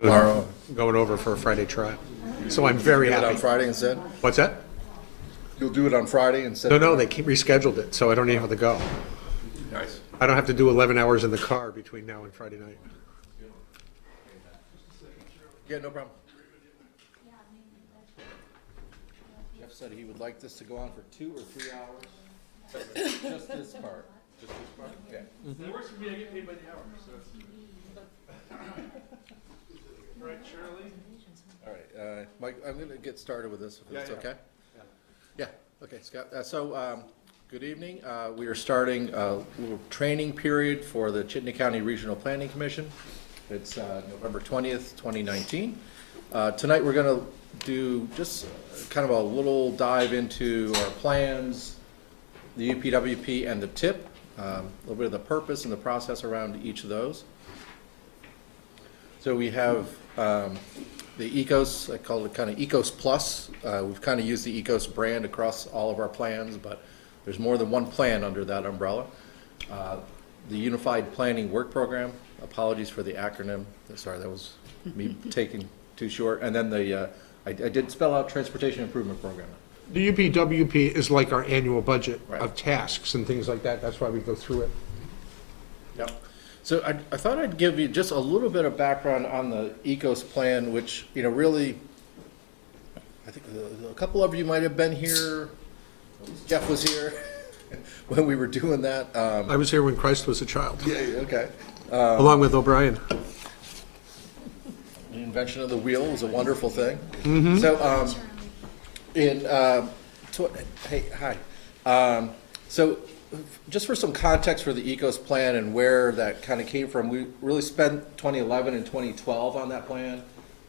Tomorrow. Going over for a Friday try. So I'm very Do it on happy. Friday instead? What's that? You'll do it on Friday instead? No, they rescheduled it, so I don't even have to go. Nice. I don't have to do 11 hours in the car between now and Friday night. Yeah, no problem. Jeff said he would like this to go on for 2 or 3 hours. Just this part. Just this part? Okay. It works for me, I get paid by the hour, so it's. Right, Shirley? All right, Mike, I'm going to get started with this, if it's Yeah. okay? Yeah, okay, Scott. Good evening. We are starting a little training period for the Chittenden County Regional Planning Commission. It's November 20th, 2019. Tonight, we're going to do just kind of a little dive into our plans, the UPWP and the TIP, a little bit of the purpose and the process around each of those. So we have the ECOS, I call it kind of ECOS Plus. We've kind of used the ECOS brand across all of our plans, but there's more than one plan under that umbrella. The Unified Planning Work Program, apologies for the acronym. Sorry, that was me taking too short. And then I did spell out Transportation Improvement Program. The UPWP is like our annual budget Right. of tasks and things like that. That's why we go through it. Yep. So I thought I'd give you just a little bit of background on the ECOS plan, which, really, I think a couple of you might have been here. Jeff was here when we were doing that. I was here when Christ was a child, Yeah, okay. along with O'Brien. The invention of the wheel was a wonderful thing. So, hey, hi. So, just for some context for the ECOS plan and where that kind of came from, we really spent 2011 and 2012 on that plan,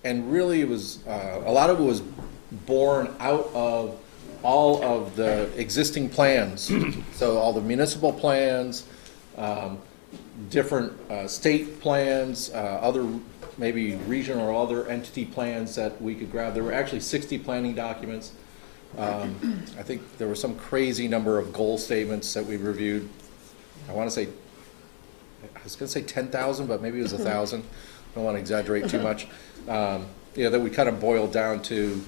and really it was a lot of it was born out of all of the existing plans. So all the municipal plans, different state plans, other maybe regional or other entity plans that we could grab. There were actually 60 planning documents. I think there was some crazy number of goal statements that we reviewed. I was going to say 10,000, but maybe it was 1,000. I don't want to exaggerate too much. That we kind of boiled down to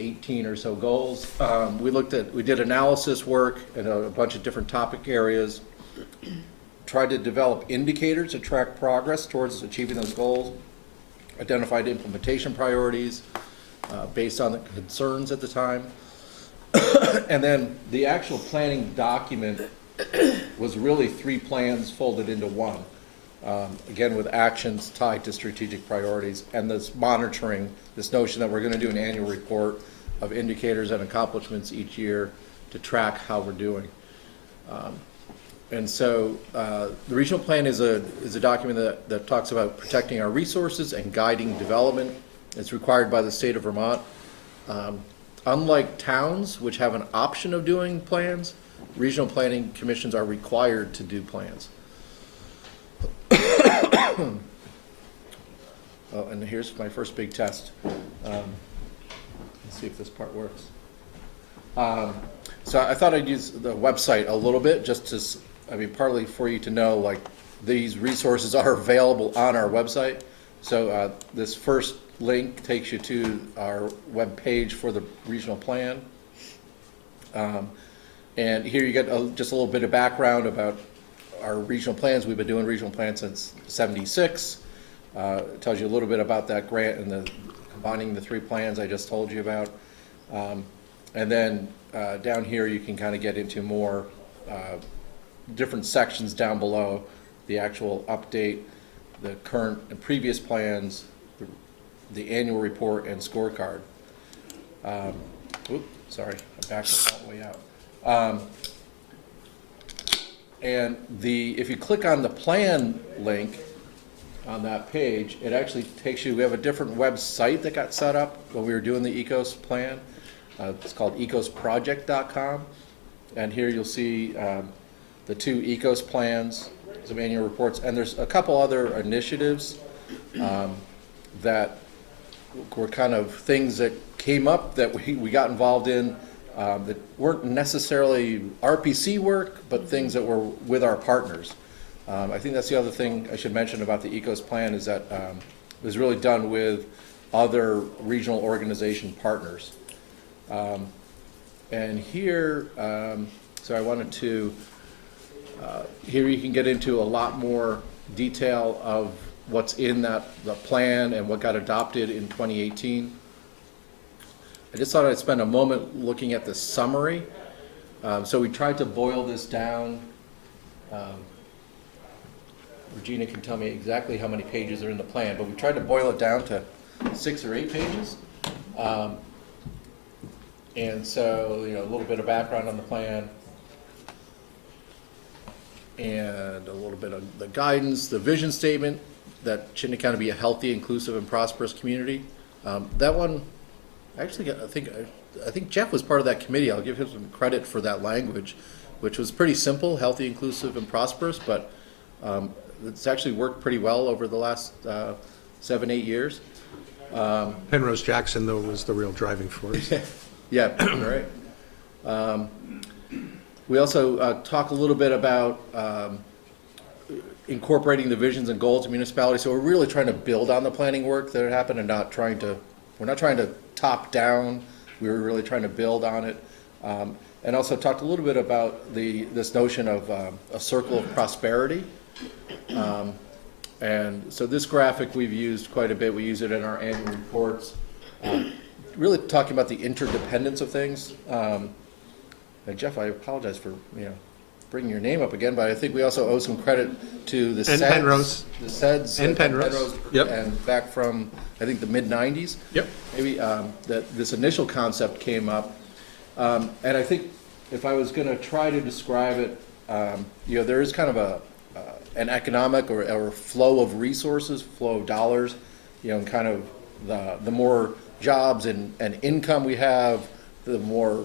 18 or so goals. We did analysis work in a bunch of different topic areas, tried to develop indicators to track progress towards achieving those goals, identified implementation priorities, based on the concerns at the time. And then the actual planning document was really 3 plans folded into one. Again, with actions tied to strategic priorities and this monitoring, this notion that we're going to do an annual report of indicators and accomplishments each year to track how we're doing. And so the regional plan is a document that talks about protecting our resources and guiding development. It's required by the state of Vermont. Unlike towns, which have an option of doing plans, regional planning commissions are required to do plans. Oh, and here's my first big test. Let's see if this part works. So I thought I'd use the website a little bit just to, partly for you to know, like, these resources are available on our website. So this first link takes you to our web page for the regional plan. And here you get just a little bit of background about our regional plans. We've been doing regional plans since '76. It tells you a little bit about that grant and combining the 3 plans I just told you about. And then down here you can kind of get into more different sections down below, the actual update, the current and previous plans, the annual report and scorecard. Sorry, I backed all the way out. And if you click on the plan link on that page, it actually takes you, we have a different website that got set up when we were doing the ECOS plan. It's called ecosproject.com. And here you'll see the 2 ECOS plans, some annual reports, and there's a couple other initiatives that were kind of things that came up that we got involved in that weren't necessarily RPC work, but things that were with our partners. I think that's the other thing I should mention about the ECOS plan is that was really done with other regional organization partners. And here, so I wanted to, here you can get into a lot more detail of what's in the plan and what got adopted in 2018. I just thought I'd spend a moment looking at the summary. So we tried to boil this down. Regina can tell me exactly how many pages are in the plan, but we tried to boil it down to 6 or 8 pages. And so, a little bit of background on the plan, and a little bit of the guidance, the vision statement that Chittenden County be a healthy, inclusive, and prosperous community. That one, actually, I think Jeff was part of that committee. I'll give him some credit for that language, which was pretty simple: healthy, inclusive, and prosperous. But it's actually worked pretty well over the last 7-8 years. Penrose Jackson, though, was the real driving force. Yeah, right. We also talk a little bit about incorporating the visions and goals of municipalities. So we're really trying to build on the planning work that had happened and we're not trying to top down. We were really trying to build on it. And also talked a little bit about this notion of a circle of prosperity. And so this graphic we've used quite a bit. We use it in our annual reports. Really talking about the interdependence of things. And Jeff, I apologize for bringing your name up again, but I think we also owe some credit to the SEDS, Penrose. the SEDS And Penrose. Yep. And back from I think the mid '90s. Yep. Maybe that this initial concept came up, and I think if I was going to try to describe it, there is kind of an economic or flow of resources, flow of dollars, and kind of the more jobs and income we have, the more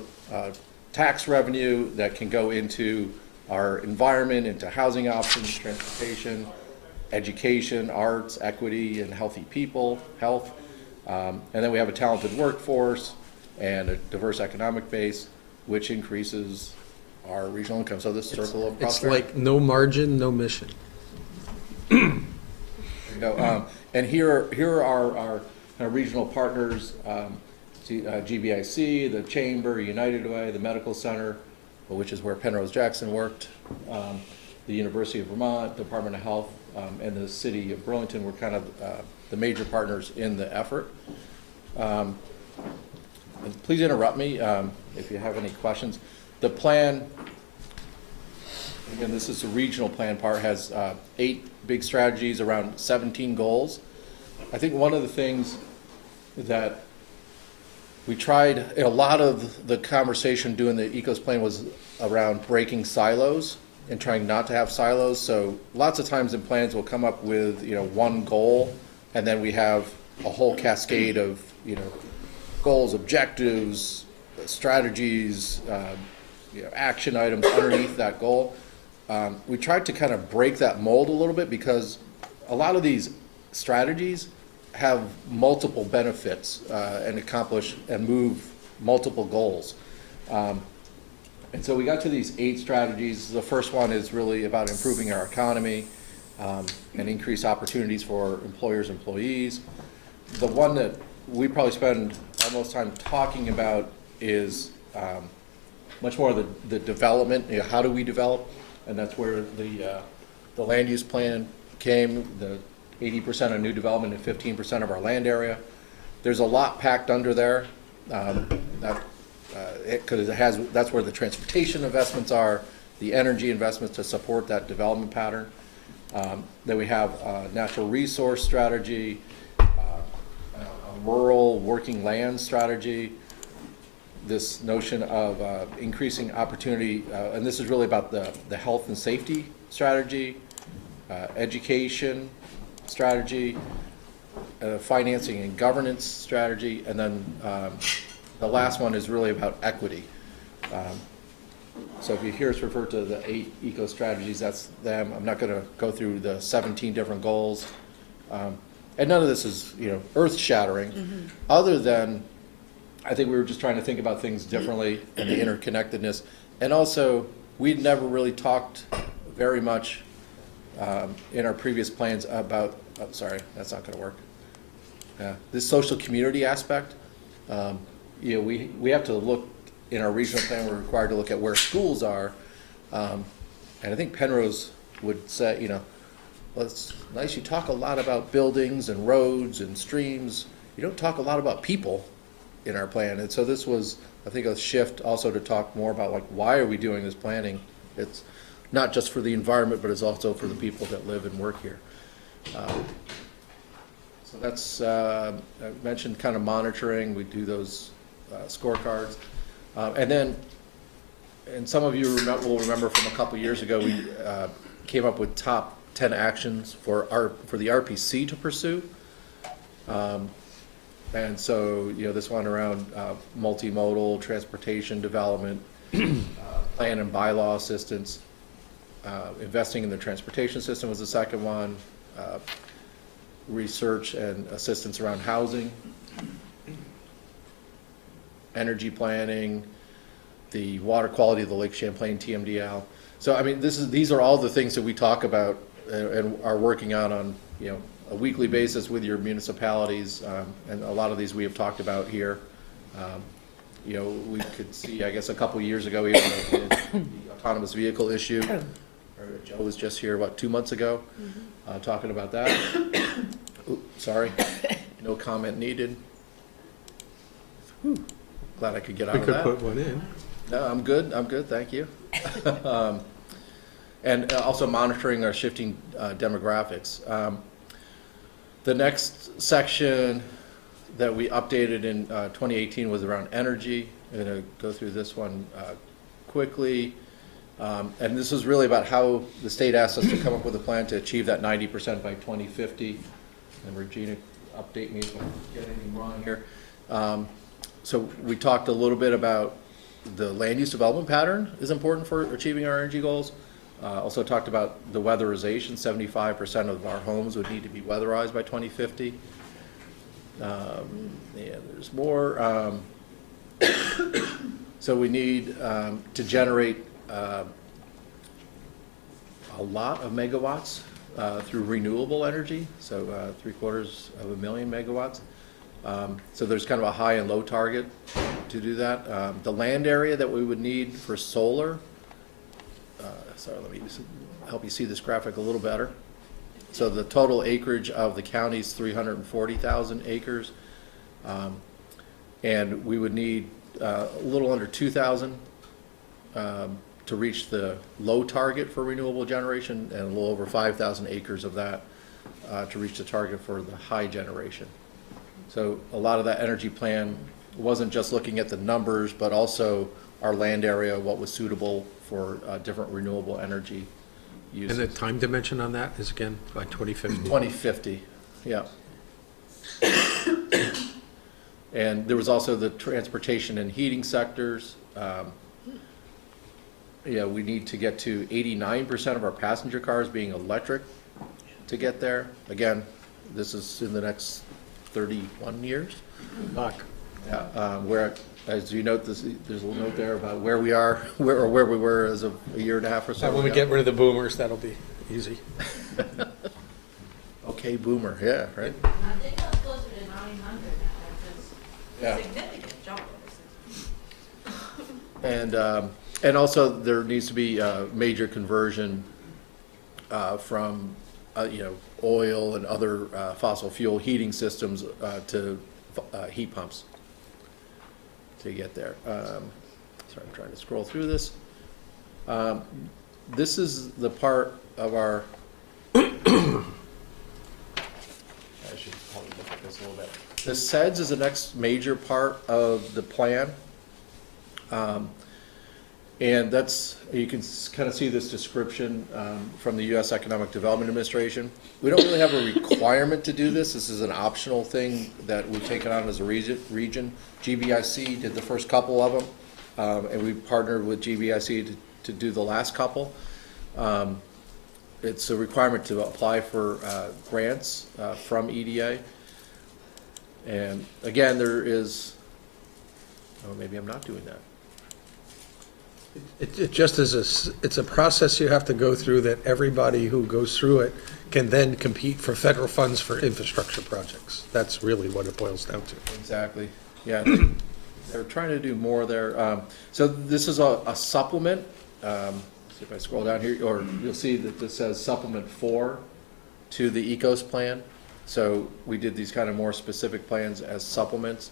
tax revenue that can go into our environment, into housing options, transportation, education, arts, equity, and healthy people, health. And then we have a talented workforce and a diverse economic base, which increases our regional income. So this circle of It's prosperity. like no margin, no mission. And here are our regional partners, GBIC, the Chamber, United Way, the Medical Center, which is where Penrose Jackson worked, the University of Vermont, Department of Health, and the City of Burlington were kind of the major partners in the effort. And please interrupt me if you have any questions. The plan, again, this is the regional plan part, has 8 big strategies around 17 goals. I think one of the things that we tried, a lot of the conversation doing the ECOS plan was around breaking silos and trying not to have silos. So lots of times in plans we'll come up with one goal, and then we have a whole cascade of goals, objectives, strategies, action items underneath that goal. We tried to kind of break that mold a little bit because a lot of these strategies have multiple benefits and accomplish and move multiple goals. And so we got to these 8 strategies. The first one is really about improving our economy and increase opportunities for employers and employees. The one that we probably spend our most time talking about is much more the development. How do we develop? And that's where the land use plan came. The 80% of new development and 15% of our land area. There's a lot packed under there. That's where the transportation investments are, the energy investments to support that development pattern. Then we have a natural resource strategy, a rural working land strategy, this notion of increasing opportunity, and this is really about the health and safety strategy, education strategy, financing and governance strategy, and then the last one is really about equity. So if you hear us refer to the 8 eco strategies, that's them. I'm not going to go through the 17 different goals, and none of this is earth-shattering, other than I think we were just trying to think about things differently and the interconnectedness, and also we'd never really talked very much in our previous plans about, sorry, that's not going to work. Yeah, this social community aspect, you know, we have to look, in our regional plan, we're required to look at where schools are. And I think Penrose would say, you know, well, it's nice, you talk a lot about buildings and roads and streams. You don't talk a lot about people in our plan. And so this was, I think, a shift also to talk more about, like, why are we doing this planning? It's not just for the environment, but it's also for the people that live and work here. So that's, I mentioned kind of monitoring, we do those scorecards. And then, and some of you will remember from a couple years ago, we came up with top 10 actions for the RPC to pursue. And so, you know, this one around multimodal transportation development, plan and bylaw assistance, investing in the transportation system was the second one, research and assistance around housing, energy planning, the water quality of the Lake Champlain TMDL. So, I mean, these are all the things that we talk about and are working on, you know, a weekly basis with your municipalities, and a lot of these we have talked about here. You know, we could see, I guess, a couple years ago, even the autonomous vehicle issue. Joe was just here about 2 months ago, talking about that. Ooh, sorry, no comment needed. Whew. Glad I could get out We of could that. put one in. No, I'm good, thank you. And also monitoring our shifting demographics. The next section that we updated in 2018 was around energy. I'm gonna go through this one quickly. And this was really about how the state asked us to come up with a plan to achieve that 90% by 2050. And Regina, update me if I get anything wrong here. So we talked a little bit about the land use development pattern is important for achieving our energy goals. Also talked about the weatherization. 75% of our homes would need to be weatherized by 2050. Yeah, there's more. So we need to generate a lot of megawatts through renewable energy, so 750,000 megawatts. So there's kind of a high and low target to do that. The land area that we would need for solar, sorry, let me help you see this graphic a little better. So the total acreage of the county is 340,000 acres. And we would need a little under 2,000 to reach the low target for renewable generation, and a little over 5,000 acres of that to reach the target for the high generation. So a lot of that energy plan wasn't just looking at the numbers, but also our land area, what was suitable for different renewable energy uses. And the time dimension on that is again by 2050? 2050, yeah. And there was also the transportation and heating sectors. Yeah, we need to get to 89% of our passenger cars being electric to get there. Again, this is in the next 31 years. Luck. Yeah, where, as you note, there's a little note there about where we are, where we were as of a year and a half or so When we ago. get rid of the boomers, that'll be easy. Okay, boomer, yeah, right? I think that's closer to 900 now, Yeah. which is a significant jump. And also there needs to be a major conversion from, you know, oil and other fossil fuel heating systems to heat pumps to get there. Sorry, I'm trying to scroll through this. This is the part of our, I should probably look at this a little bit. The SEDS is the next major part of the plan. And that's, you can kind of see this description from the U.S. Economic Development Administration. We don't really have a requirement to do this. This is an optional thing that we've taken on as a region. GBIC did the first couple of them, and we partnered with GBIC to do the last couple. It's a requirement to apply for grants from EDA. And again, there is, oh, maybe I'm not doing that. It just is it's a process you have to go through that everybody who goes through it can then compete for federal funds for infrastructure projects. That's really what it boils down to. Exactly, yeah. They're trying to do more there. So this is a supplement. See if I scroll down here, or you'll see that this says supplement 4 to the ECOS plan. So we did these kind of more specific plans as supplements.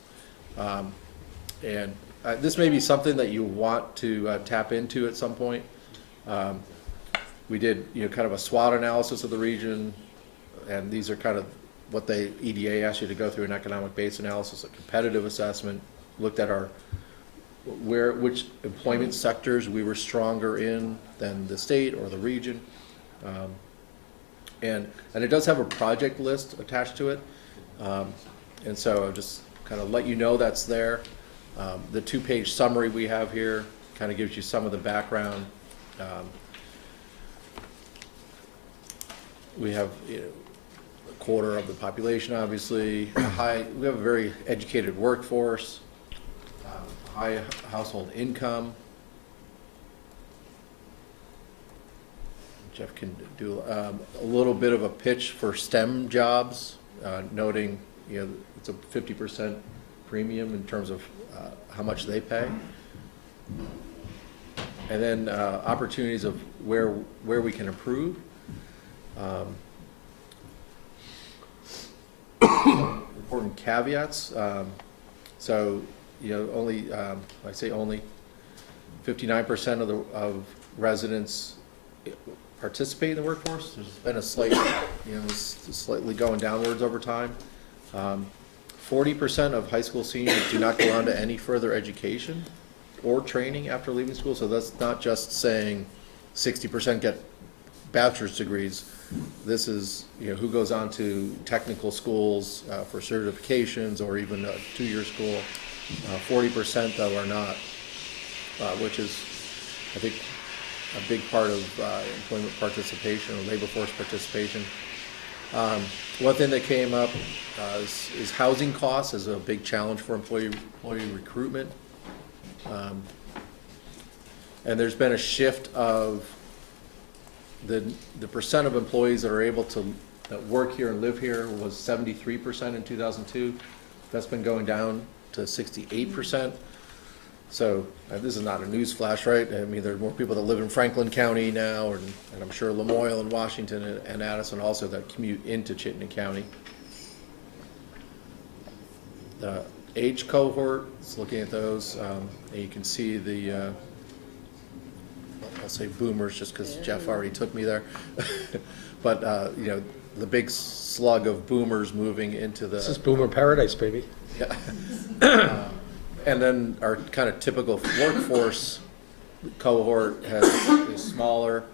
And this may be something that you want to tap into at some point. We did, kind of a SWOT analysis of the region, and these are kind of what the EDA asked you to go through: an economic base analysis, a competitive assessment, looked at which employment sectors we were stronger in than the state or the region. And it does have a project list attached to it. And so I'll just kind of let you know that's there. The 2-page summary we have here kind of gives you some of the background. We have, a quarter of the population, obviously. We have a very educated workforce, high household income. Jeff can do a little bit of a pitch for STEM jobs, noting, it's a 50% premium in terms of how much they pay. And then opportunities of where we can improve. Important caveats. So, only, I say only, 59% of residents participate in the workforce. There's been a slight, slightly going downwards over time. 40% of high school seniors do not go on to any further education or training after leaving school. So that's not just saying 60% get bachelor's degrees. This is, who goes on to technical schools for certifications or even a 2-year school. 40% though are not, which is, I think, a big part of employment participation or labor force participation. One thing that came up is housing costs is a big challenge for employee recruitment. And there's been a shift of the percent of employees that are able that work here and live here was 73% in 2002. That's been going down to 68%. So this is not a news flash, right? I mean, there are more people that live in Franklin County now, and I'm sure Lamoille and Washington and Addison also that commute into Chittenden County. The age cohort, it's looking at those, and you can see the, I'll say boomers just because Jeff already took me there. But, the big slug of boomers moving into the... This is boomer paradise, baby. Yeah. And then our kind of typical workforce cohort is smaller.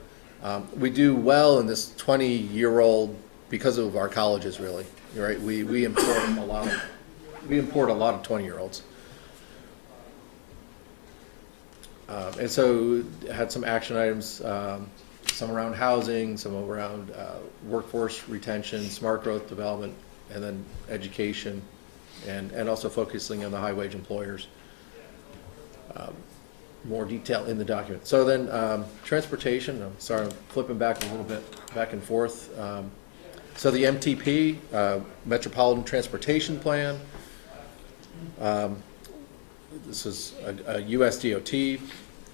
We do well in this 20-year-old because of our colleges, really. Right? We import a lot of 20-year-olds. And so had some action items, some around housing, some around workforce retention, smart growth development, and then education. And also focusing on the high wage employers. More detail in the document. So then transportation, I'm sorry, I'm flipping back a little bit, back and forth. So the MTP, Metropolitan Transportation Plan, this is a US DOT,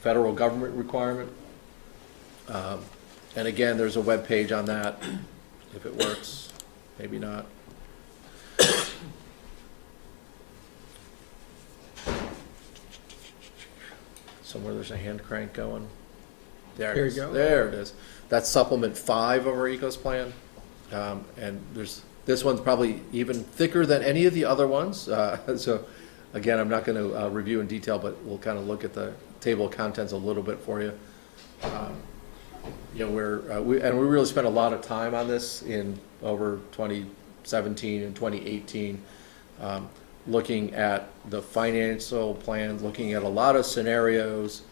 federal government requirement. And again, there's a web page on that, if it works, maybe not. Somewhere there's a hand crank going. There it is. There you go. There it is. That's supplement 5 of our ECOS plan. And this one's probably even thicker than any of the other ones. So again, I'm not going to review in detail, but we'll kind of look at the table of contents a little bit for you. We really spent a lot of time on this in over 2017 and 2018. Looking at the financial plan, looking at a lot of scenarios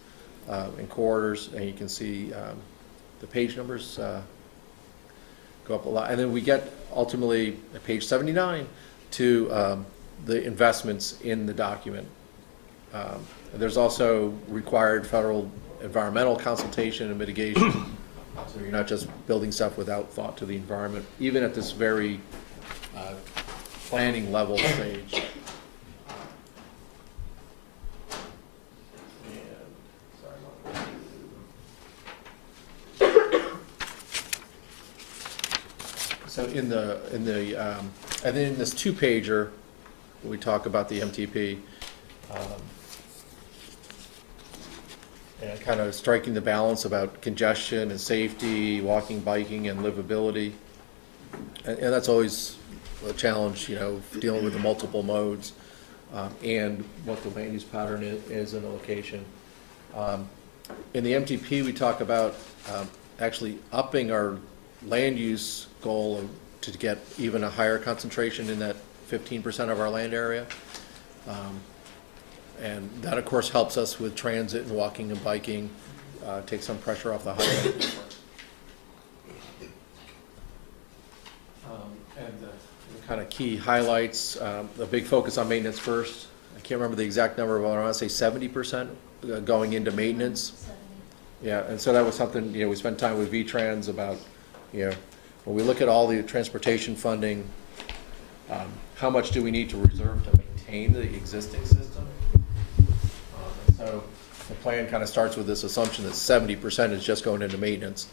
and corridors, and you can see the page numbers go up a lot. And then we get ultimately at page 79 to the investments in the document. There's also required federal environmental consultation and mitigation. So you're not just building stuff without thought to the environment, even at this very planning level stage. So in the, and then in this two-pager, we talk about the MTP, and kind of striking the balance about congestion and safety, walking, biking, and livability. And that's always a challenge, you know, dealing with the multiple modes, and what the land use pattern is in a location. In the MTP, we talk about actually upping our land use goal to get even a higher concentration in that 15% of our land area. And that, of course, helps us with transit and walking and biking, take some pressure off the highway. And the kind of key highlights, a big focus on maintenance first. I can't remember the exact number, but I want to say 70% going into maintenance. Yeah, and so that was something, you know, we spent time with V-Trans about, you know, when we look at all the transportation funding, how much do we need to reserve to maintain the existing system? So the plan kind of starts with this assumption that 70% is just going into maintenance.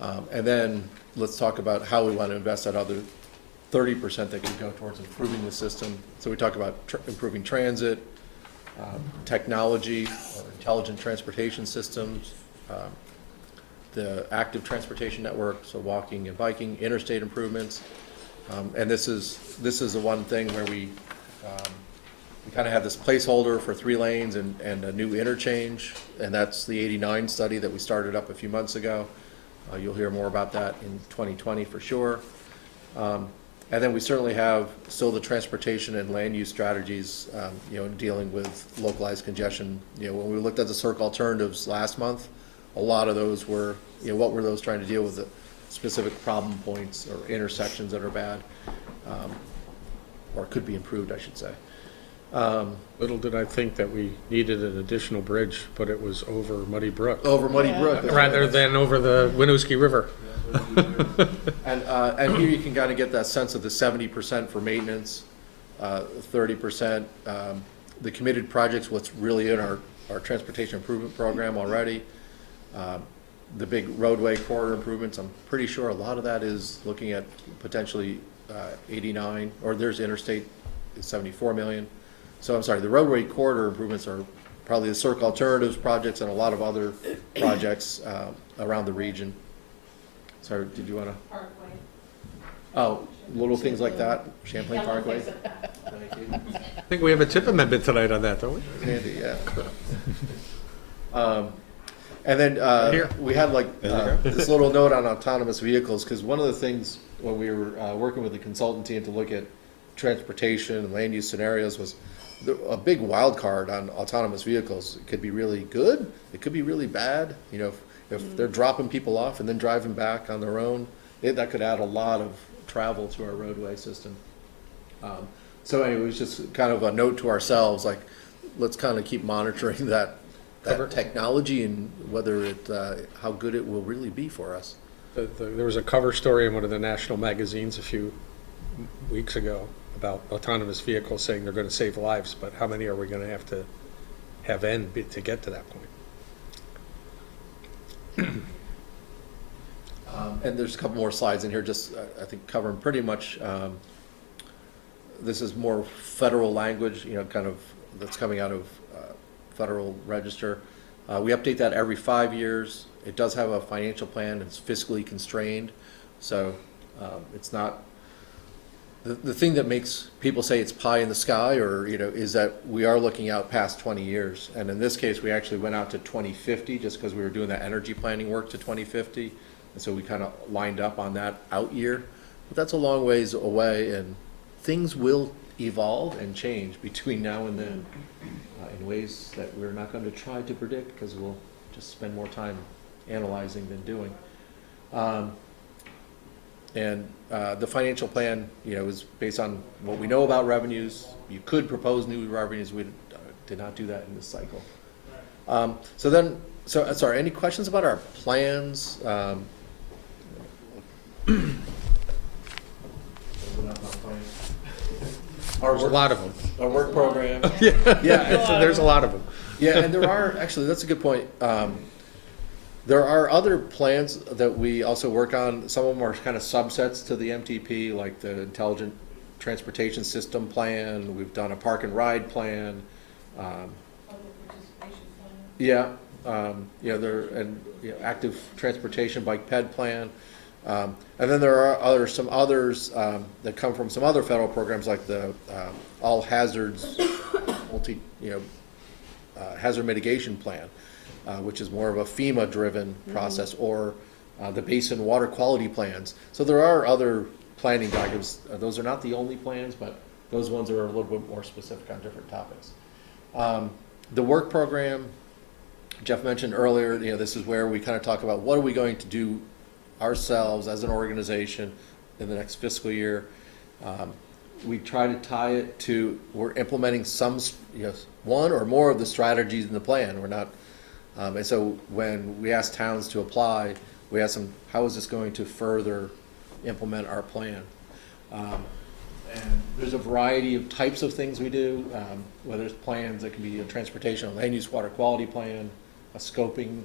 And then let's talk about how we want to invest that other 30% that can go towards improving the system. So we talk about improving transit, technology, or intelligent transportation systems, the active transportation network, so walking and biking, interstate improvements. And this is the one thing where we kind of have this placeholder for 3 lanes and a new interchange, and that's the 89 study that we started up a few months ago. You'll hear more about that in 2020 for sure. And then we certainly have still the transportation and land use strategies, you know, in dealing with localized congestion. You know, when we looked at the circ alternatives last month, a lot of those were, you know, what were those trying to deal with, the specific problem points or intersections that are bad, or could be improved, I should say. Little did I think that we needed an additional bridge, but it was over Muddy Brook. Over Muddy Brook. Rather than over the Winooski River. And here you can kind of get that sense of the 70% for maintenance, 30%, the committed projects, what's really in our transportation improvement program already. The big roadway corridor improvements, I'm pretty sure a lot of that is looking at potentially 89, or there's interstate is 74 million. So I'm sorry, the roadway corridor improvements are probably the circ alternatives projects and a lot of other projects around the region. Sorry, did you want to? Parkway. Oh, little things like that, Champlain Yeah, little Parkway. things like that. Thank you. I think we have a tip amendment tonight on that, don't we? Handy, yeah. And then Here. we had like There you go. this little note on autonomous vehicles, because one of the things when we were working with the consultant team to look at transportation and land use scenarios was a big wild card on autonomous vehicles. It could be really good, it could be really bad. You know, if they're dropping people off and then driving back on their own, that could add a lot of travel to our roadway system. So anyway, it was just kind of a note to ourselves, like, let's kind of keep monitoring that technology and whether it, how good it will really be for us. There was a cover story in one of the national magazines a few weeks ago about autonomous vehicles saying they're going to save lives, but how many are we going to have end to get to that point? And there's a couple more slides in here, just I think covering pretty much, this is more federal language, you know, kind of that's coming out of Federal Register. We update that every 5 years. It does have a financial plan. It's fiscally constrained, so it's not. The thing that makes people say it's pie in the sky, or you know, is that we are looking out past 20 years. And in this case, we actually went out to 2050, just because we were doing that energy planning work to 2050, and so we kind of lined up on that out year. But that's a long ways away, and things will evolve and change between now and then in ways that we're not going to try to predict, because we'll just spend more time analyzing than doing. And the financial plan, you know, is based on what we know about revenues. You could propose new revenues. We did not do that in this cycle. Sorry, any questions about our plans? There's a lot of them. Our work program. Yeah, there's a lot of them. Yeah, and there are, actually, that's a good point. There are other plans that we also work on. Some of them are kind of subsets to the MTP, like the Intelligent Transportation System Plan. We've done a Park and Ride Plan. Yeah, active transportation bike ped plan. And then there are some others that come from some other federal programs, like the all hazards hazard mitigation plan, which is more of a FEMA driven process, or the basin water quality plans. So there are other planning documents. Those are not the only plans, but those ones are a little bit more specific on different topics. The work program, Jeff mentioned earlier, this is where we kind of talk about what are we going to do ourselves as an organization in the next fiscal year. We try to tie it to, we're implementing one or more of the strategies in the plan. We're not, and so when we ask towns to apply, we ask them, how is this going to further implement our plan? And there's a variety of types of things we do, whether it's plans that can be a transportation or land use water quality plan, a scoping,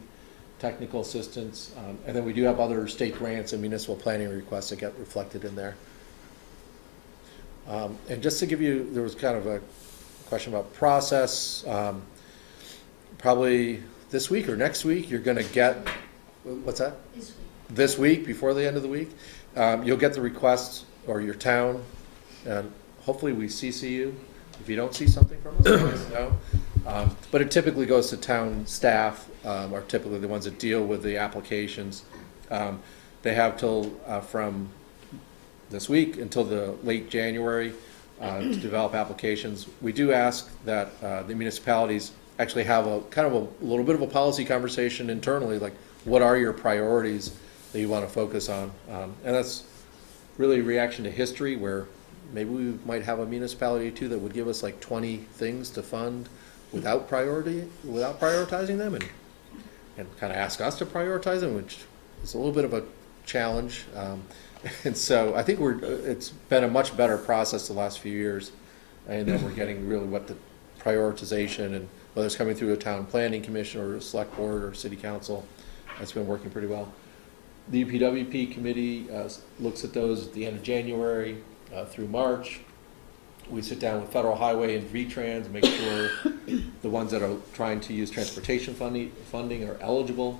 technical assistance, and then we do have other state grants and municipal planning requests that get reflected in there. And just to give you, there was kind of a question about process. Probably this week or next week, you're going to get, what's that? This week. This week, before the end of the week, you'll get the request, or your town, and hopefully we CC you. If you don't see something from us, let us know. But it typically goes to town staff, are typically the ones that deal with the applications. They have till from this week until the late January to develop applications. We do ask that the municipalities actually have a kind of a little bit of a policy conversation internally, like what are your priorities that you want to focus on? And that's really a reaction to history, where maybe we might have a municipality or two that would give us like 20 things to fund without prioritizing them, and kind of ask us to prioritize them, which is a little bit of a challenge. And so I think it's been a much better process the last few years, and then we're getting really what the prioritization, and whether it's coming through a town planning commission or a select board or city council, that's been working pretty well. The UPWP committee looks at those at the end of January through March. We sit down with Federal Highway and VTrans, make sure the ones that are trying to use transportation funding are eligible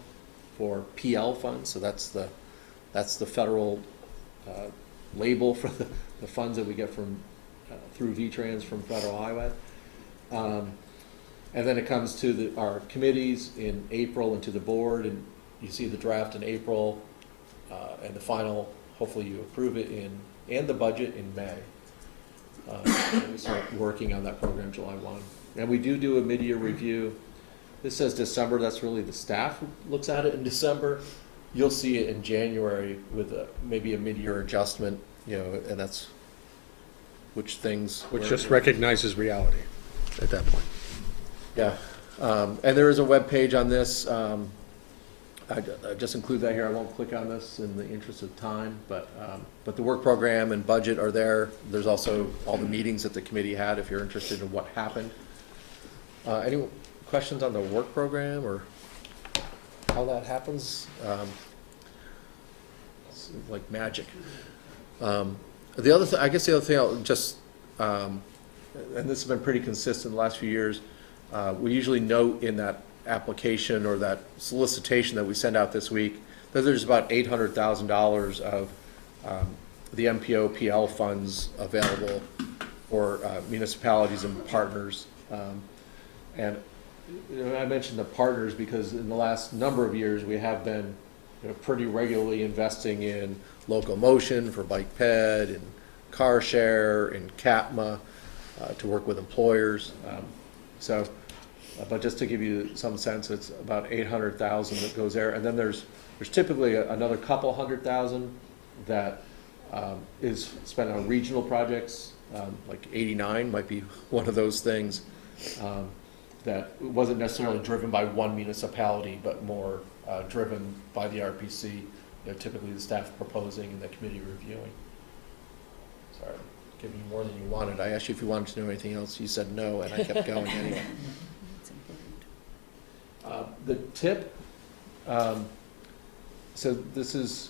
for PL funds. So that's the federal label for the funds that we get from through VTrans from Federal Highway. And then it comes to our committees in April and to the board, and you see the draft in April, and the final, hopefully you approve it and the budget in May. We start working on that program July 1. And we do a mid-year review. This says December, that's really the staff who looks at it in December. You'll see it in January with maybe a mid-year adjustment, and that's which just recognizes reality at that point. Yeah, and there is a web page on this. I just include that here. I won't click on this in the interest of time, but the work program and budget are there. There's also all the meetings that the committee had if you're interested in what happened. Any questions on the work program or how that happens? It's like magic. The other thing, the other thing I'll just, and this has been pretty consistent the last few years, we usually note in that application or that solicitation that we send out this week that there's about $800,000 of the MPO PL funds available for municipalities and partners. And I mentioned the partners because in the last number of years we have been pretty regularly investing in locomotion for bike ped and car share and CAPMA to work with employers. But just to give you some sense, it's about 800,000 that goes there, and then there's typically another couple $100,000 that is spent on regional projects, like 89 might be one of those things. that wasn't necessarily driven by one municipality, but more driven by the RPC, you know, typically the staff proposing and the committee reviewing. Sorry, giving you more than you wanted. I asked you if you wanted to know anything else. You said no, and I kept going anyway. The tip, so this is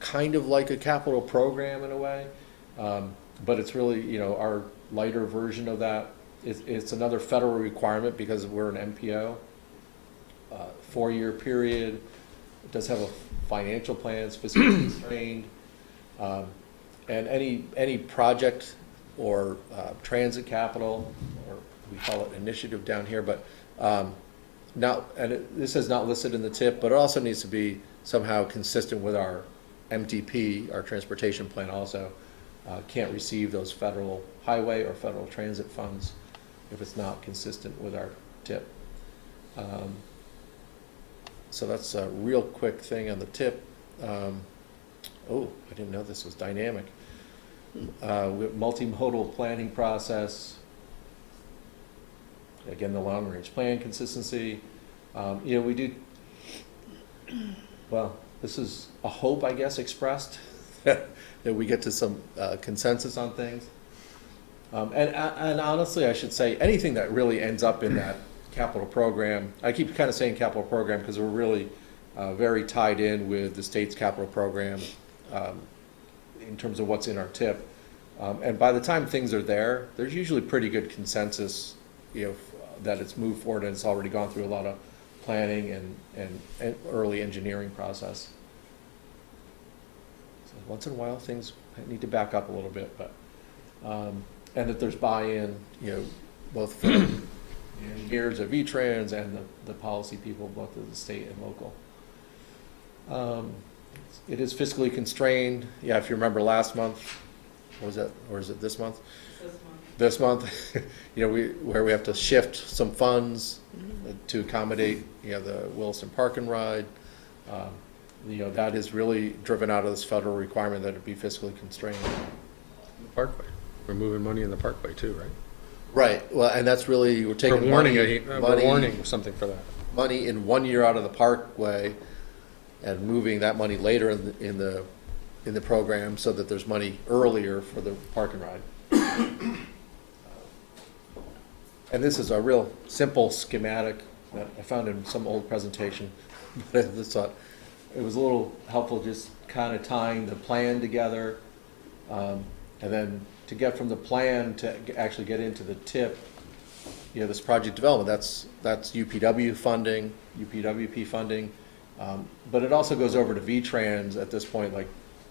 kind of like a capital program in a way, but it's really, you know, our lighter version of that. It's another federal requirement because we're an MPO, 4-year period. It does have a financial plan, it's fiscally constrained, and any project or transit capital, or we call it initiative down here, but this is not listed in the tip, but it also needs to be somehow consistent with our MTP, our transportation plan also. Can't receive those federal highway or federal transit funds if it's not consistent with our tip. So that's a real quick thing on the tip. Oh, I didn't know this was dynamic. We have multimodal planning process. Again, the long range plan consistency. You know, we do, well, this is a hope, I guess, expressed that we get to some consensus on things. And honestly, I should say anything that really ends up in that capital program, I keep kind of saying capital program because we're really very tied in with the state's capital program in terms of what's in our tip. And by the time things are there, there's usually pretty good consensus, you know, that it's moved forward and it's already gone through a lot of planning and early engineering process. So once in a while, things need to back up a little bit, but and that there's buy-in, you know, both from engineers of V-Trans and the policy people, both of the state and local. It is fiscally constrained. Yeah, if you remember last month, what was that, or is it this month? This month, you know, where we have to shift some funds to accommodate, you know, the Wilson Park and Ride. You know, that is really driven out of this federal requirement that it be fiscally constrained. The Parkway. We're moving money in the Parkway too, right? Right. Well, and that's really, we're taking We're warning, money, we're warning something for that. money in 1 year out of the Parkway and moving that money later in the program so that there's money earlier for the Park and Ride. And this is a real simple schematic that I found in some old presentation, but I just thought it was a little helpful just kind of tying the plan together, and then to get from the plan to actually get into the tip, you know, this project development, that's UPW funding, UPWP funding, but it also goes over to V-Trans at this point, like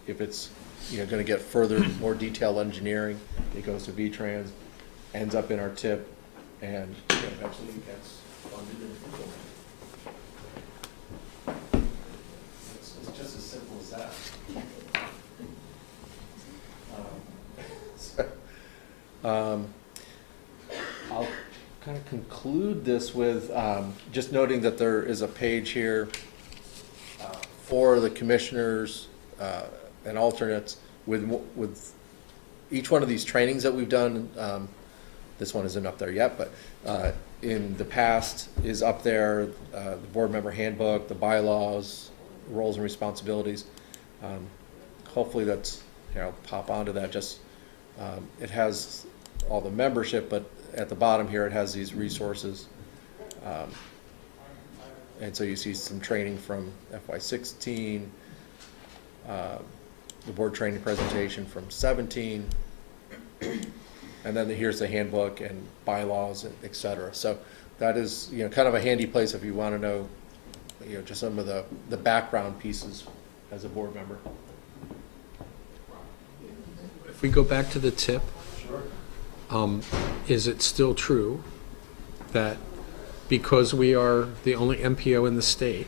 if it's, you know, going to get further, more detailed engineering, it goes to V-Trans, ends up in our tip, and eventually gets funded and implemented. It's just as simple as that. I'll kind of conclude this with just noting that there is a page here for the commissioners and alternates with each one of these trainings that we've done. This one isn't up there yet, but in the past is up there, the board member handbook, the bylaws, roles and responsibilities. Hopefully that's, you know, pop onto that. Just it has all the membership, but at the bottom here it has these resources. And so you see some training from FY16, the board training presentation from 17, and then here's the handbook and bylaws, et cetera. So that is, you know, kind of a handy place if you want to know, you know, just some of the background pieces as a board member. If we go back to the tip, is it still true that because we are the only MPO in the state,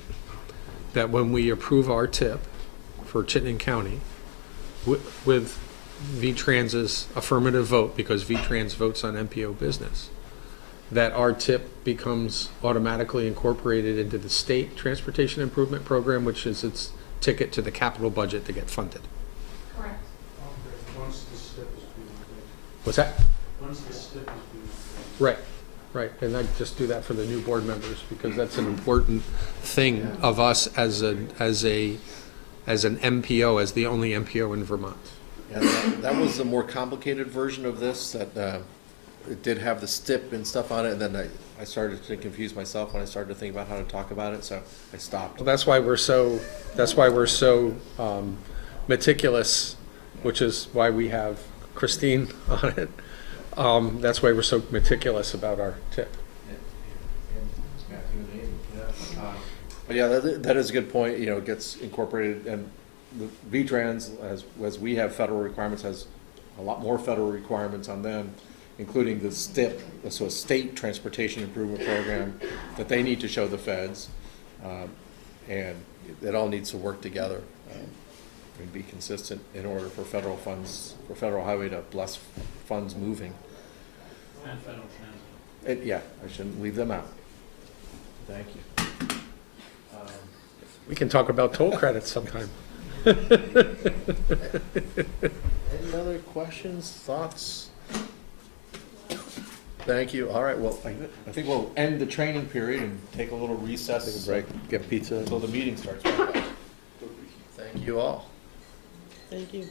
that when we approve our tip for Chittenden County, with V-Trans's affirmative vote, because V-Trans votes on MPO business, that our tip becomes automatically incorporated into the state transportation improvement program, which is its ticket to the capital budget to get funded? Correct. Once the STIP is being, What's that? once the STIP is being, Right. Right, and I just do that for the new board members, because that's an important thing of us as an MPO, as the only MPO in Vermont. And that was the more complicated version of this, that it did have the STIP and stuff on it, and then I started to confuse myself when I started to think about how to talk about it, so I stopped. Well, that's why we're so meticulous, which is why we have Christine on it. That's why we're so meticulous about our tip. But yeah, that is a good point, you know, it gets incorporated, and the V-Trans, as we have federal requirements, has a lot more federal requirements on them, including the STIP, so a State Transportation Improvement Program, that they need to show the feds, and it all needs to work together and be consistent in order for federal funds, for federal highway to bless funds moving. And federal transit. Yeah, I shouldn't leave them out. Thank you. We can talk about toll credits sometime. Any other questions, thoughts? Thank you. All right, well, I think we'll end the training period and take a little recess. Take a break, get pizza. Until the meeting starts back up. Thank you all. Thank you.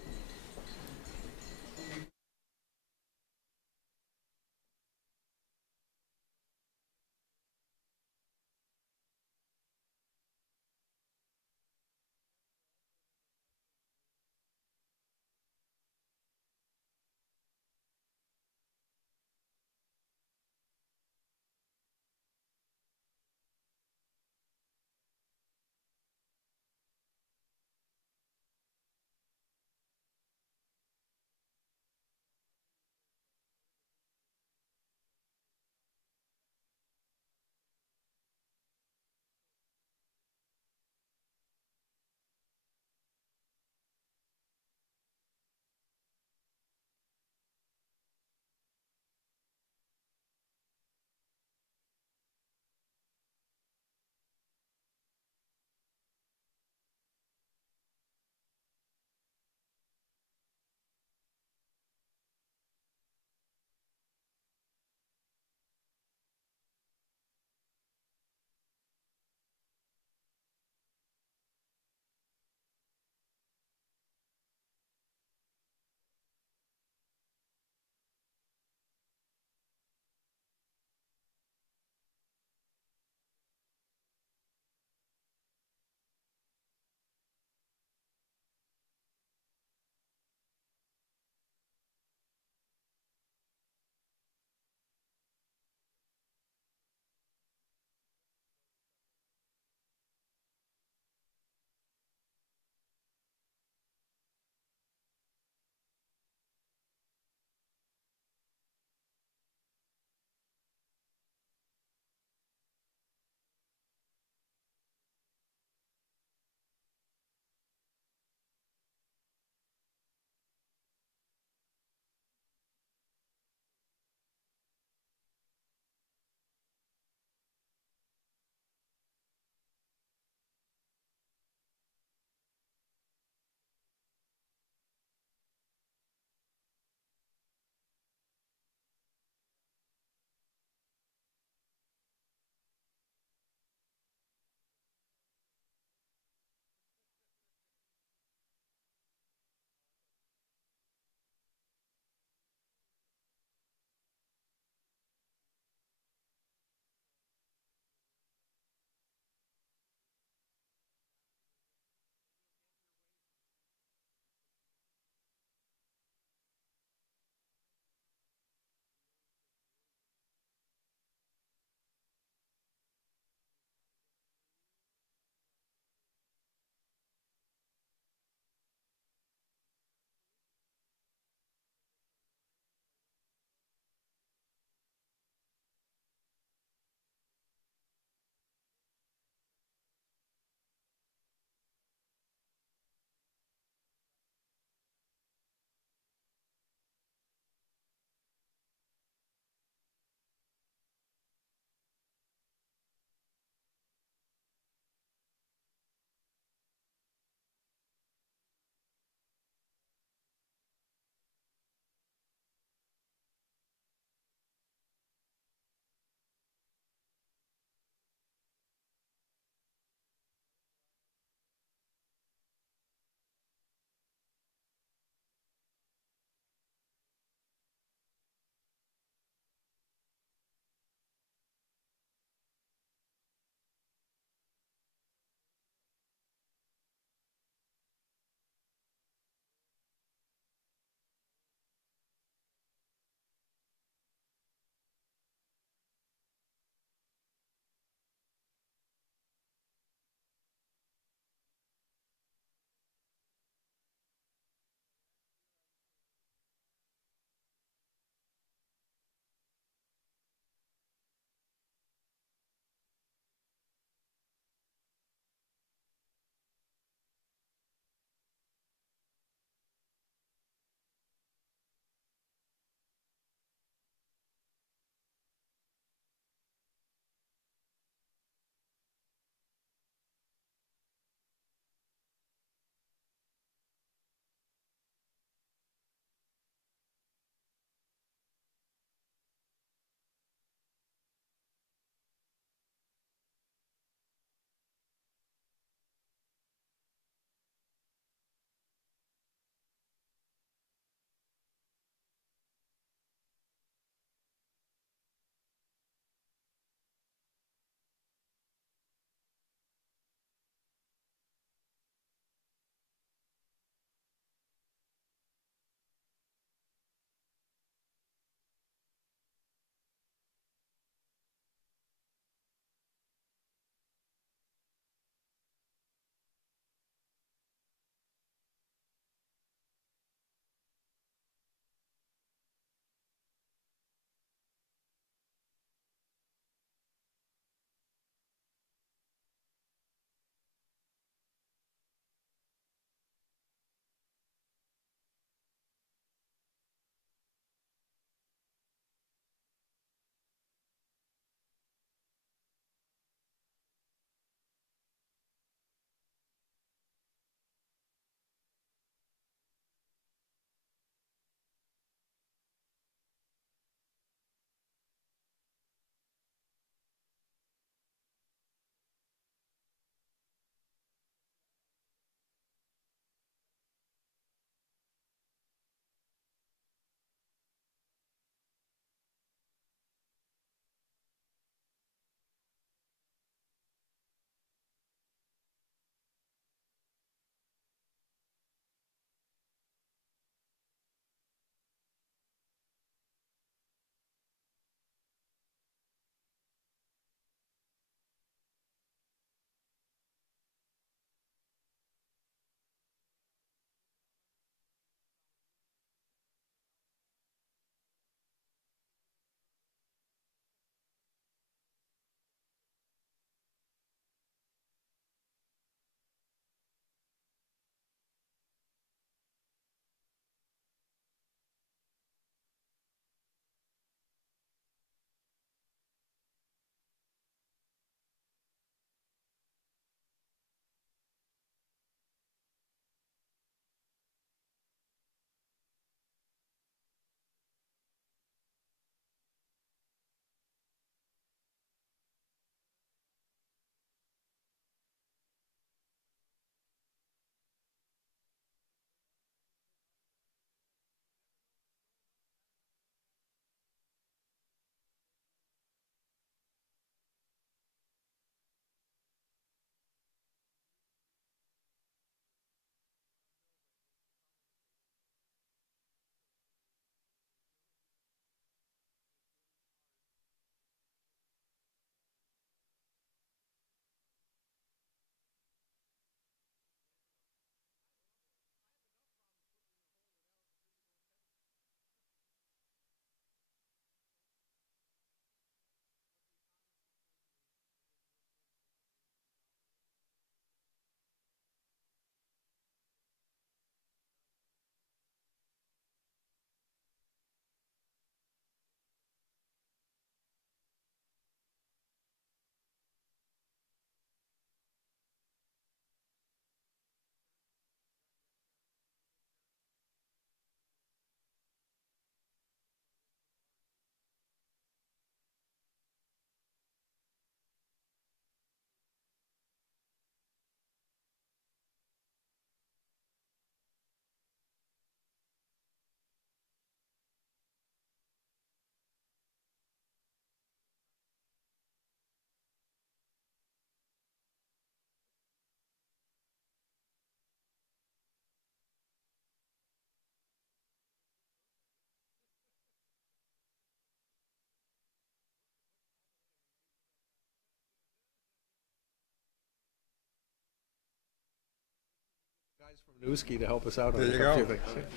Newski to help us out on There you a few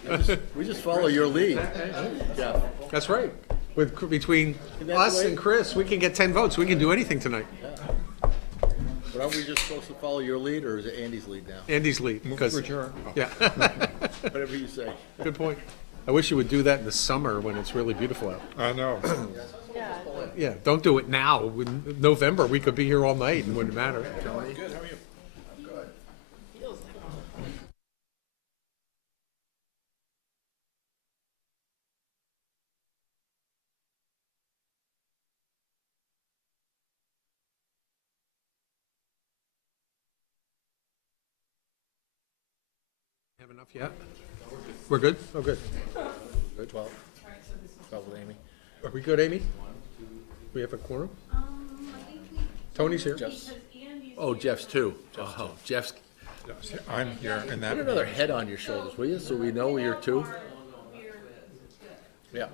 go. things. We just follow your lead. Jeff. That's right. Between us and Chris, we can get 10 votes. We can do anything tonight. But aren't we just supposed to follow your lead, or is it Andy's lead now? Andy's lead. Move Because to adjourn. yeah, Whatever you say. good point. I wish you would do that in the summer when it's really beautiful out. I know. Yeah, don't do it now. In November, we could be here all night and wouldn't matter. Have enough yet? We're good? Oh, good. 12. 12 with Amy. Are we good, Amy? We have a quorum? I think we. Tony's here. Because Andy's. Oh, Jeff's too. Oh, Jeff's. I'm here in that. Put another head on your shoulders, will you, so we know you're two? Yeah.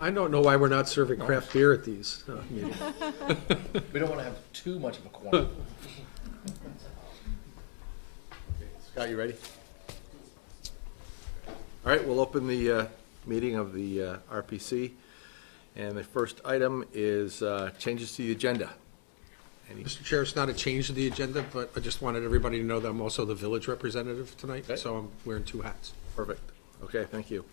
I don't know why we're not serving craft beer at these meetings. We don't want to have too much of a quorum. Scott, you ready? All right, we'll open the meeting of the RPC. And the first item is changes to the agenda. Mr. Chair, it's not a change to the agenda, but I just wanted everybody to know that I'm also the village representative tonight, Okay. so I'm wearing two hats. Perfect. Okay, thank you.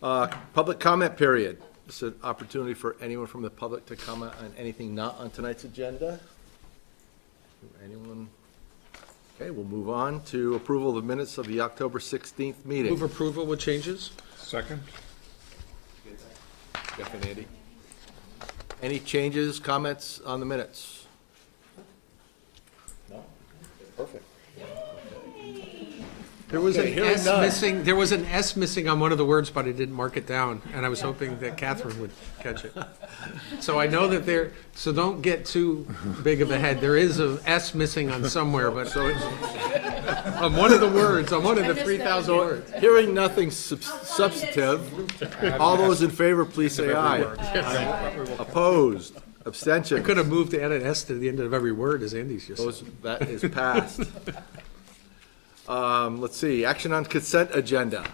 Public comment period. This is an opportunity for anyone from the public to comment on anything not on tonight's agenda. Anyone? Okay, we'll move on to approval of the minutes of the October 16th meeting. Move approval with changes? Second? Jeff and Andy. Any changes, comments on the minutes? No? Perfect. There was Okay, an hearing S none. missing, there was an S missing on one of the words, but I didn't mark it down, and I was hoping that Catherine would catch it. So I know that there, so don't get too big of a head. There is a S missing on somewhere, but so it's on one of the words, on one of the 3,000 words. Hearing nothing substantive, all those in favor, please say aye. Opposed, I abstentions. could have moved to add an S to the end of every word, as Andy's just said. That is passed. Let's see, action on consent agenda.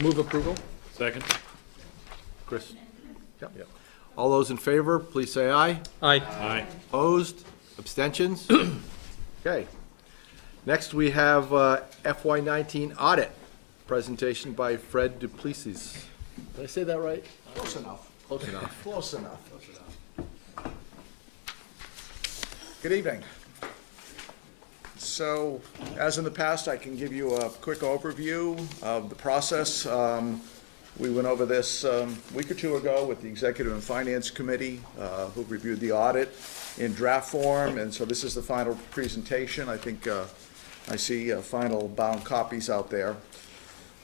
Move approval? Second. Chris? Yep. All those in favor, please say aye. Aye. Aye. Opposed, abstentions? Okay. Next, we have FY19 audit, presentation by Fred Duplessis. Did I say that right? Close enough, Close enough. close enough. Good evening. So, as in the past, I can give you a quick overview of the process. We went over this a week or two ago with the Executive and Finance Committee, who reviewed the audit in draft form, and so this is the final presentation. I think I see final bound copies out there.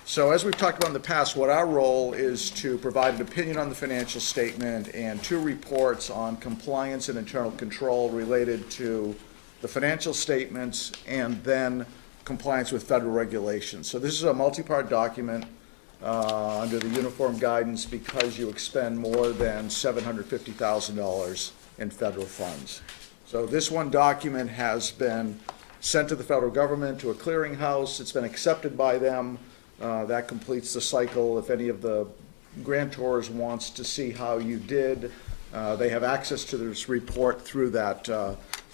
So as we've talked about in the past, what our role is to provide an opinion on the financial statement and 2 reports on compliance and internal control related to the financial statements and then compliance with federal regulations. So this is a multi-part document under the uniform guidance because you expend more than $750,000 in federal funds. So this one document has been sent to the federal government, to a clearinghouse. It's been accepted by them. That completes the cycle. If any of the grantors wants to see how you did, they have access to this report through that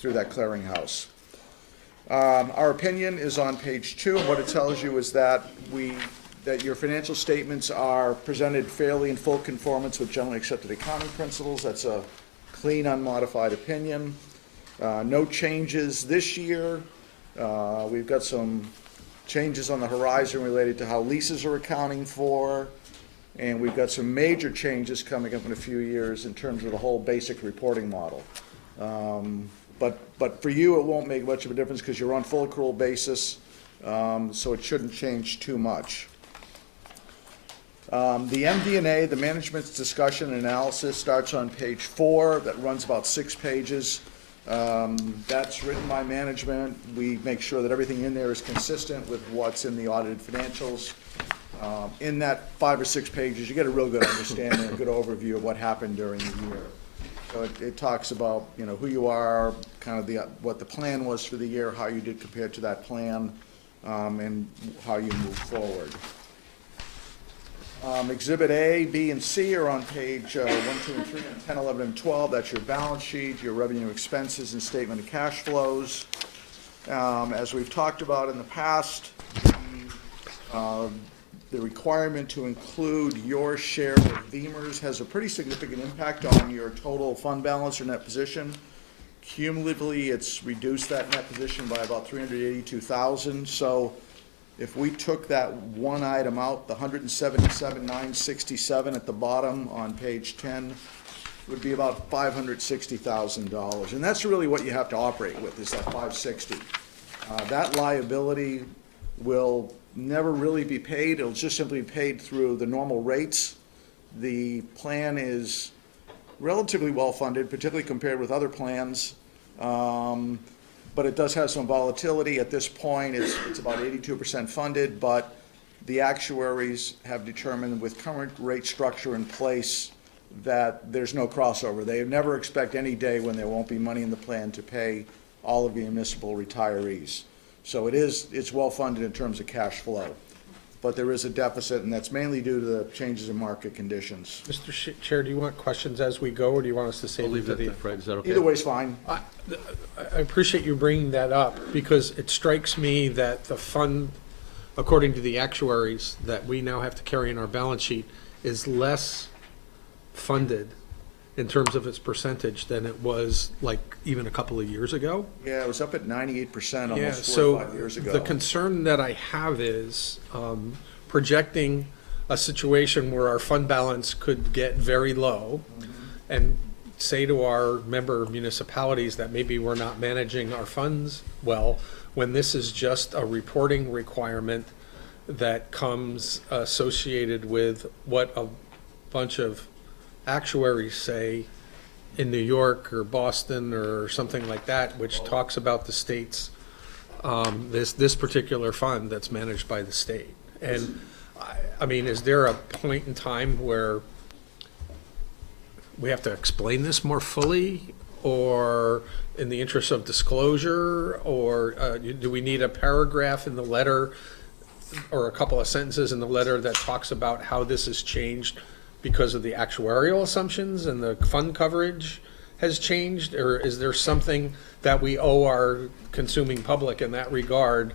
clearinghouse. Our opinion is on page 2, and what it tells you is that that your financial statements are presented fairly in full conformance with generally accepted accounting principles. That's a clean, unmodified opinion. No changes this year. We've got some changes on the horizon related to how leases are accounting for, and we've got some major changes coming up in a few years in terms of the whole basic reporting model. But for you, it won't make much of a difference because you're on full accrual basis, so it shouldn't change too much. The MD&A, the management's discussion and analysis, starts on page 4. That runs about 6 pages. That's written by management. We make sure that everything in there is consistent with what's in the audited financials. In that 5 or 6 pages, you get a real good understanding, a good overview of what happened during the year. So it talks about, who you are, kind of what the plan was for the year, how you did compared to that plan. and how you move forward. Exhibit A, B, and C are on page 1, 2, and 3, and 10, 11, and 12. That's your balance sheet, your revenue expenses, and statement of cash flows. As we've talked about in the past, the requirement to include your share of VEMR's has a pretty significant impact on your total fund balance or net position. Cumulatively, it's reduced that net position by about $382,000. So if we took that one item out, the $177,967 at the bottom on page 10, would be about $560,000. And that's really what you have to operate with, is that 560. That liability will never really be paid. It'll just simply be paid through the normal rates. The plan is relatively well-funded, particularly compared with other plans. But it does have some volatility. At this point, it's about 82% funded, but the actuaries have determined with current rate structure in place that there's no crossover. They never expect any day when there won't be money in the plan to pay all of the municipal retirees. So it's well-funded in terms of cash flow. But there is a deficit, and that's mainly due to the changes in market conditions. Mr. Chair, do you want questions as we go, or do you want us to save I'll it leave to that the? to Fred, is that okay? Either way's fine. I appreciate you bringing that up, because it strikes me that the fund, according to the actuaries that we now have to carry in our balance sheet, is less funded in terms of its percentage than it was like even a couple of years ago. Yeah, it was up at 98% Yeah, almost 4 so or 5 years ago. the concern that I have is projecting a situation where our fund balance could get very low and say to our member municipalities that maybe we're not managing our funds well, when this is just a reporting requirement that comes associated with what a bunch of actuaries say in New York or Boston or something like that, which talks about the state's, this particular fund that's managed by the state. And I mean, is there a point in time where we have to explain this more fully, or in the interest of disclosure, or do we need a paragraph in the letter or a couple of sentences in the letter that talks about how this has changed because of the actuarial assumptions and the fund coverage has changed? Or is there something that we owe our consuming public in that regard?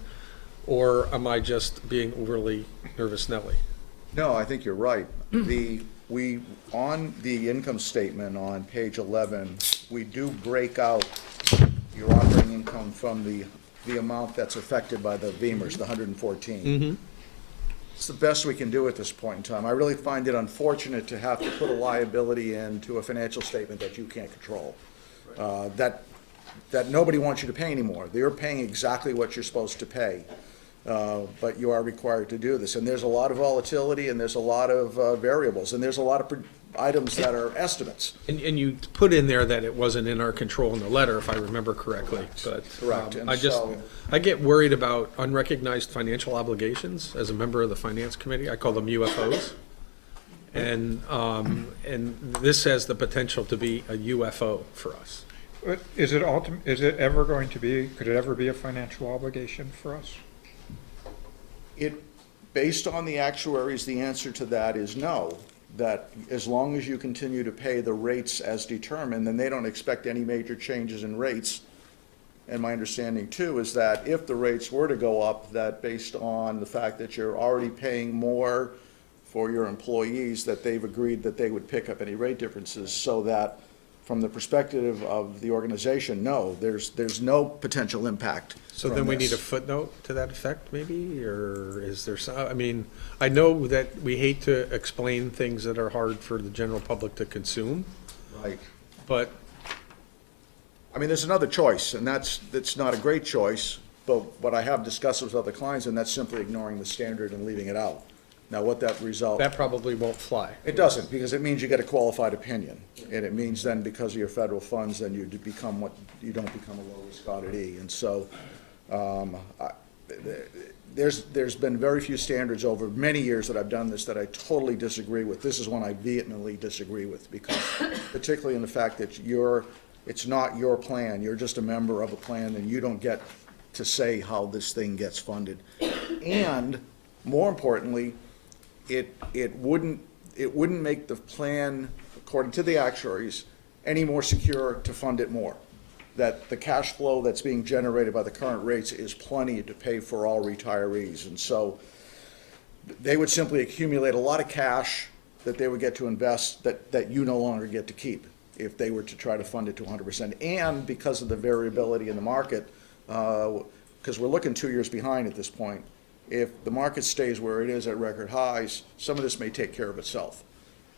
Or am I just being overly nervous Nelly? No, I think you're right. On the income statement on page 11, we do break out your operating income from the amount that's affected by the VEMR's, the 114. It's the best we can do at this point in time. I really find it unfortunate to have to put a liability into a financial statement that you can't control. That nobody wants you to pay anymore. They're paying exactly what you're supposed to pay. But you are required to do this. And there's a lot of volatility, and there's a lot of variables, and there's a lot of items that are estimates. And you put in there that it wasn't in our control in the letter, if I remember correctly. But Correct. And I get worried about unrecognized financial obligations as a member of the finance committee. I call them UFOs. And this has the potential to be a UFO for us. But is it ever going to be, could it ever be a financial obligation for us? Based on the actuaries, the answer to that is no. That as long as you continue to pay the rates as determined, then they don't expect any major changes in rates. And my understanding too is that if the rates were to go up, that based on the fact that you're already paying more for your employees, that they've agreed that they would pick up any rate differences, so that from the perspective of the organization, no, there's no potential impact. So from then we this. need a footnote to that effect, maybe? Or is there some, I mean, I know that we hate to explain things that are hard for the general public to consume, Right. but I mean, there's another choice, and that's not a great choice, but what I have discussed with other clients, and that's simply ignoring the standard and leaving it out. Now, what that result, that probably won't fly. it doesn't, because it means you get a qualified opinion. And it means then, because of your federal funds, then you don't become a low-risk auditee. And so, there's been very few standards over many years that I've done this that I totally disagree with. This is one I vehemently disagree with, because particularly in the fact that it's not your plan, you're just a member of a plan, and you don't get to say how this thing gets funded. And more importantly, it wouldn't make the plan, according to the actuaries, any more secure to fund it more. That the cash flow that's being generated by the current rates is plenty to pay for all retirees. And so they would simply accumulate a lot of cash that they would get to invest that you no longer get to keep if they were to try to fund it to 100%. And because of the variability in the market, because we're looking 2 years behind at this point, if the market stays where it is at record highs, some of this may take care of itself.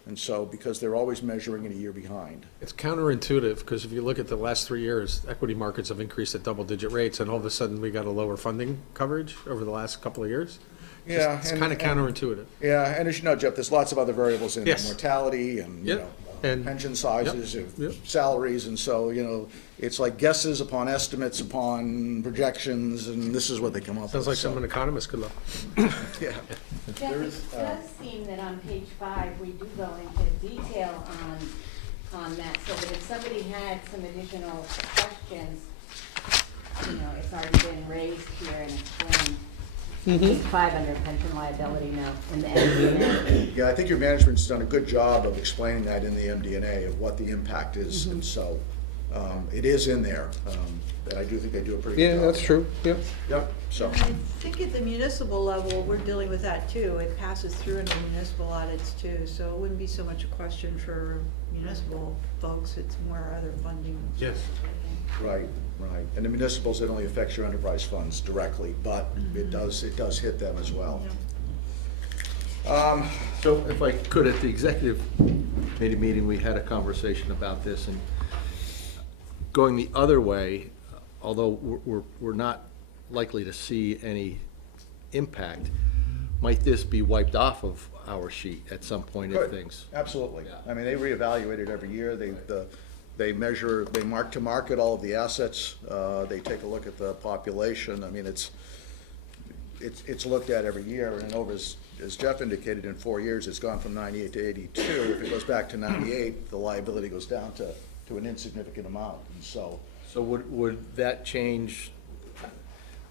And so, because they're always measuring it a year behind. It's counterintuitive, because if you look at the last 3 years, equity markets have increased at double-digit rates, and all of a sudden, we got a lower funding coverage over the last couple of years. Yeah. It's kind of counterintuitive. Yeah, and as you know, Jeff, there's lots of other variables in there, Yes. mortality and, you Yep. know, And- pension sizes, Yep. salaries, and so, you know, it's like guesses upon estimates upon projections, and this is what they come up with. Sounds like so, some economist could love. Yeah. Jeff, it does seem that on page 5, we do go into detail on that, so that if somebody had some additional questions, you know, it's already been raised here and explained. Page 5 under pension liability note in the MD&A. Yeah, I think your management's done a good job of explaining that in the MD&A of what the impact is, and so, it is in there, and I do think they do a pretty good job. true, yeah. Yep, so, I think at the municipal level, we're dealing with that too. It passes through into municipal audits too, so it wouldn't be so much a question for municipal folks, it's more other funding. Yes. right, right. And the municipals, it only affects your enterprise funds directly, but it does hit them as well. So if I could, at the executive committee meeting, we had a conversation about this, and going the other way, although we're not likely to see any impact, might this be wiped off of our sheet at some point if Good. things? Absolutely. Yeah. I mean, they reevaluate it every year. They measure, they mark to market all of the assets. They take a look at the population. I mean, it's looked at every year, and over, as Jeff indicated, in 4 years, it's gone from 98 to 82. If it goes back to 98, the liability goes down to an insignificant amount, and so. So would that change,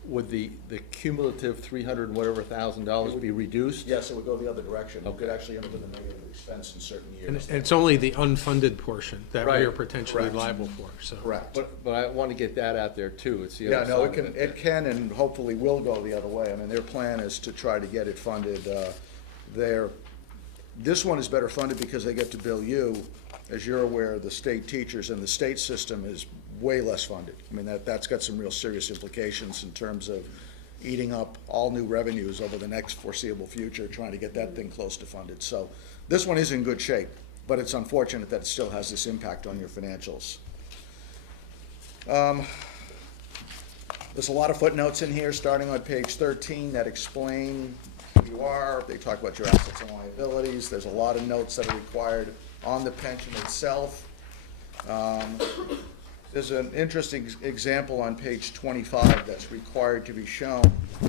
would the cumulative 300 and whatever thousand dollars be reduced? Yes, it would go the other direction. You could Okay. actually end up with a negative expense in certain And years. it's only the unfunded portion that we Right. are potentially Correct. liable for, so. Correct. But I want to get that out there too, it's the Yeah, other no, side of it can and hopefully will go the other way. I mean, their plan is to try to get it funded, this one is better funded because they get to bill you. As you're aware, the state teachers and the state system is way less funded. I mean, that's got some real serious implications in terms of eating up all new revenues over the next foreseeable future, trying to get that thing close to funded. So this one is in good shape, but it's unfortunate that it still has this impact on your financials. There's a lot of footnotes in here, starting on page 13, that explain who you are. They talk about your assets and liabilities. There's a lot of notes that are required on the pension itself. There's an interesting example on page 25 that's required to be shown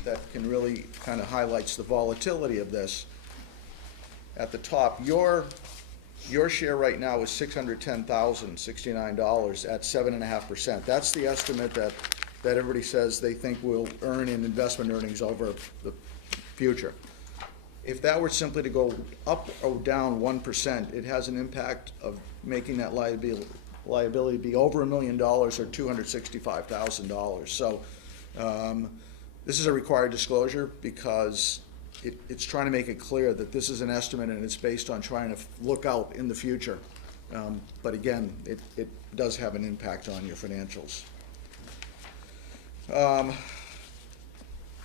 that can really kind of highlights the volatility of this. At the top, your share right now is $610,069 at 7.5%. That's the estimate that everybody says they think we'll earn in investment earnings over the future. If that were simply to go up or down 1%, it has an impact of making that liability be over $1 million or $265,000. So this is a required disclosure because it's trying to make it clear that this is an estimate and it's based on trying to look out in the future. But again, it does have an impact on your financials.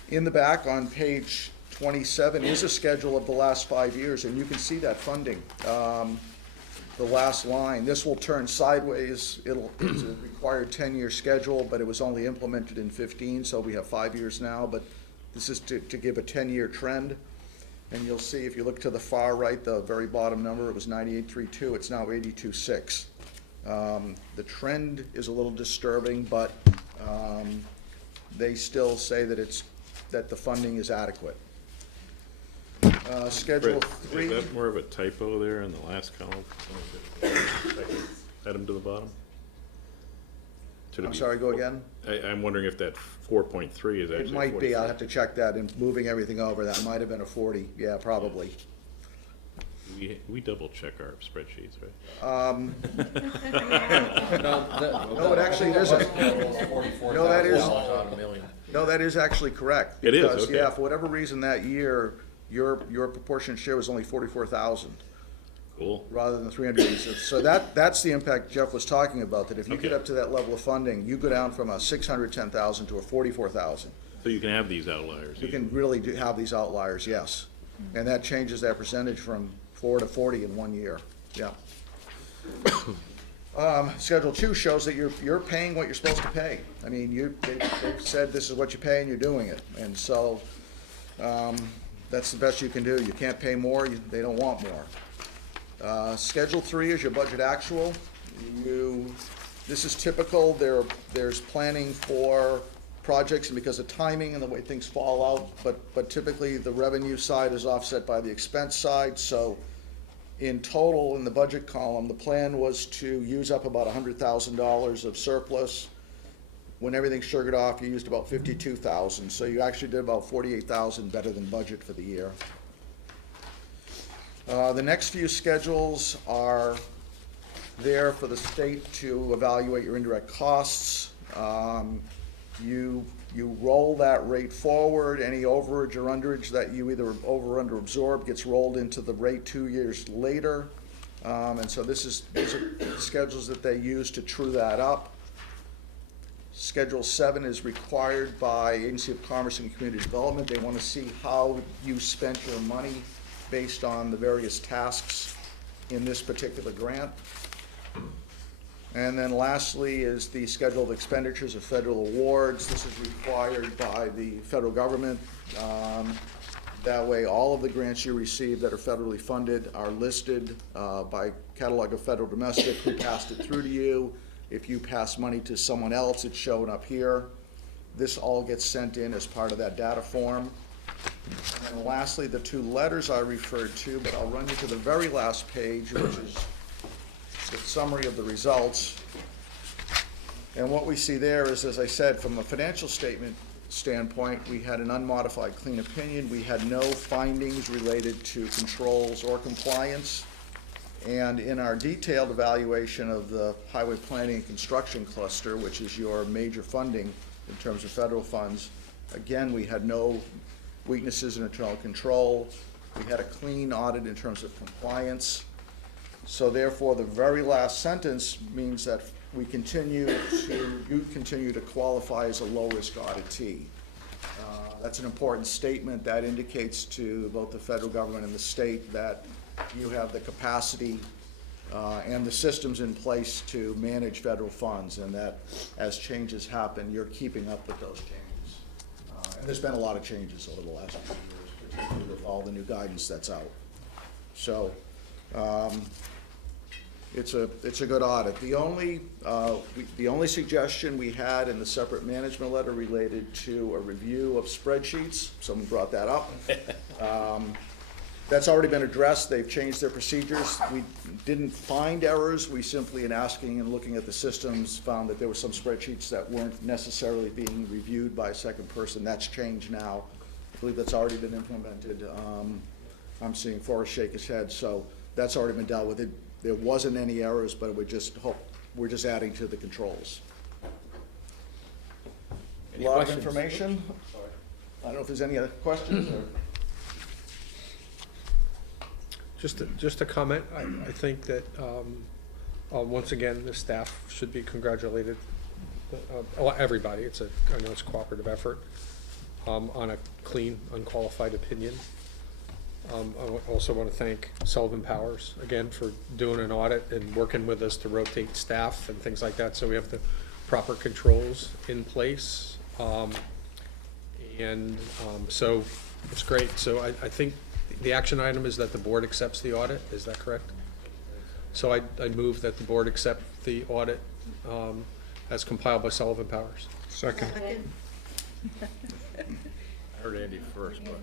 In the back on page 27 is a schedule of the last 5 years, and you can see that funding. The last line, this will turn sideways. It's a required 10-year schedule, but it was only implemented in 15, so we have 5 years now. But this is to give a 10-year trend. And you'll see, if you look to the far right, the very bottom number, it was 98.32, it's now 82.6. The trend is a little disturbing, but they still say that that the funding is adequate. Schedule Fred, 3. Is that more of a typo there in the last column? Second item to the bottom? Should it I'm be sorry, go again? I'm wondering if that 4.3 is actually It might be, I'll 43. have to check that, and moving everything over, that might have been a 40, yeah, probably. We double check our spreadsheets, right? No, it actually isn't. No, that is, no, that is actually correct. It is, Because, okay. yeah, for whatever reason that year, your proportionate share was only 44,000 Cool. rather than 300. So that's the impact Jeff was talking about, that if you get Okay. up to that level of funding, you go down from a 610,000 to a 44,000. So you can have these outliers. You can really have these outliers, yes. And that changes that percentage from 4 to 40 in 1 year, yeah. Schedule 2 shows that you're paying what you're supposed to pay. I mean, they've said this is what you pay and you're doing it. And so, that's the best you can do. You can't pay more, they don't want more. Schedule 3 is your budget actual. This is typical, there's planning for projects, and because of timing and the way things fall out, but typically the revenue side is offset by the expense side, so in total, in the budget column, the plan was to use up about $100,000 of surplus. When everything's sugared off, you used about 52,000, so you actually did about 48,000 better than budget for the year. The next few schedules are there for the state to evaluate your indirect costs. You roll that rate forward. Any overage or underage that you either over or under absorb gets rolled into the rate 2 years later. And so these are schedules that they use to true that up. Schedule 7 is required by Agency of Commerce and Community Development. They want to see how you spent your money based on the various tasks in this particular grant. And then lastly is the schedule of expenditures of federal awards. This is required by the federal government. That way, all of the grants you receive that are federally funded are listed by catalog of federal domestic, who passed it through to you. If you pass money to someone else, it's shown up here. This all gets sent in as part of that data form. And then lastly, the 2 letters I referred to, but I'll run you to the very last page, which is the summary of the results. And what we see there is, as I said, from a financial statement standpoint, we had an unmodified clean opinion. We had no findings related to controls or compliance. And in our detailed evaluation of the highway planning and construction cluster, which is your major funding in terms of federal funds, again, we had no weaknesses in internal control. We had a clean audit in terms of compliance. So therefore, the very last sentence means that you continue to qualify as a low-risk auditee. That's an important statement that indicates to both the federal government and the state that you have the capacity and the systems in place to manage federal funds, and that as changes happen, you're keeping up with those changes. And there's been a lot of changes over the last few years, particularly with all the new guidance that's out. So, it's a good audit. The only suggestion we had in the separate management letter related to a review of spreadsheets. Someone brought that up. That's already been addressed. They've changed their procedures. We didn't find errors. We simply, in asking and looking at the systems, found that there were some spreadsheets that weren't necessarily being reviewed by a second person. That's changed now. I believe that's already been implemented. I'm seeing Forrest shake his head, so that's already been dealt with. There wasn't any errors, but we're just adding to the controls. A lot of information. I don't know if there's any other questions or. Just a comment, I think that, once again, the staff should be congratulated, everybody, I know it's a cooperative effort, on a clean, unqualified opinion. I also want to thank Sullivan Powers, again, for doing an audit and working with us to rotate staff and things like that, so we have the proper controls in place. So it's great. So I think the action item is that the board accepts the audit, is that correct? So I move that the board accept the audit as compiled by Sullivan Powers. Second. I heard Andy first, but.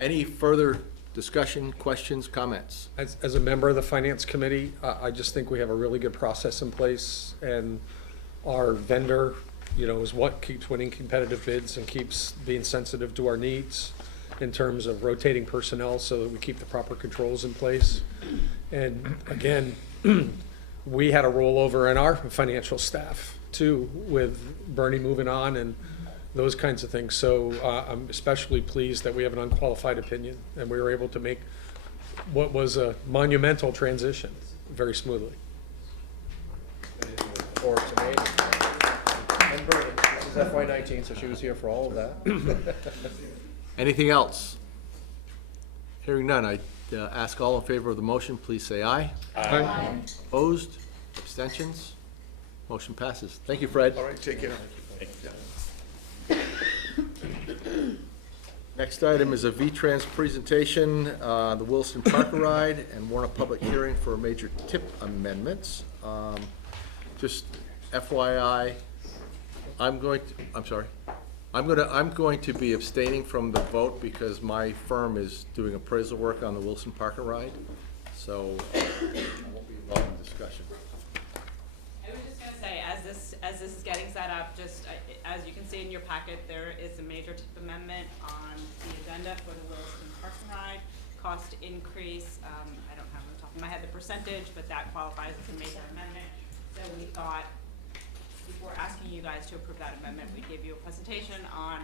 Any further Discussion, questions, comments? As a member of the finance committee, I just think we have a really good process in place, and our vendor, is what keeps winning competitive bids and keeps being sensitive to our needs in terms of rotating personnel so that we keep the proper controls in place. And again, we had a rollover in our financial staff too, with Bernie moving on and those kinds of things. So I'm especially pleased that we have an unqualified opinion and we were able to make what was a monumental transition very smoothly. Or to me. And Bernie, this is FY19, so she was here for all of that. Anything else? Hearing none, I ask all in favor of the motion, please say aye. Aye. Opposed? Abstentions? Motion passes. Thank you, Fred. All right, take care. Next item is a V-Trans presentation, the Wilson Parker Ride, and warn a public hearing for major tip amendments. Just FYI, I'm going to be abstaining from the vote because my firm is doing appraisal work on the Wilson Parker Ride, so I won't be involved in the discussion. I was just gonna say, as this is getting set up, just as you can see in your packet, there is a major tip amendment on the agenda for the Wilson Parking Ride. Cost increase, I don't have on the top of my head the percentage, but that qualifies as a major amendment. So we thought, before asking you guys to approve that amendment, we'd give you a presentation on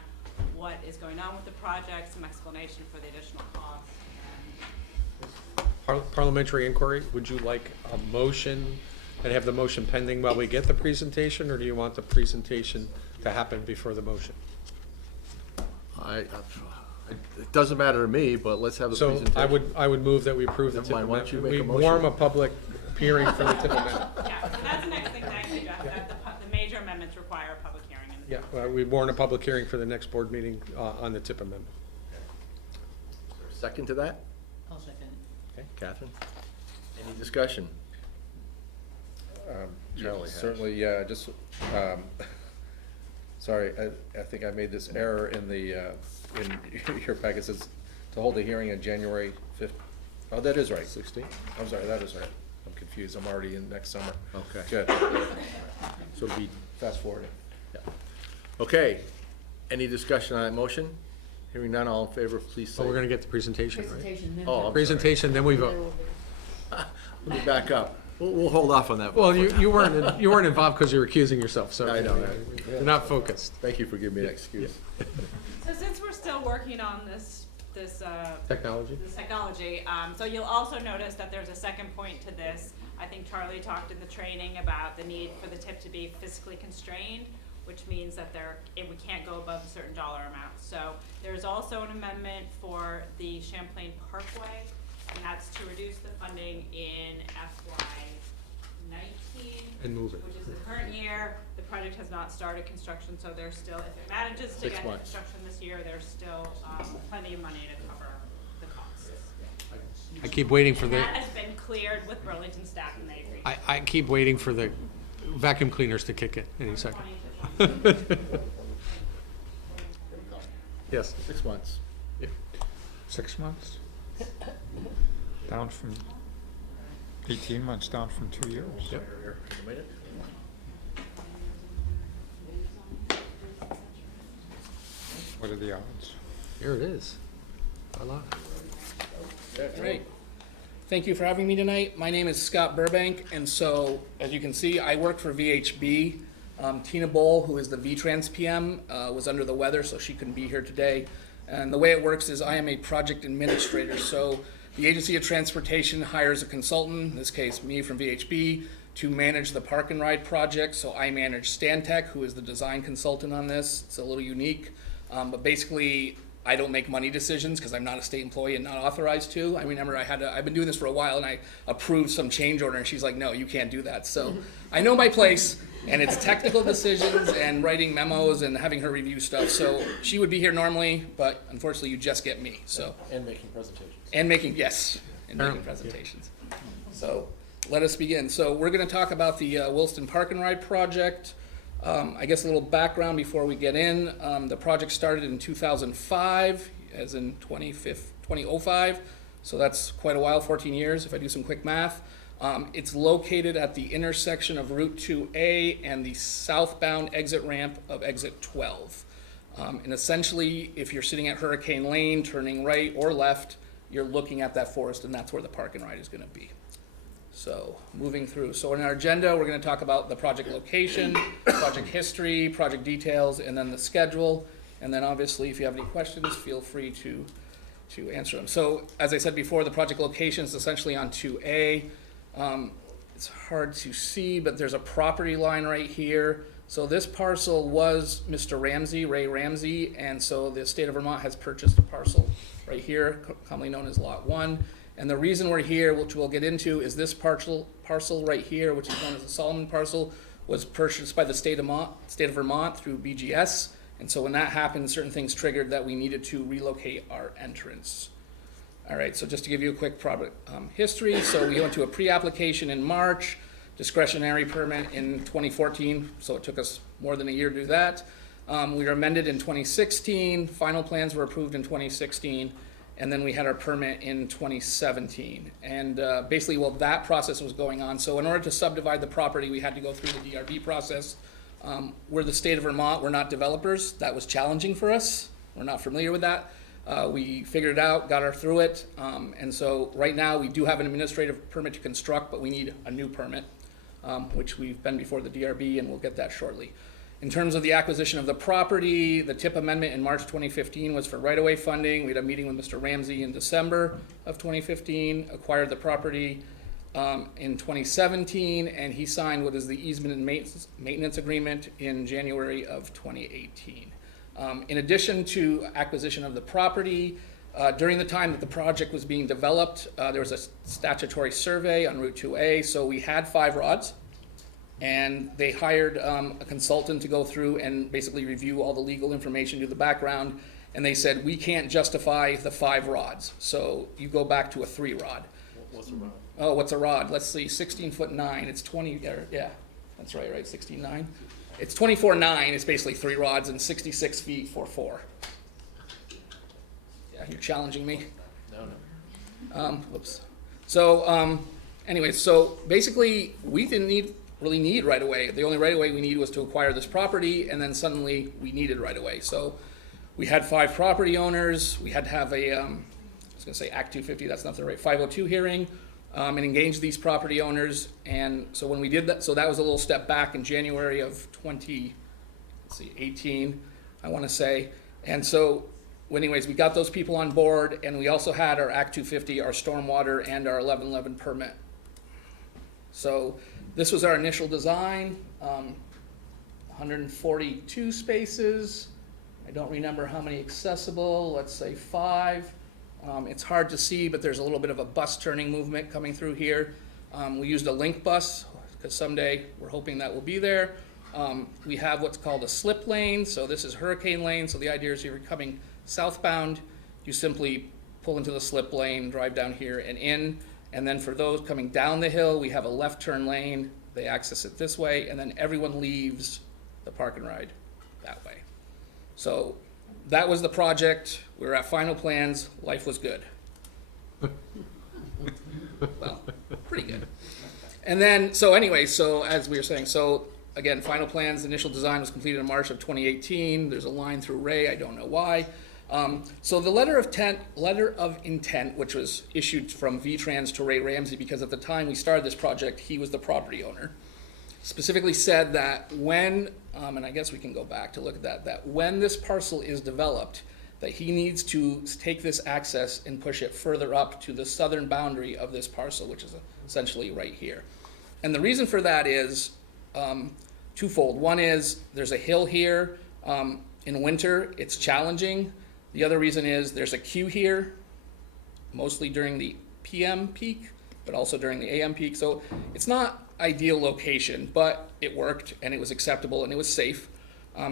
what is going on with the project, some explanation for the additional costs. Parliamentary inquiry, would you like a motion and have the motion pending while we get the presentation, or do you want the presentation to happen before the motion? It doesn't matter to me, but let's have the So presentation. I would move that we approve the Never tip mind, why don't you amendment. make a We motion? warm a public hearing for the tip amendment. Yeah, so that's the next thing, thank you, Jeff, that the major amendments require a public hearing. In the Yeah, we warn a public hearing for the next board meeting on the tip amendment. Second to that? I'll second. Okay, Catherine? Any discussion? Charlie has. Certainly, yeah, just, sorry, I think I made this error in in your packet. It says to hold a hearing on January 5th. Oh, that is right. 16? I'm sorry, that is right. I'm confused. I'm already in next summer. Okay. Good. So it'll be, Fast forwarding. yeah. Okay, any discussion on that motion? Hearing none, all in favor, please say. So we're gonna get the presentation, right? Presentation, then. Oh, I'm sorry. Presentation, then we vote. Let me back up. We'll hold off on that. Well, you weren't involved because you were accusing yourself, so. I know. You're not focused. Thank you for giving me an excuse. So since we're still working on this Technology? this technology, so you'll also notice that there's a second point to this. I think Charlie talked in the training about the need for the tip to be fiscally constrained, which means that we can't go above a certain dollar amount. So there's also an amendment for the Champlain Parkway, and that's to reduce the funding in FY19. And move it. Which is the current year. The project has not started construction, so there's still, if it manages to 6 get into months. construction this year, there's still plenty of money to cover the costs. I keep waiting for And the, that has been cleared with Burlington staff, and they agreed. I keep waiting for the vacuum cleaners to kick in any second. 20 Yes. 6 months. 6 months? Down from 18 months, down from 2 years. Yep. What are the odds? Here it is. I love it. Great. Thank you for having me tonight. My name is Scott Burbank, and so, as you can see, I work for VHB. Tina Bowl, who is the V-Trans PM, was under the weather, so she couldn't be here today. And the way it works is I am a project administrator, so the Agency of Transportation hires a consultant, in this case me from VHB, to manage the Park and Ride project. So I manage Stantec, who is the design consultant on this. It's a little unique, but basically I don't make money decisions because I'm not a state employee and not authorized to. I remember I've been doing this for a while, and I approved some change order, and she's like, no, you can't do that. So I know my place, and it's technical decisions and writing memos and having her review stuff. So she would be here normally, but unfortunately you just get me, so. And making presentations. And making, yes, and making presentations. So let us begin. So we're gonna talk about the Wilson Park and Ride project. I guess a little background before we get in. The project started in 2005, as in 2005. So that's quite a while, 14 years, if I do some quick math. It's located at the intersection of Route 2A and the southbound exit ramp of exit 12. And essentially, if you're sitting at Hurricane Lane, turning right or left, you're looking at that forest, and that's where the park and ride is gonna be. So, moving through. So in our agenda, we're gonna talk about the project location, project history, project details, and then the schedule. And then obviously, if you have any questions, feel free to answer them. So, as I said before, the project location is essentially on 2A. It's hard to see, but there's a property line right here. So this parcel was Mr. Ramsey, Ray Ramsey, and so the state of Vermont has purchased a parcel right here, commonly known as Lot 1. And the reason we're here, which we'll get into, is this parcel right here, which is known as the Solomon parcel, was purchased by the state of Vermont through BGS. And so when that happened, certain things triggered that we needed to relocate our entrance. All right, so just to give you a quick project history, so we went to a pre-application in March, discretionary permit in 2014, so it took us more than a year to do that. We were amended in 2016, final plans were approved in 2016, and then we had our permit in 2017. And basically, while that process was going on, so in order to subdivide the property, we had to go through the DRB process. We're the state of Vermont, we're not developers. That was challenging for us. We're not familiar with that. We figured it out, got her through it, and so right now we do have an administrative permit to construct, but we need a new permit, which we've been before the DRB, and we'll get that shortly. In terms of the acquisition of the property, the TIP amendment in March 2015 was for right-of-way funding. We had a meeting with Mr. Ramsey in December of 2015, acquired the property in 2017, and he signed what is the easement and maintenance agreement in January of 2018. In addition to acquisition of the property, during the time that the project was being developed, there was a statutory survey on Route 2A, so we had 5 rods, and they hired a consultant to go through and basically review all the legal information, do the background, and they said, we can't justify the 5 rods, so you go back to a 3 rod. What's a rod? Oh, what's a rod? Let's see, 16'9", it's 20, yeah, that's right, 16'9". It's 24'9", it's basically 3 rods, and 66 feet for 4. Yeah, you're challenging me. No. Whoops. So, anyway, so basically, we didn't really need right away. The only right away we needed was to acquire this property, and then suddenly we needed right away. So, we had 5 property owners. We had to have a, I was going to say Act 250, that's not the right, 502 hearing, and engage these property owners. And so when we did that, so that was a little step back in January of 2018, I want to say. And so, anyways, we got those people on board, and we also had our Act 250, our stormwater, and our 1111 permit. So this was our initial design, 142 spaces. I don't remember how many accessible, let's say 5. It's hard to see, but there's a little bit of a bus turning movement coming through here. We used a link bus, because someday we're hoping that will be there. We have what's called a slip lane, so this is Hurricane Lane, so the idea is if you're coming southbound, you simply pull into the slip lane, drive down here and in, and then for those coming down the hill, we have a left turn lane, they access it this way, and then everyone leaves the park and ride that way. So that was the project. We were at final plans. Life was good. Well, pretty good. And then, so anyway, so as we were saying, so again, final plans, initial design was completed in March of 2018. There's a line through Ray, I don't know why. So the letter of intent, which was issued from VTrans to Ray Ramsey, because at the time we started this project, he was the property owner, specifically said that when, and I guess we can go back to look at that when this parcel is developed, that he needs to take this access and push it further up to the southern boundary of this parcel, which is essentially right here. And the reason for that is twofold. One is there's a hill here. In winter, it's challenging. The other reason is there's a queue here, mostly during the PM peak, but also during the AM peak. So it's not ideal location, but it worked and it was acceptable and it was safe.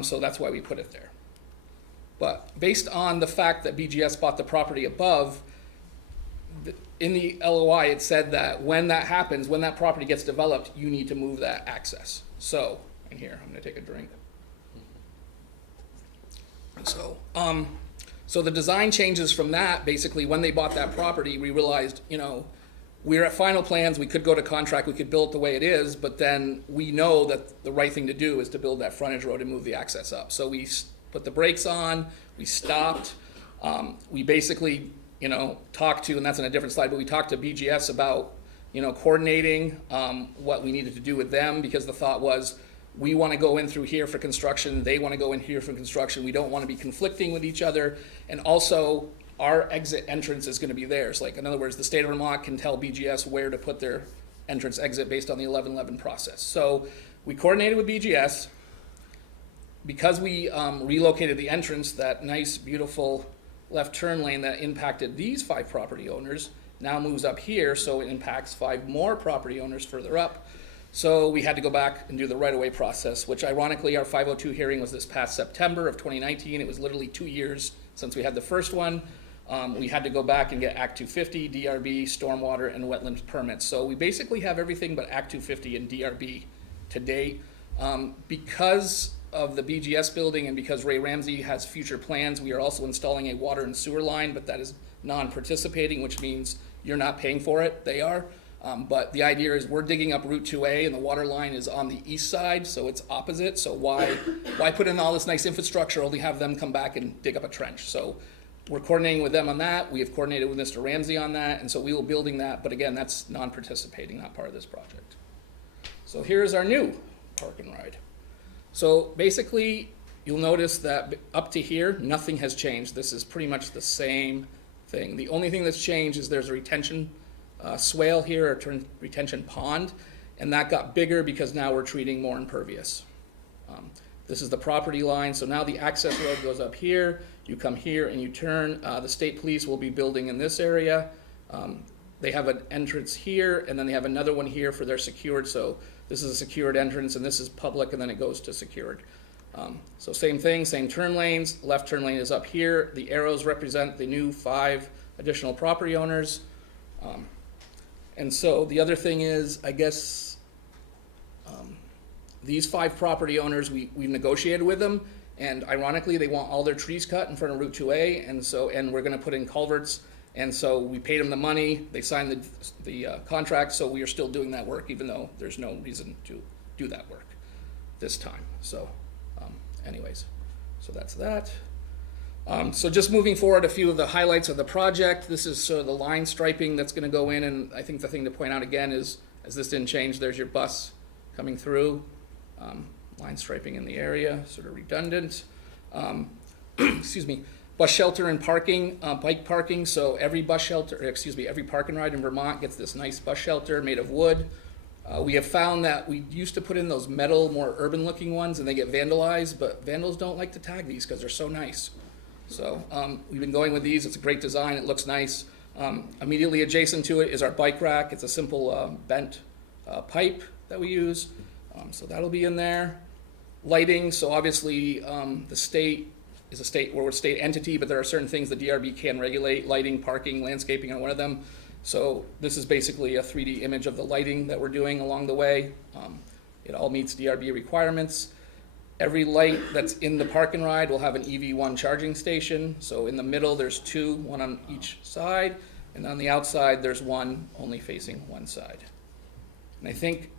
So that's why we put it there. But based on the fact that BGS bought the property above, in the LOI it said that when that happens, when that property gets developed, you need to move that access. So, and here, I'm gonna take a drink. So the design changes from that, basically, when they bought that property, we realized, we're at final plans, we could go to contract, we could build it the way it is, but then we know that the right thing to do is to build that frontage road and move the access up. So we put the brakes on, we stopped, we basically, talked to, and that's on a different slide, but we talked to BGS about, coordinating what we needed to do with them, because the thought was, we want to go in through here for construction, they want to go in here for construction, we don't want to be conflicting with each other, and also, our exit entrance is going to be theirs. Like, in other words, the state of Vermont can tell BGS where to put their entrance exit based on the 1111 process. So we coordinated with BGS. Because we relocated the entrance, that nice, beautiful left turn lane that impacted these 5 property owners now moves up here, so it impacts 5 more property owners further up. So we had to go back and do the right-of-way process, which ironically, our 502 hearing was this past September of 2019. It was literally 2 years since we had the first one. We had to go back and get Act 250, DRB, stormwater, and wetlands permits. So we basically have everything but Act 250 and DRB to date. Because of the BGS building and because Ray Ramsey has future plans, we are also installing a water and sewer line, but that is non-participating, which means you're not paying for it, they are. But the idea is we're digging up Route 2A and the water line is on the east side, so it's opposite. So why put in all this nice infrastructure, only have them come back and dig up a trench? So we're coordinating with them on that. We have coordinated with Mr. Ramsey on that, and so we will be building that. But again, that's non-participating, not part of this project. So here's our new park and ride. So basically, you'll notice that up to here, nothing has changed. This is pretty much the same thing. The only thing that's changed is there's a retention swale here, or retention pond, and that got bigger because now we're treating more impervious. This is the property line, so now the access road goes up here, you come here and you turn. The state police will be building in this area. They have an entrance here, and then they have another one here for their secured, so this is a secured entrance, and this is public, and then it goes to secured. So same thing, same turn lanes. Left turn lane is up here. The arrows represent the new 5 additional property owners. And so the other thing is, I guess, these 5 property owners, we've negotiated with them, and ironically, they want all their trees cut in front of Route 2A, and we're gonna put in culverts, and so we paid them the money, they signed the contract, so we are still doing that work, even though there's no reason to do that work this time. So, anyways, so that's that. So just moving forward, a few of the highlights of the project. This is sort of the line striping that's gonna go in, and I think the thing to point out again is, as this didn't change, there's your bus coming through. Line striping in the area, sort of redundant. Excuse me. Bus shelter and parking, bike parking. So every every park and ride in Vermont gets this nice bus shelter made of wood. We have found that we used to put in those metal, more urban looking ones, and they get vandalized, but vandals don't like to tag these because they're so nice. So we've been going with these. It's a great design. It looks nice. Immediately adjacent to it is our bike rack. It's a simple bent pipe that we use. So that'll be in there. Lighting, so obviously the state is a state, we're a state entity, but there are certain things the DRB can regulate. Lighting, parking, landscaping are one of them. So this is basically a 3D image of the lighting that we're doing along the way. It all meets DRB requirements. Every light that's in the park and ride will have an EV1 charging station. So in the middle, there's 2, one on each side. And on the outside, there's one only facing one side. And I think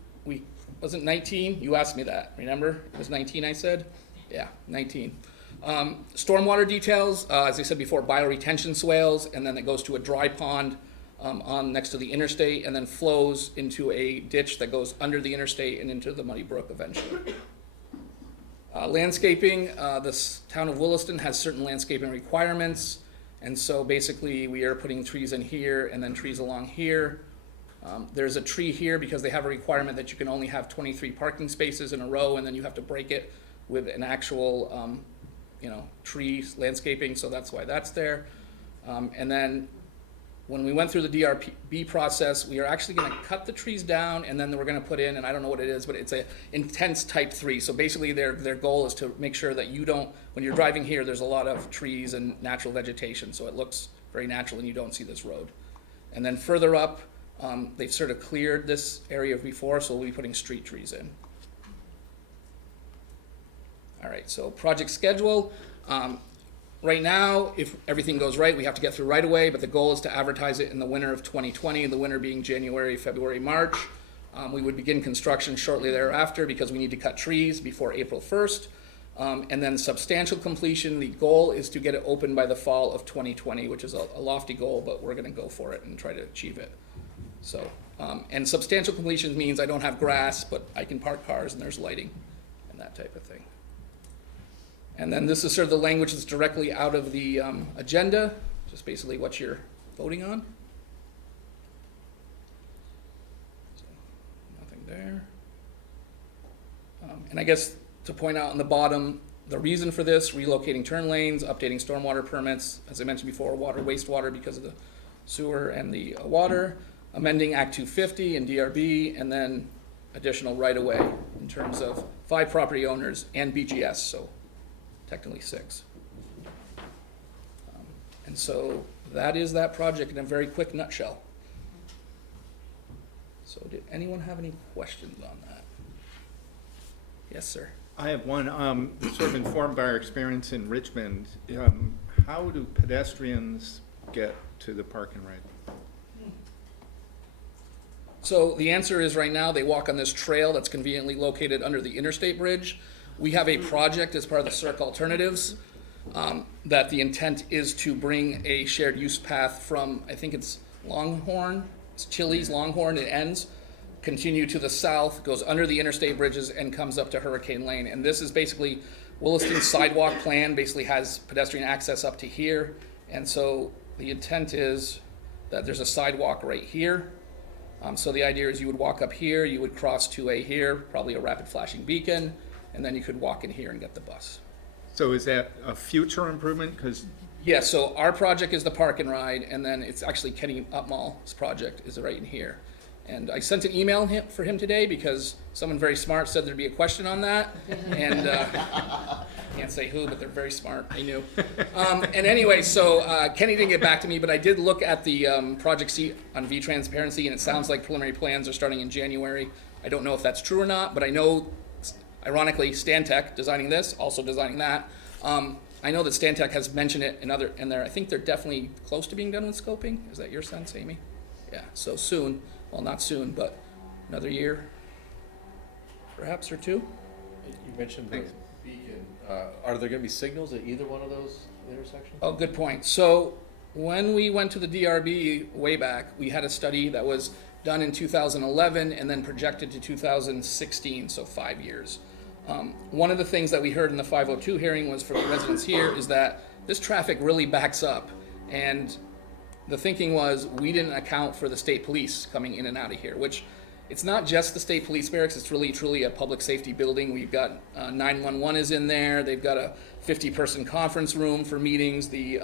wasn't 19? You asked me that, remember? It was 19, I said? Yeah, 19. Stormwater details, as I said before, bioretention swales, and then it goes to a dry pond on next to the interstate, and then flows into a ditch that goes under the interstate and into the Muddy Brook eventually. Landscaping, this town of Williston has certain landscaping requirements, and so basically we are putting trees in here and then trees along here. There's a tree here because they have a requirement that you can only have 23 parking spaces in a row, and then you have to break it with an actual, tree landscaping, so that's why that's there. And then when we went through the DRB process, we are actually gonna cut the trees down, and then we're gonna put in, and I don't know what it is, but it's a intense type 3. So basically their goal is to make sure that you don't, when you're driving here, there's a lot of trees and natural vegetation, so it looks very natural and you don't see this road. And then further up, they've sort of cleared this area before, so we'll be putting street trees in. All right, so project schedule. right now, if everything goes right, we have to get through right away, but the goal is to advertise it in the winter of 2020, the winter being January, February, March. We would begin construction shortly thereafter because we need to cut trees before April 1st. And then substantial completion, the goal is to get it open by the fall of 2020, which is a lofty goal, but we're gonna go for it and try to achieve it. So, and substantial completion means I don't have grass, but I can park cars and there's lighting and that type of thing. And then this is sort of the language that's directly out of the agenda, just basically what you're voting on. So, nothing there. And I guess to point out on the bottom, the reason for this, relocating turn lanes, updating stormwater permits, as I mentioned before, water, wastewater because of the sewer and the water, amending Act 250 and DRB, and then additional right-of-way in terms of 5 property owners and BGS, so technically 6. And so that is that project in a very quick nutshell. So did anyone have any questions on that? Yes, sir. I have one, sort of informed by our experience in Richmond. How do pedestrians get to the park and ride? So the answer is right now they walk on this trail that's conveniently located under the interstate bridge. We have a project as part of the Circ Alternatives that the intent is to bring a shared use path from, I think it's Longhorn, it's Chili's Longhorn, it ends, continue to the south, goes under the interstate bridges and comes up to Hurricane Lane. And this is basically Williston's sidewalk plan, basically has pedestrian access up to here. And so the intent is that there's a sidewalk right here. So the idea is you would walk up here, you would cross 2A here, probably a rapid flashing beacon, and then you could walk in here and get the bus. So is that a future improvement? Because Yeah, so our project is the park and ride, and then it's actually Kenny Upmall's project is right in here. And I sent an email for him today because someone very smart said there'd be a question on that. And can't say who, but they're very smart. I knew. And anyway, so Kenny didn't get back to me, but I did look at the project sheet on V-Transparency, and it sounds like preliminary plans are starting in January. I don't know if that's true or not, but I know, ironically, Stantec designing this, also designing that. I know that Stantec has mentioned it in there. I think they're definitely close to being done with scoping. Is that your sense, Amy? Yeah, so soon. Well, not soon, but another year, perhaps, or 2. You mentioned the beacon. Are there gonna be signals at either one of those intersections? Oh, good point. So when we went to the DRB way back, we had a study that was done in 2011 and then projected to 2016, so 5 years. One of the things that we heard in the 502 hearing was for the residents here is that this traffic really backs up, and the thinking was we didn't account for the state police coming in and out of here, which it's not just the state police barracks, it's really truly a public safety building. We've got 911 is in there, they've got a 50-person conference room for meetings, the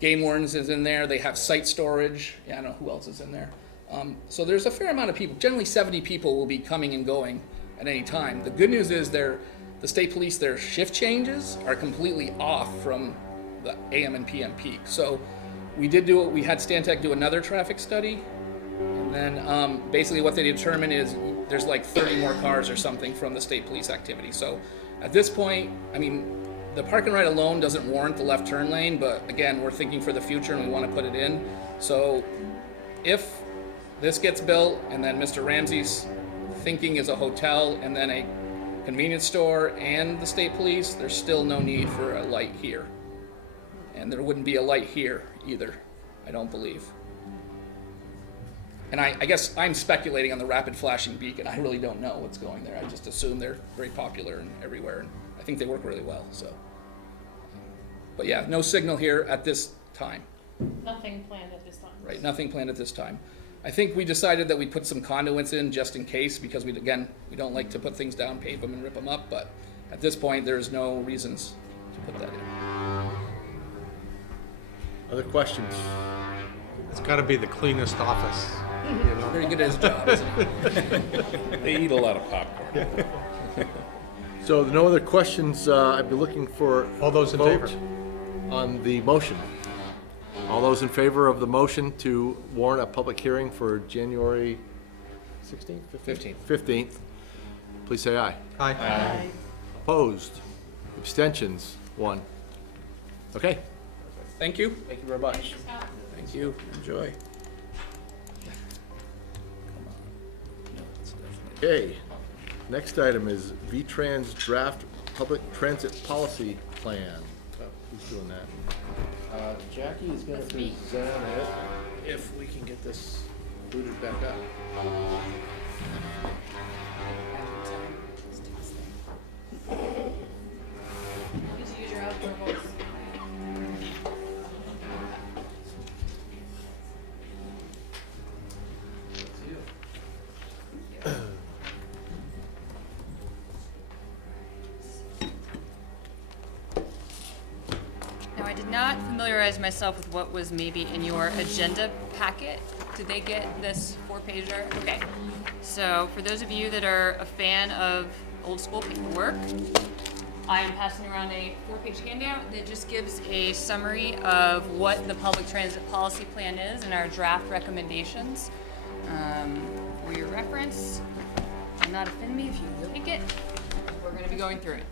game wardens is in there, they have site storage, yeah, I don't know who else is in there. So there's a fair amount of people, generally 70 people will be coming and going at any time. The good news is the state police, their shift changes are completely off from the AM and PM peak. So we had Stantec do another traffic study, and then basically what they determined is there's like 30 more cars or something from the state police activity. So at this point, I mean, the park and ride alone doesn't warrant the left turn lane, but again, we're thinking for the future and we want to put it in. So if this gets built and then Mr. Ramsey's thinking is a hotel and then a convenience store and the state police, there's still no need for a light here. And there wouldn't be a light here either, I don't believe. And I guess I'm speculating on the rapid flashing beacon. I really don't know what's going there. I just assume they're very popular and everywhere, and I think they work really well, so. But yeah, no signal here at this time. Nothing planned at this time. Right, nothing planned at this time. I think we decided that we'd put some conduits in just in case, because we don't like to put things down, pave them and rip them up, but at this point, there's no reasons to put that in. Other questions? It's gotta be the cleanest office, you know? Very good at his job, isn't he? They eat a lot of popcorn. So no other questions, I'd be looking for All those in vote favor? on the motion. All those in favor of the motion to warn a public hearing for January 16th? 15th. 15th, please say aye. Aye. Opposed? Abstentions? 1. Okay, Thank you. thank you very much. Thank you. Enjoy. Okay, next item is V-Trans Draft Public Transit Policy Plan. Oh, who's doing that? Jackie is gonna That's me. present it, if we can get this booted back up. Please use your outdoor voice. Now, I did not familiarize myself with what was maybe in your agenda packet. Did they get this 4-pager? Okay. So for those of you that are a fan of old school paperwork, I am passing around a 4-page handout that just gives a summary of what the public transit policy plan is and our draft recommendations. For your reference, do not offend me if you like it. We're going to be going through it.